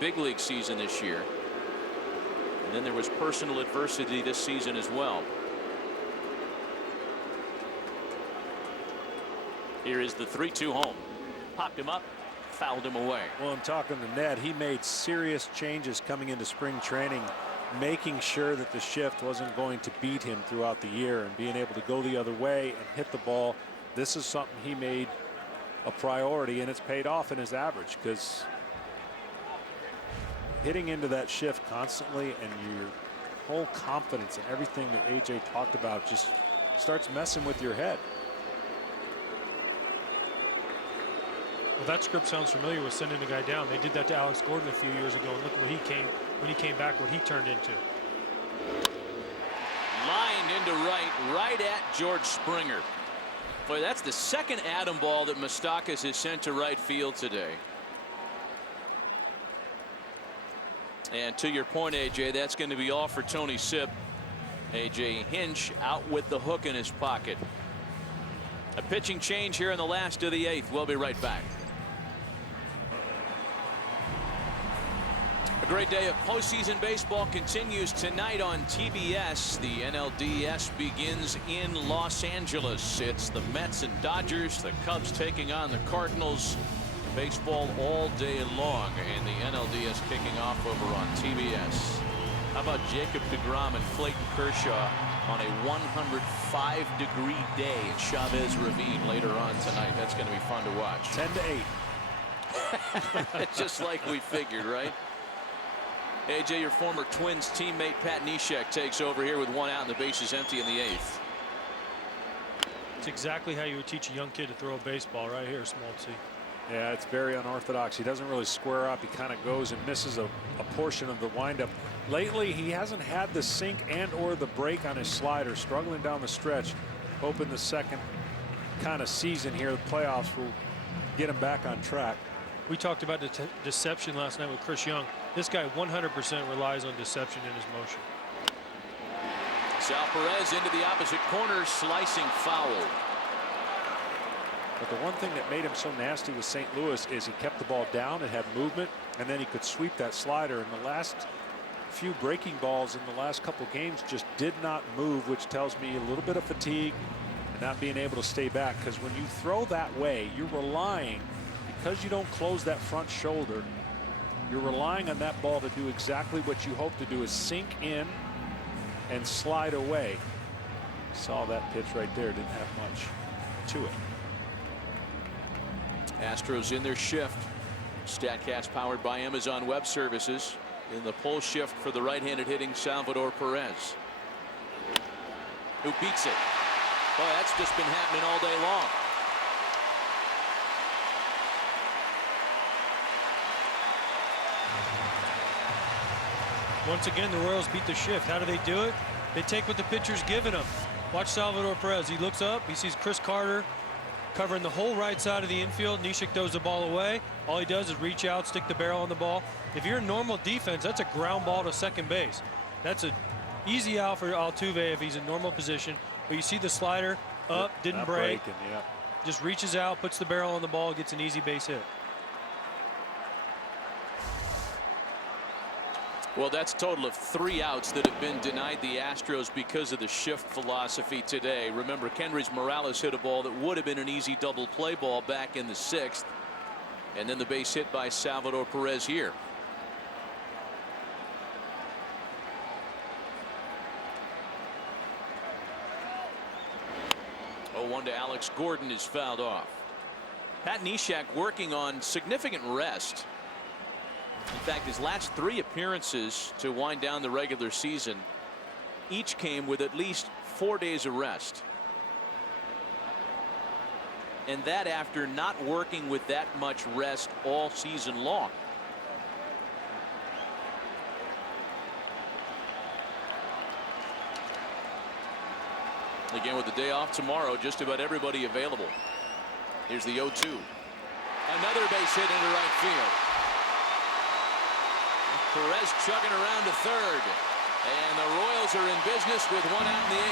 big league season this year. And then there was personal adversity this season as well. Here is the 3-2 home. Popped him up, fouled him away. Well, I'm talking to Ned. He made serious changes coming into spring training, making sure that the shift wasn't going to beat him throughout the year, and being able to go the other way and hit the ball. This is something he made a priority, and it's paid off in his average, because hitting into that shift constantly and you're whole confidence and everything that AJ talked about just starts messing with your head. Well, that script sounds familiar with sending the guy down. They did that to Alex Gordon a few years ago, and look what when he came back, what he turned into. Lined into right at George Springer. Boy, that's the second Adam ball that Moustakas has sent to right field today. And to your point, AJ, that's going to be all for Tony Sipp. AJ Hinch out with the hook in his pocket. A pitching change here in the last of the 8th. We'll be right back. A great day of postseason baseball continues tonight on TBS. The NLDS begins in Los Angeles. It's the Mets and Dodgers, the Cubs taking on the Cardinals. Baseball all day long, and the NLDS kicking off over on TBS. How about Jacob deGrom and Clayton Kershaw on a 105-degree day at Chavez Ravine later on tonight? That's going to be fun to watch. 10-8. Just like we figured, right? AJ, your former Twins teammate Pat Neshek takes over here with one out and the bases empty in the 8th. It's exactly how you would teach a young kid to throw a baseball right here, Small T. Yeah, it's very unorthodox. He doesn't really square up. He kind of goes and misses a portion of the windup. Lately, he hasn't had the sink and or the break on his slider, struggling down the stretch. Hoping the second kind of season here, the playoffs will get him back on track. We talked about deception last night with Chris Young. This guy 100% relies on deception in his motion. Sal Perez into the opposite corner, slicing foul. But the one thing that made him so nasty with St. Louis is he kept the ball down and had movement, and then he could sweep that slider. And the last few breaking balls in the last couple games just did not move, which tells me a little bit of fatigue and not being able to stay back. Because when you throw that way, you're relying, because you don't close that front shoulder, you're relying on that ball to do exactly what you hope to do, is sink in and slide away. Saw that pitch right there, didn't have much to it. Astros in their shift. StatCast powered by Amazon Web Services. In the pull shift for the right-handed hitting Salvador Perez, who beats it. Boy, that's just been happening all day long. Once again, the Royals beat the shift. How do they do it? They take what the pitcher's giving them. Watch Salvador Perez. He looks up. He sees Chris Carter covering the whole right side of the infield. Neshek throws the ball away. All he does is reach out, stick the barrel on the ball. If you're in normal defense, that's a ground ball to second base. That's an easy out for Altuve if he's in normal position. But you see the slider up, didn't break. Yeah. Just reaches out, puts the barrel on the ball, gets an easy base hit. Well, that's a total of 3 outs that have been denied the Astros because of the shift philosophy today. Remember, Kendrys Morales hit a ball that would have been an easy double play ball back in the 6th. And then the base hit by Salvador Perez here. Oh, 1 to Alex Gordon is fouled off. Pat Neshek working on significant rest. In fact, his last 3 appearances to wind down the regular season each came with at least 4 days of rest. And that after not working with that much rest all season long. Again, with the day off tomorrow, just about everybody available. Here's the 0-2. Another base hit into right field. Perez chugging around to third. And the Royals are in business with 1 out in the 8th.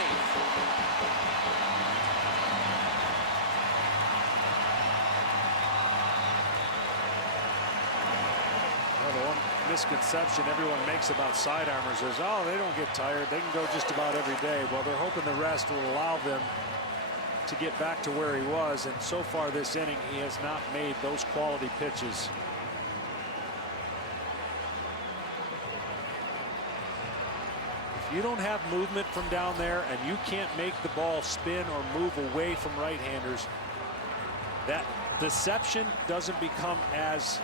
Well, the one misconception everyone makes about sidearmers is, oh, they don't get tired. They can go just about every day. Well, they're hoping the rest will allow them to get back to where he was. And so far this inning, he has not made those quality pitches. You don't have movement from down there, and you can't make the ball spin or move away from right-handers. That deception doesn't become as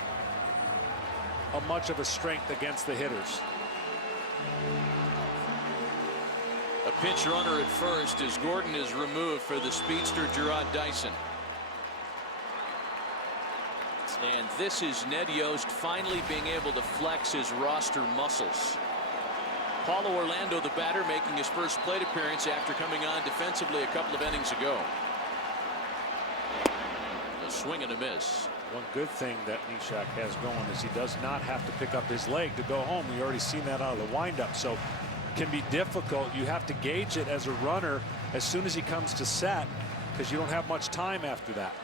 much of a strength against the hitters. A pinch runner at first as Gordon is removed for the speedster Gerard Dyson. And this is Ned Yost finally being able to flex his roster muscles. Paulo Orlando, the batter, making his first plate appearance after coming on defensively a couple of innings ago. A swing and a miss. One good thing that Neshek has going is he does not have to pick up his leg to go home. We already seen that out of the windup, so it can be difficult. You have to gauge it as a runner as soon as he comes to set, because you don't have much time after that.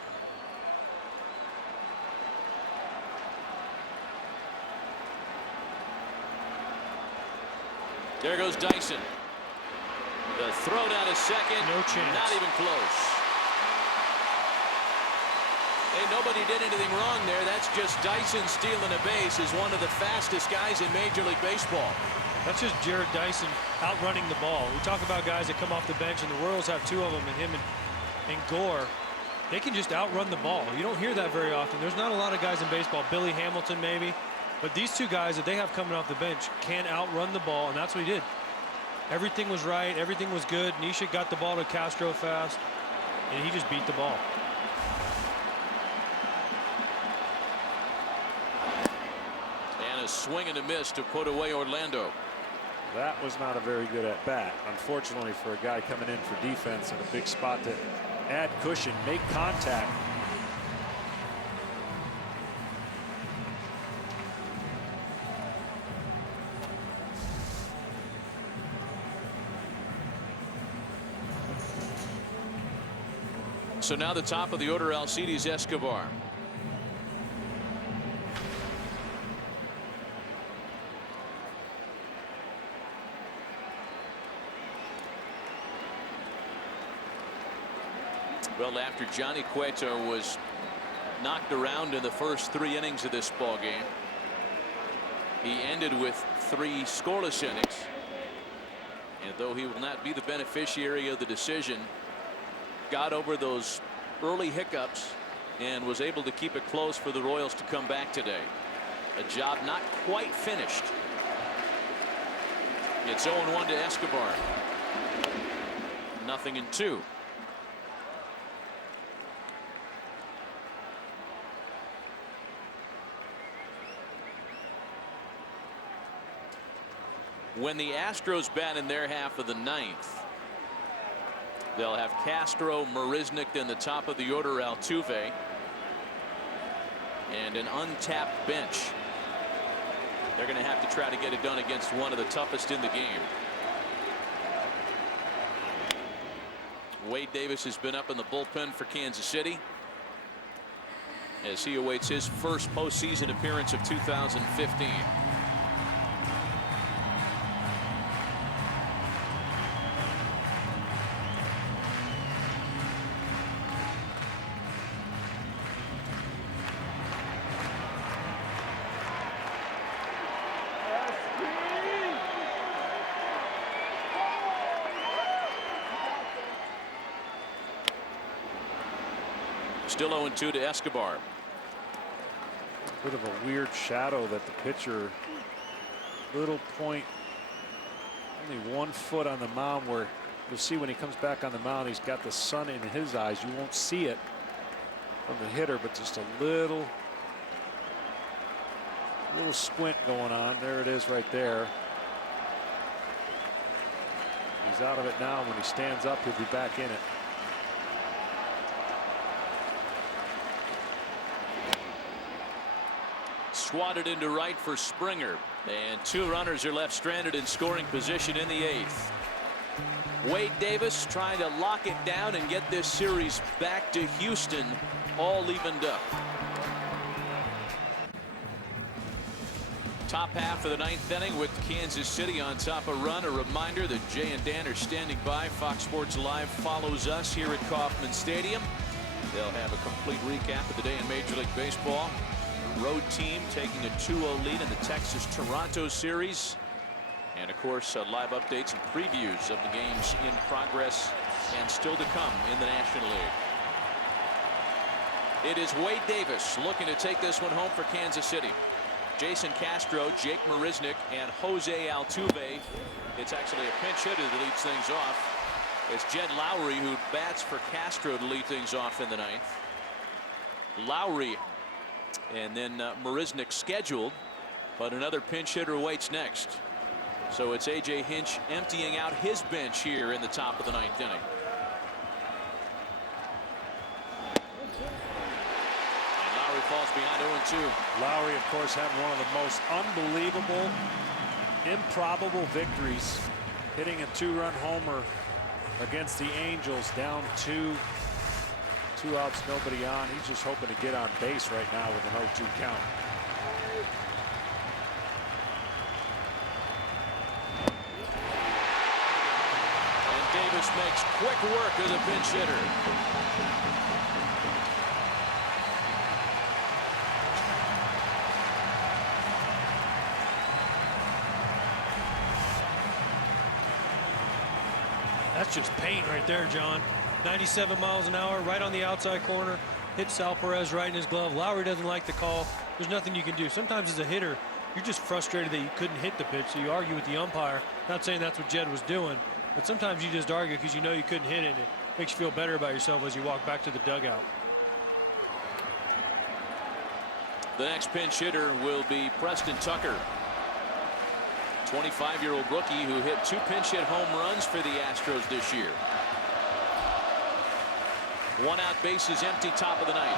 There goes Dyson. The throw down to second. No chance. Not even close. Hey, nobody did anything wrong there. That's just Dyson stealing a base as one of the fastest guys in Major League Baseball. That's just Jared Dyson outrunning the ball. We talk about guys that come off the bench, and the Royals have two of them, and him and Gore. They can just outrun the ball. You don't hear that very often. There's not a lot of guys in baseball. Billy Hamilton maybe. But these two guys that they have coming off the bench can outrun the ball, and that's what he did. Everything was right. Everything was good. Neshek got the ball to Castro fast, and he just beat the ball. And a swing and a miss to put away Orlando. That was not a very good at bat, unfortunately, for a guy coming in for defense in a big spot to add cushion, make contact. So now the top of the order, Alcides Escobar. Well, after Johnny Cueto was knocked around in the first 3 innings of this ball game, he ended with 3 scoreless innings. And though he will not be the beneficiary of the decision, got over those early hiccups and was able to keep it close for the Royals to come back today. A job not quite finished. It's 0-1 to Escobar. 0-2. When the Astros bat in their half of the 9th, they'll have Castro, Marisnik in the top of the order, Altuve, and an untapped bench. They're going to have to try to get it done against one of the toughest in the game. Wade Davis has been up in the bullpen for Kansas City as he awaits his first postseason appearance of 2015. Still 0-2 to Escobar. Bit of a weird shadow that the pitcher, little point, only 1 foot on the mound, where you'll see when he comes back on the mound, he's got the sun in his eyes. You won't see it from the hitter, but just a little squint going on. There it is right there. He's out of it now. When he stands up, he'll be back in it. Swatted into right for Springer, and 2 runners are left stranded in scoring position in the 8th. Wade Davis trying to lock it down and get this series back to Houston, all evened up. Top half of the 9th inning with Kansas City on top a run. A reminder that Jay and Dan are standing by. Fox Sports Live follows us here at Kauffman Stadium. They'll have a complete recap of the day in Major League Baseball. Road team taking a 2-0 lead in the Texas-Toronto series. And of course, live updates and previews of the games in progress and still to come in the National League. It is Wade Davis looking to take this one home for Kansas City. Jason Castro, Jake Marisnick, and Jose Altuve. It's actually a pinch hitter that leads things off. It's Jed Lowry who bats for Castro to lead things off in the ninth. Lowry and then Marisnick scheduled, but another pinch hitter waits next. So it's A.J. Hinch emptying out his bench here in the top of the ninth inning. Falls behind 0-2. Lowry, of course, having one of the most unbelievable, improbable victories, hitting a 2-run homer against the Angels, down 2 outs, nobody on. He's just hoping to get on base right now with an 0-2 count. And Davis makes quick work as a pinch hitter. That's just paint right there, John. 97 miles an hour, right on the outside corner. Hit Sal Perez right in his glove. Lowry doesn't like the call. There's nothing you can do. Sometimes as a hitter, you're just frustrated that you couldn't hit the pitch, so you argue with the umpire. Not saying that's what Jed was doing, but sometimes you just argue because you know you couldn't hit it, and it makes you feel better about yourself as you walk back to the dugout. The next pinch hitter will be Preston Tucker. 25-year-old rookie who hit 2 pinch hit home runs for the Astros this year. 1 out, bases empty, top of the ninth.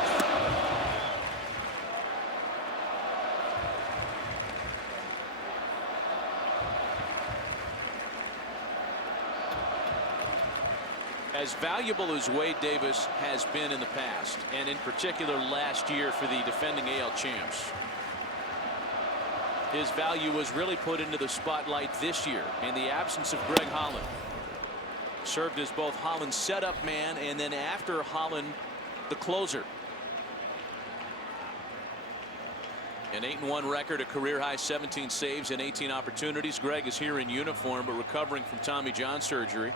As valuable as Wade Davis has been in the past, and in particular last year for the defending AL champs, his value was really put into the spotlight this year in the absence of Greg Holland. Served as both Holland's setup man and then after Holland the closer. An 8-1 record, a career high 17 saves and 18 opportunities. Greg is here in uniform but recovering from Tommy John surgery.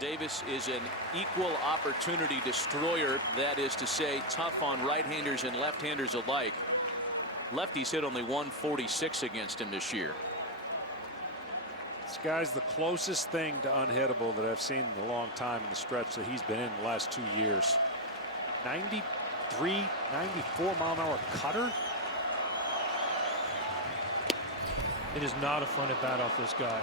Davis is an equal opportunity destroyer. That is to say, tough on right-handers and left-handers alike. Lefties hit only 146 against him this year. This guy's the closest thing to unhittable that I've seen in a long time in the stretch that he's been in the last 2 years. 93, 94 mile an hour cutter. It is not a fun at bat off this guy.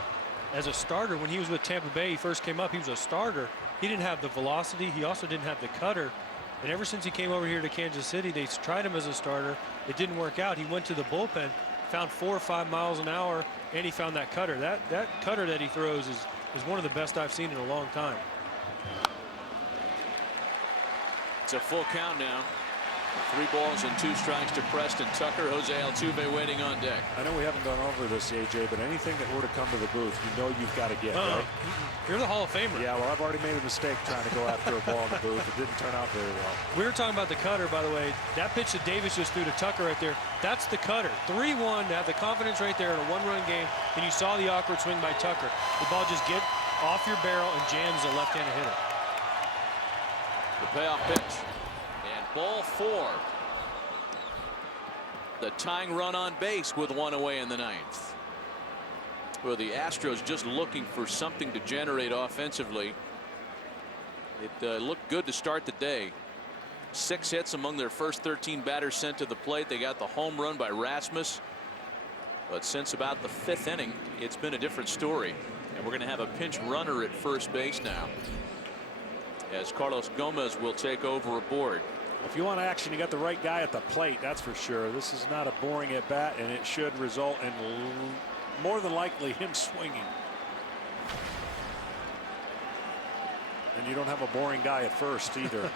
As a starter, when he was with Tampa Bay, he first came up, he was a starter. He didn't have the velocity. He also didn't have the cutter. And ever since he came over here to Kansas City, they tried him as a starter. It didn't work out. He went to the bullpen, found 4 or 5 miles an hour, and he found that cutter. That cutter that he throws is one of the best I've seen in a long time. It's a full count now. 3 balls and 2 strikes to Preston Tucker. Jose Altuve waiting on deck. I know we haven't gone over this, AJ, but anything that were to come to the booth, you know you've got to get, right? You're the Hall of Famer. Yeah, well, I've already made a mistake trying to go after a ball in the booth. It didn't turn out very well. We were talking about the cutter, by the way. That pitch that Davis just threw to Tucker right there, that's the cutter. 3-1 to have the confidence right there in a 1-run game, and you saw the awkward swing by Tucker. The ball just get off your barrel and jams a left-handed hitter. The payoff pitch. And ball 4. The tying run on base with 1 away in the ninth. Well, the Astros just looking for something to generate offensively. It looked good to start the day. 6 hits among their first 13 batters sent to the plate. They got the home run by Rasmus. But since about the 5th inning, it's been a different story. And we're going to have a pinch runner at first base now, as Carlos Gomez will take over aboard. If you want action, you got the right guy at the plate, that's for sure. This is not a boring at bat, and it should result in more than likely him swinging. And you don't have a boring guy at first either.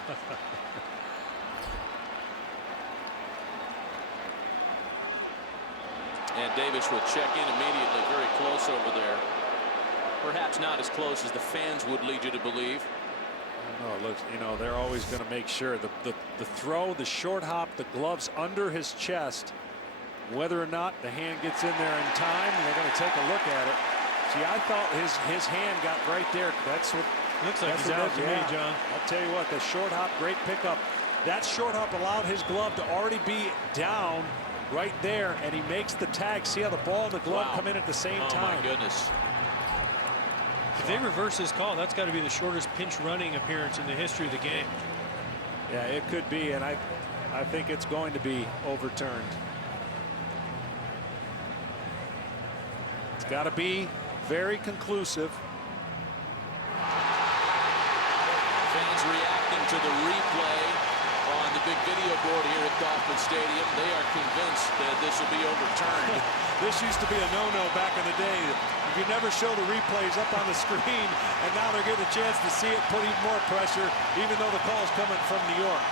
And Davis will check in immediately, very close over there. Perhaps not as close as the fans would lead you to believe. No, it looks, you know, they're always going to make sure the throw, the short hop, the gloves under his chest, whether or not the hand gets in there in time, they're going to take a look at it. See, I thought his hand got right there. That's what Looks like he's out to me, John. I'll tell you what, the short hop, great pickup. That short hop allowed his glove to already be down right there, and he makes the tag. See how the ball and the glove come in at the same time. Oh, my goodness. If they reverse this call, that's got to be the shortest pinch running appearance in the history of the game. Yeah, it could be, and I think it's going to be overturned. It's got to be very conclusive. Fans reacting to the replay on the big video board here at Kauffman Stadium. They are convinced that this will be overturned. This used to be a no-no back in the day. You never show the replays up on the screen, and now they're getting a chance to see it, put even more pressure, even though the call is coming from New York.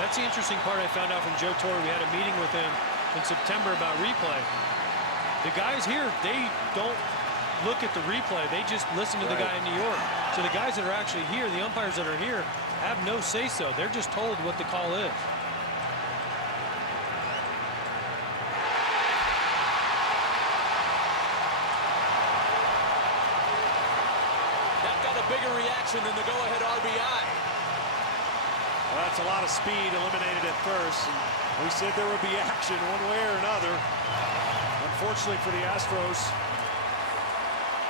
That's the interesting part I found out from Joe Torre. We had a meeting with him in September about replay. The guys here, they don't look at the replay. They just listen to the guy in New York. So the guys that are actually here, the umpires that are here, have no say-so. They're just told what the call is. That got a bigger reaction than the go-ahead RBI. Well, that's a lot of speed eliminated at first. And we said there would be action one way or another. Unfortunately for the Astros,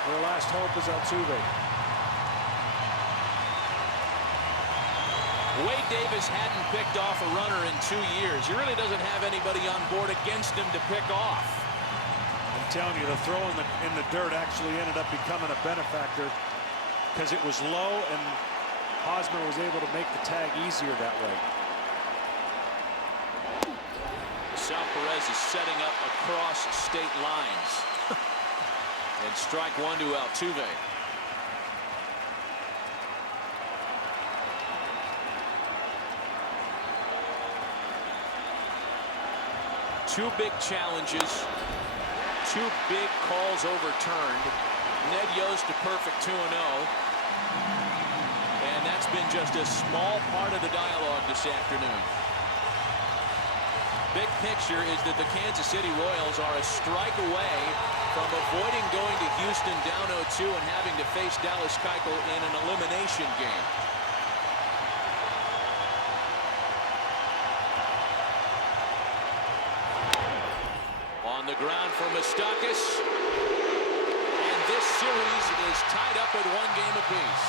their last hope is Altuve. Wade Davis hadn't picked off a runner in 2 years. He really doesn't have anybody on board against him to pick off. I'm telling you, the throw in the dirt actually ended up becoming a benefactor because it was low and Hosmer was able to make the tag easier that way. Sal Perez is setting up across state lines. And strike one to Altuve. Two big challenges, two big calls overturned. Ned Yost to perfect 2-0. And that's been just a small part of the dialogue this afternoon. Big picture is that the Kansas City Royals are a strike away from avoiding going to Houston down 0-2 and having to face Dallas Keuchel in an elimination game. On the ground for Moustakas. And this series is tied up at 1 game apiece.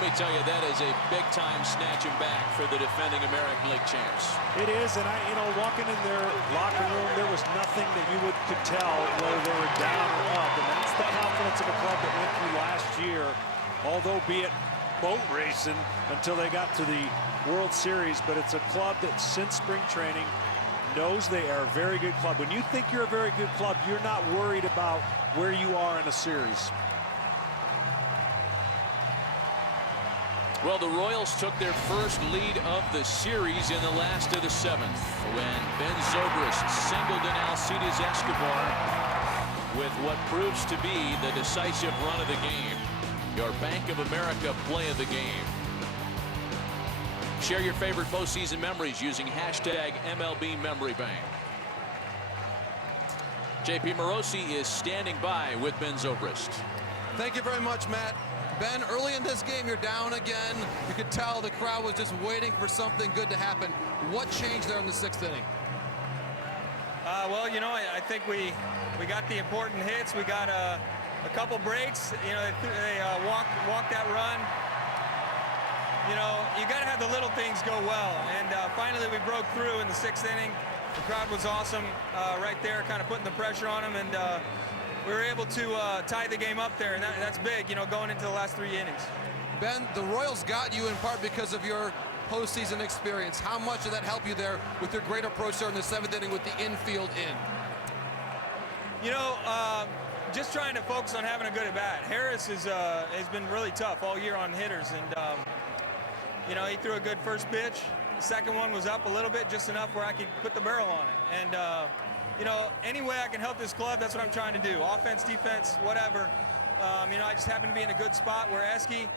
Let me tell you, that is a big-time snatching back for the defending American League champs. It is, and walking in their locker room, there was nothing that you could tell whether they were down or up, and that's the confidence of a club that went through last year, although be it boat racing until they got to the World Series. But it's a club that since spring training knows they are a very good club. When you think you're a very good club, you're not worried about where you are in a series. Well, the Royals took their first lead of the series in the last of the 7th when Ben Zobrist singled in Alcides Escobar with what proves to be the decisive run of the game. Your Bank of America play of the game. Share your favorite postseason memories using hashtag MLB Memory Bank. JP Morosi is standing by with Ben Zobrist. Thank you very much, Matt. Ben, early in this game, you're down again. You could tell the crowd was just waiting for something good to happen. What changed there in the 6th inning? Well, I think we got the important hits. We got a couple breaks. They walked that run. You got to have the little things go well. And finally, we broke through in the 6th inning. The crowd was awesome right there, kind of putting the pressure on them. And we were able to tie the game up there, and that's big, going into the last 3 innings. Ben, the Royals got you in part because of your postseason experience. How much did that help you there with your great approach there in the 7th inning with the infield in? Just trying to focus on having a good at-bat. Harris has been really tough all year on hitters, and he threw a good first pitch, The second one was up a little bit, just enough where I could put the barrel on it. And, you know, any way I can help this club, that's what I'm trying to do. Offense, defense, whatever. You know, I just happen to be in a good spot where Eske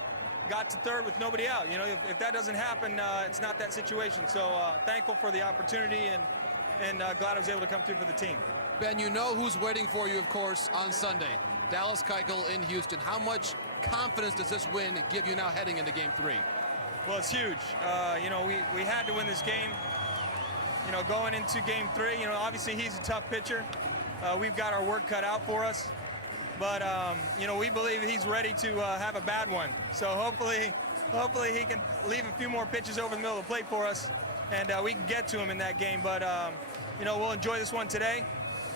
got to third with nobody out. You know, if that doesn't happen, it's not that situation. So thankful for the opportunity and glad I was able to come through for the team. Ben, you know who's waiting for you, of course, on Sunday. Dallas Keuchel in Houston. How much confidence does this win give you now heading into Game 3? Well, it's huge. You know, we had to win this game. You know, going into Game 3, you know, obviously he's a tough pitcher. We've got our work cut out for us. But, you know, we believe he's ready to have a bad one. So hopefully he can leave a few more pitches over the middle of the plate for us, and we can get to him in that game. But, you know, we'll enjoy this one today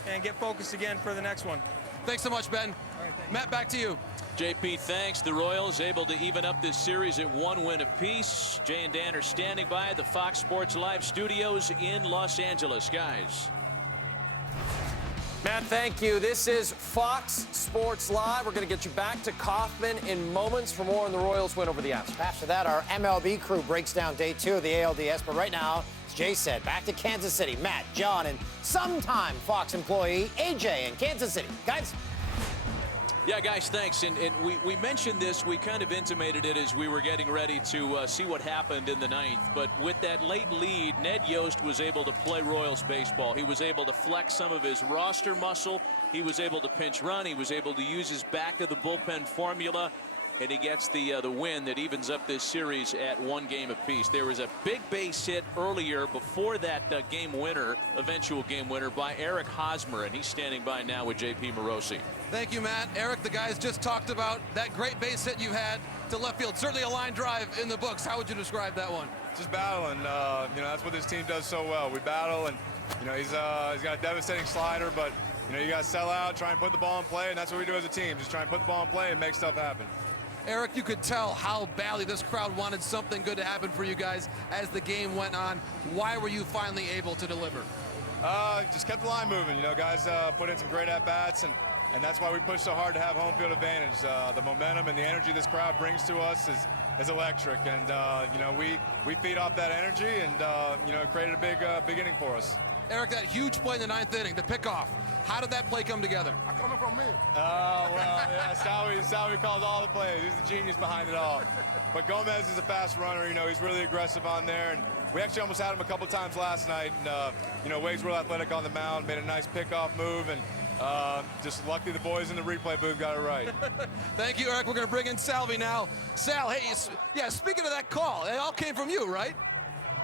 and get focused again for the next one. Thanks so much, Ben. All right, Matt, back to you. JP, thanks. The Royals able to even up this series at 1 win apiece. Jay and Dan are standing by at the Fox Sports Live studios in Los Angeles. Guys. Matt, thank you. This is Fox Sports Live. We're going to get you back to Kaufman in moments for more on the Royals win over the Astros. After that, our MLB crew breaks down day 2 of the ALDS. But right now, as Jay said, back to Kansas City. Matt, John, and sometime Fox employee AJ in Kansas City. Guys. Yeah, guys, thanks. And we mentioned this, we kind of intimated it as we were getting ready to see what happened in the 9th. But with that late lead, Ned Yost was able to play Royals baseball. He was able to flex some of his roster muscle. He was able to pinch run. He was able to use his back of the bullpen formula. And he gets the win that evens up this series at 1 game apiece. There was a big base hit earlier before that eventual game winner by Eric Hosmer, and he's standing by now with JP Morosi. Thank you, Matt. Eric, the guys just talked about that great base hit you had to left field. Certainly a line drive in the books. How would you describe that one? Just battling. You know, that's what this team does so well. We battle, and you know he's got a devastating slider, but you know you got to sell out, try and put the ball in play, and that's what we do as a team. Just try and put the ball in play and make stuff happen. Eric, you could tell how badly this crowd wanted something good to happen for you guys as the game went on. Why were you finally able to deliver? Just kept the line moving. You know, guys put in some great at-bats, and that's why we push so hard to have home field advantage. The momentum and the energy this crowd brings to us is electric, and you know we feed off that energy, and you know it created a big inning for us. Eric, that huge play in the 9th inning, the pickoff. How did that play come together? Coming from me. Well, yeah, Salvi calls all the plays. He's the genius behind it all. But Gomez is a fast runner. You know, he's really aggressive on there, and we actually almost had him a couple times last night. And you know, Wade's real athletic on the mound, made a nice pickoff move, and just lucky the boys in the replay booth got it right. Thank you, Eric. We're going to bring in Salvi now. Sal, hey, yeah, speaking of that call, it all came from you, right?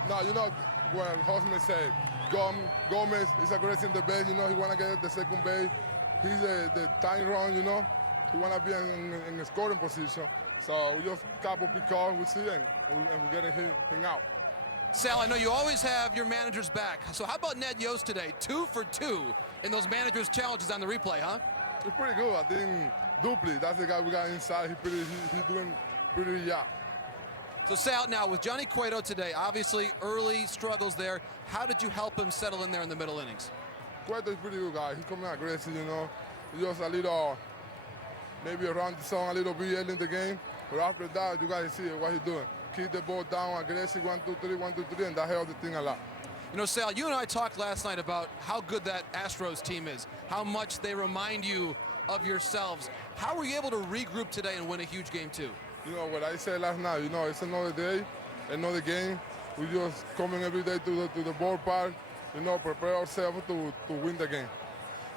No, you know, when Hosmer said, Gomez is aggressive in the base, you know, he want to get the second base. He's the time run, you know. He want to be in the scoring position. So we just couple pickoff, we see, and we're getting him out. Sal, I know you always have your managers back. So how about Ned Yost today? 2 for 2 in those managers' challenges on the replay, huh? He's pretty good. I think Dupley, that's the guy we got inside. He's doing pretty good job. So Sal, now with Johnny Cueto today, obviously early struggles there. How did you help him settle in there in the middle innings? Cueto is a pretty good guy. He's coming aggressive, you know. Just a little, maybe around the zone a little bit early in the game. But after that, you guys see what he's doing. Keep the ball down, aggressive, 1, 2, 3, 1, 2, 3, and that helps the thing a lot. You know, Sal, you and I talked last night about how good that Astros team is, how much they remind you of yourselves. How were you able to regroup today and win a huge game, too? You know, what I said last night, you know, it's another day, another game. We just coming every day to the ballpark, you know, prepare ourselves to win the game.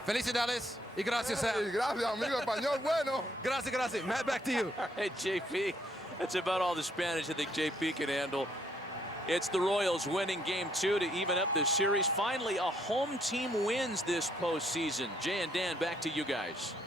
Felicidades y gracias, Sal. Hey, gracias, amigo español, bueno. Gracias. Matt, back to you. Hey, JP, that's about all the Spanish I think JP can handle. It's the Royals winning Game 2 to even up this series. Finally, a home team wins this postseason. Jay and Dan, back to you guys.